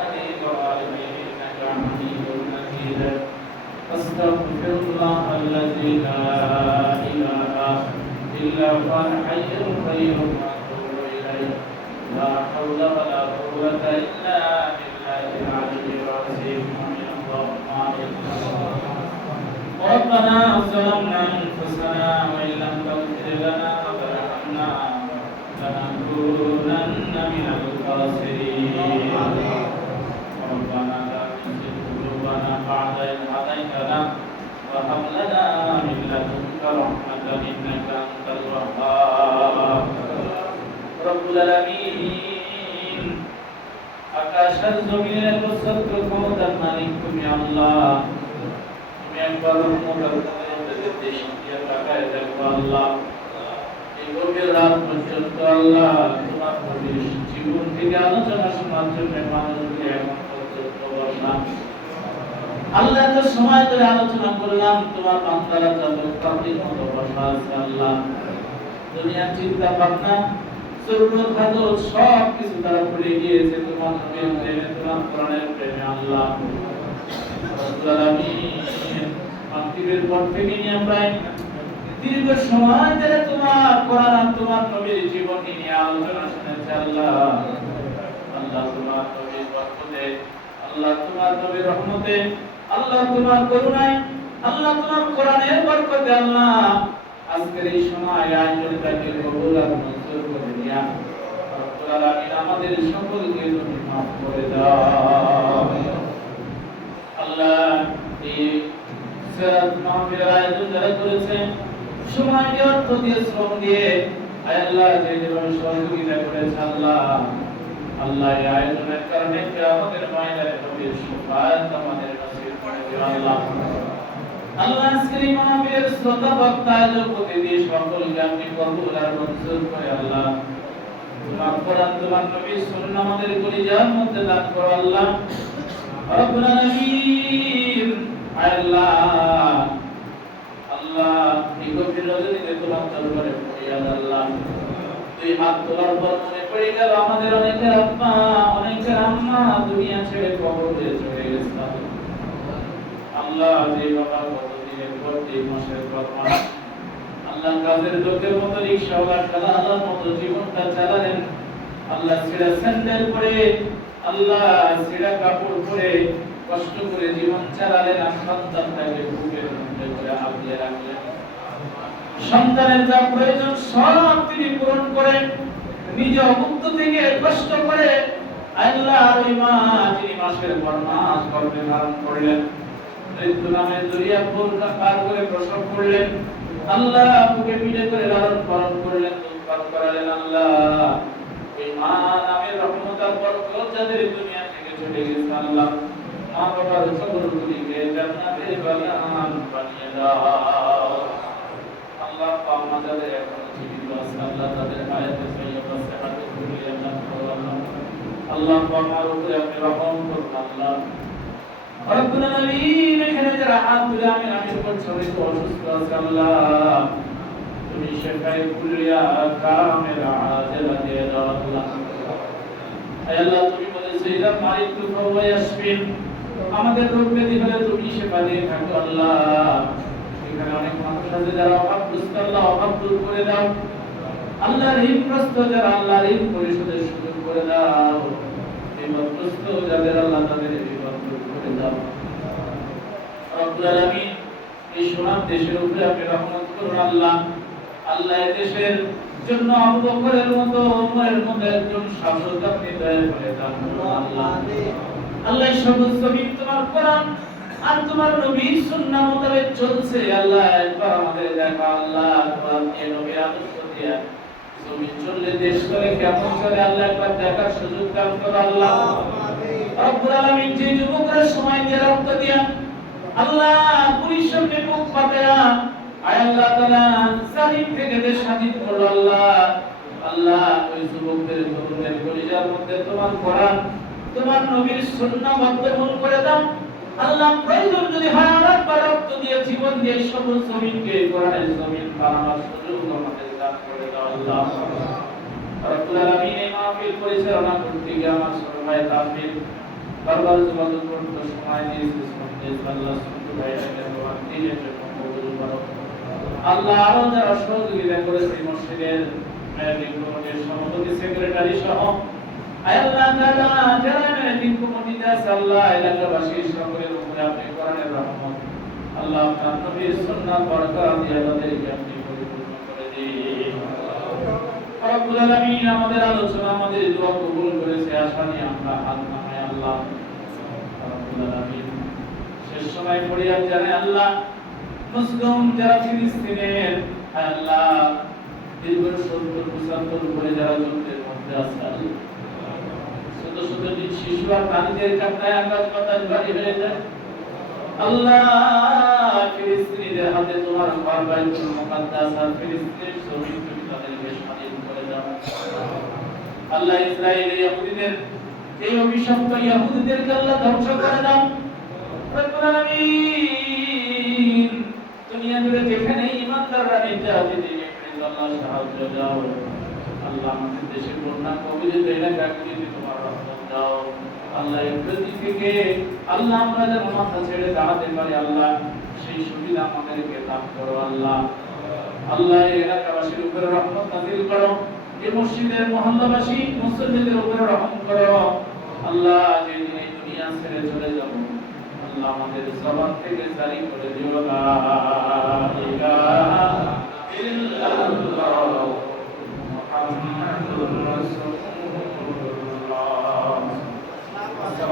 আলি ইব্রাহিম ইন্নাকা হামিদুম মাজিদ। أستغفر الله الذي لا إله إلا هو الحي القيوم وأتوب إليه. لا حول ولا قوة إلا بالله العلي العظيم. اللهم آمين. ربنا ظلمنا أنفسنا وإن لم تغفر لنا وترحمنا لنكونن من الخاسرين. ربنا لا تزغ قلوبنا بعد إذ هديتنا وهب لنا من لدنك رحمة إنك أنت الوهاب. رب العالمين আকাশের জমিনের প্রসন্ন ক্ষমতার মালিক তুমি আল্লাহ। তুমি একবার রহমতের আমাদের দেশে দিয়ে তাকায় দেখো আল্লাহ, এই গভীর রাত পর্যন্ত আল্লাহ তোমার নবীর জীবন থেকে আলোচনা শোনার জন্য মানুষকে এখন পর্যন্ত বসা। আল্লাহ তো সময় ধরে আলোচনা করলাম, তোমার বান্দারা যত প্রান্তিক মতো বসা আছে আল্লাহ, দুনিয়ার চিন্তা ভাবনা জরুরত হাজত সব কিছু তারা ভুলে গিয়েছে তোমার নবীর প্রেমে, তোমার কোরআনের প্রেমে আল্লাহ। রব্বুল আলামিন মাগরিবের পর থেকে নিয়ে আমরা দীর্ঘ সময় ধরে তোমার কোরআন আর তোমার নবীর জীবন নিয়ে আলোচনা শুনেছি আল্লাহ। আল্লাহ তোমার নবীর বরকতে, আল্লাহ তোমার নবীর রহমতে, আল্লাহ তোমার করুণায়, আল্লাহ তোমার কোরআনের বরকতে আল্লাহ আজকের এই সময় আয়োজনটাকে কবুল আর মঞ্জুর করে দিয়া রব্বুল আলামিন আমাদের সকলকে তুমি মাফ করে দাও আল্লাহ। এই সিরাত মাহফিলের আয়োজন যারা করেছে, সময় দিয়ে, অর্থ দিয়ে, শ্রম দিয়ে আল্লাহ যেভাবে সহযোগিতা করেছে আল্লাহ, আল্লাহ এই আয়োজনের কারণে আমাদের ময়দানে নবীর শাফাআত আমাদের নসিব করে দিও আল্লাহ। আল্লাহ আজকের এই মাহফিলের শ্রোতা বক্তা আয়োজক প্রতিনিধি সকলকে আপনি কবুল আর মঞ্জুর করে আল্লাহ। তোমার কোরআন, তোমার নবীর সুন্নাহ আমাদের কলিজার মধ্যে দান করো আল্লাহ। রব্বুল আলামিন আল্লাহ, আল্লাহ এই গভীর রজনীতে তোমার দরবারে ফরিয়াদ আল্লাহ, দুই হাত তোলার পর মনে পড়ে গেল আমাদের অনেকের আব্বা, অনেকের আম্মা দুনিয়া ছেড়ে কবরে চলে গেছে আল্লাহ। যে বাবা কতদিনের পর 3 মাসের পর মাস আল্লাহ কাজের লোকের মতো, রিকশাওয়ালা চালানোর মতো জীবনটা চালালেন আল্লাহ। ছেঁড়া স্যান্ডেল পরে আল্লাহ, ছেঁড়া কাপড় পরে কষ্ট করে জীবন চালালেন। আর সন্তানটাকে বুকের মধ্যে করে আগলে রাখলেন। সন্তানের যা প্রয়োজন সব তিনি পূরণ করে নিজে অভুক্ত থেকে কষ্ট করে আল্লাহ ওই মা যিনি মাসের পর মাস গর্ভে ধারণ করলেন, মৃত্যু নামের দরিয়া পার করে প্রসব করলেন আল্লাহ, বুকে পিঠে করে লালন পালন করলেন, দুধপান করালেন আল্লাহ। ওই মা নামের রহমত আর বরকত যাদের দুনিয়া থেকে চলে গেছে আল্লাহ, মা বাবার কবরগুলিকে জান্নাতের বাগান বানিয়ে দাও আল্লাহ। পাওনা যাদের এখন জীবিত আছে আল্লাহ, তাদের হায়াতে সাইয়্যিবা সিহাতে কুল্লিয়া দান করো আল্লাহ। আল্লাহ পাওনার উপরে আপনি রহম করুন আল্লাহ। রব্বুল আলামিন এখানে যারা হাত তুলে আমিন করছে, অসুস্থ আছে আল্লাহ, তুমি শিফায়ে কুল্লিয়া কামিলা আজলা দিয়ে দাও আল্লাহ। হে আল্লাহ, তুমি বলেছো ইযা মারিতু ফাহুয়া ইয়াশফিন, আমাদের রোগ ব্যাধি হলে তুমি শিফা দিয়ে থাকো আল্লাহ। এখানে অনেক মানুষ আছে যারা অভাবগ্রস্ত আল্লাহ, অভাব দূর করে দাও আল্লাহ। ঋণগ্রস্ত যারা আল্লাহ, ঋণ পরিশোধের সুযোগ করে দাও। বিপদগ্রস্ত যাদের আল্লাহ, তাদের বিপদ দূর করে দাও রব্বুল আলামিন। এই সোনার দেশের উপরে আপনি রহমত করুন আল্লাহ। আল্লাহ এই দেশের জন্য আবু বকরের মতো ওমরের মতো একজন শাসক আপনি দয়া করে দান করুন আল্লাহ। আল্লাহ এই সবুজ জমিন তোমার কোরআন আর তোমার নবীর সুন্নাহ মোতাবেক চলছে আল্লাহ, একবার আমাদের দেখা আল্লাহ। কোরআন এর নবীর আদর্শ দিয়া জমিন চললে দেশ চলে কেমন চলে আল্লাহ একবার দেখার সুযোগ দান করো আল্লাহ। রব্বুল আলামিন যে যুবকরা সময় দিয়ে রক্ত দিয়া আল্লাহ পুলিশ সামনে মুখ পাতায়া আয় আল্লাহ তাআলা জালিম থেকে দেশ স্বাধীন করো আল্লাহ। আল্লাহ ওই যুবকদের তরুণদের কলিজার মধ্যে তোমার কোরআন তোমার নবীর সুন্নাহ বদ্ধমূল করে দাও আল্লাহ। প্রয়োজন যদি হয় আরেকবার রক্ত দিয়ে জীবন দিয়ে সবুজ জমিনকে কোরআনের জমিন বানানোর সুযোগ আমাদের দান করে দাও আল্লাহ। রব্বুল আলামিন এই মাহফিল পরিচালনা করতে গিয়ে আমার ছোট ভাই তাফসীর বারবার যোগাযোগ করতে সময় দিয়েছে, শুনতে আল্লাহ শুনতে ভাইটাকে দোয়া দিয়ে কবুল করো আল্লাহ। আরো যারা সহযোগিতা করেছে মসজিদের ম্যানেজিং কমিটির সভাপতি সেক্রেটারি সহ আয় আল্লাহ তাআলা যারা ম্যানেজিং কমিটিতে আছে আল্লাহ এলাকাবাসীর সকলের উপরে আপনি কোরআনের রহমত আল্লাহ আপনার নবীর সুন্নাহ বরকত দিয়ে তাদেরকে আপনি পরিপূর্ণ করে দিন। রব্বুল আলামিন আমাদের আলোচনা আমাদের দোয়া কবুল করেছে আশা নিয়ে আমরা হাত নামাই আল্লাহ। রব্বুল আলামিন শেষ সময় ফরিয়াদ জানাই আল্লাহ মুসলিম যারা ফিলিস্তিনের আল্লাহ দীর্ঘ 70-75 করে যারা যুদ্ধের মধ্যে আছে আল্লাহ, ছোট ছোট শিশু আর প্রাণীদের কান্নায় আকাশ বাতাস ভারী হয়ে যায় আল্লাহ। ফিলিস্তিনিদের হাতে তোমার ঘর বাইতুল মুকাদ্দাস আর ফিলিস্তিনের জমিন তুমি তাদেরকে স্বাধীন করে দাও আল্লাহ। ইসরায়েলের ইহুদিদের এই অভিশপ্ত ইহুদিদেরকে আল্লাহ ধ্বংস করে দাও রব্বুল আলামিন। দুনিয়া জুড়ে যেখানে ঈমানদাররা নির্যাতিত আল্লাহ সাহায্য দাও আল্লাহ। আমাদের দেশে বন্যা কবলিত এলাকাগুলিতে তোমার রহমত দাও আল্লাহ। এই প্রতি থেকে আল্লাহ আমরা যেন মাথা ছেড়ে দাঁড়াতে পারি আল্লাহ, সেই সুবিধা আমাদেরকে দান করো আল্লাহ। আল্লাহ এই এলাকাবাসীর উপরে রহমত নাযিল করো, এই মসজিদের মহল্লাবাসী মুসল্লিদের উপরে রহম করো আল্লাহ। যেদিন এই দুনিয়া ছেড়ে চলে যাব আল্লাহ আমাদের জবান থেকে জারি করে দিও লা ইলাহা ইল্লাল্লাহ মুহাম্মাদুর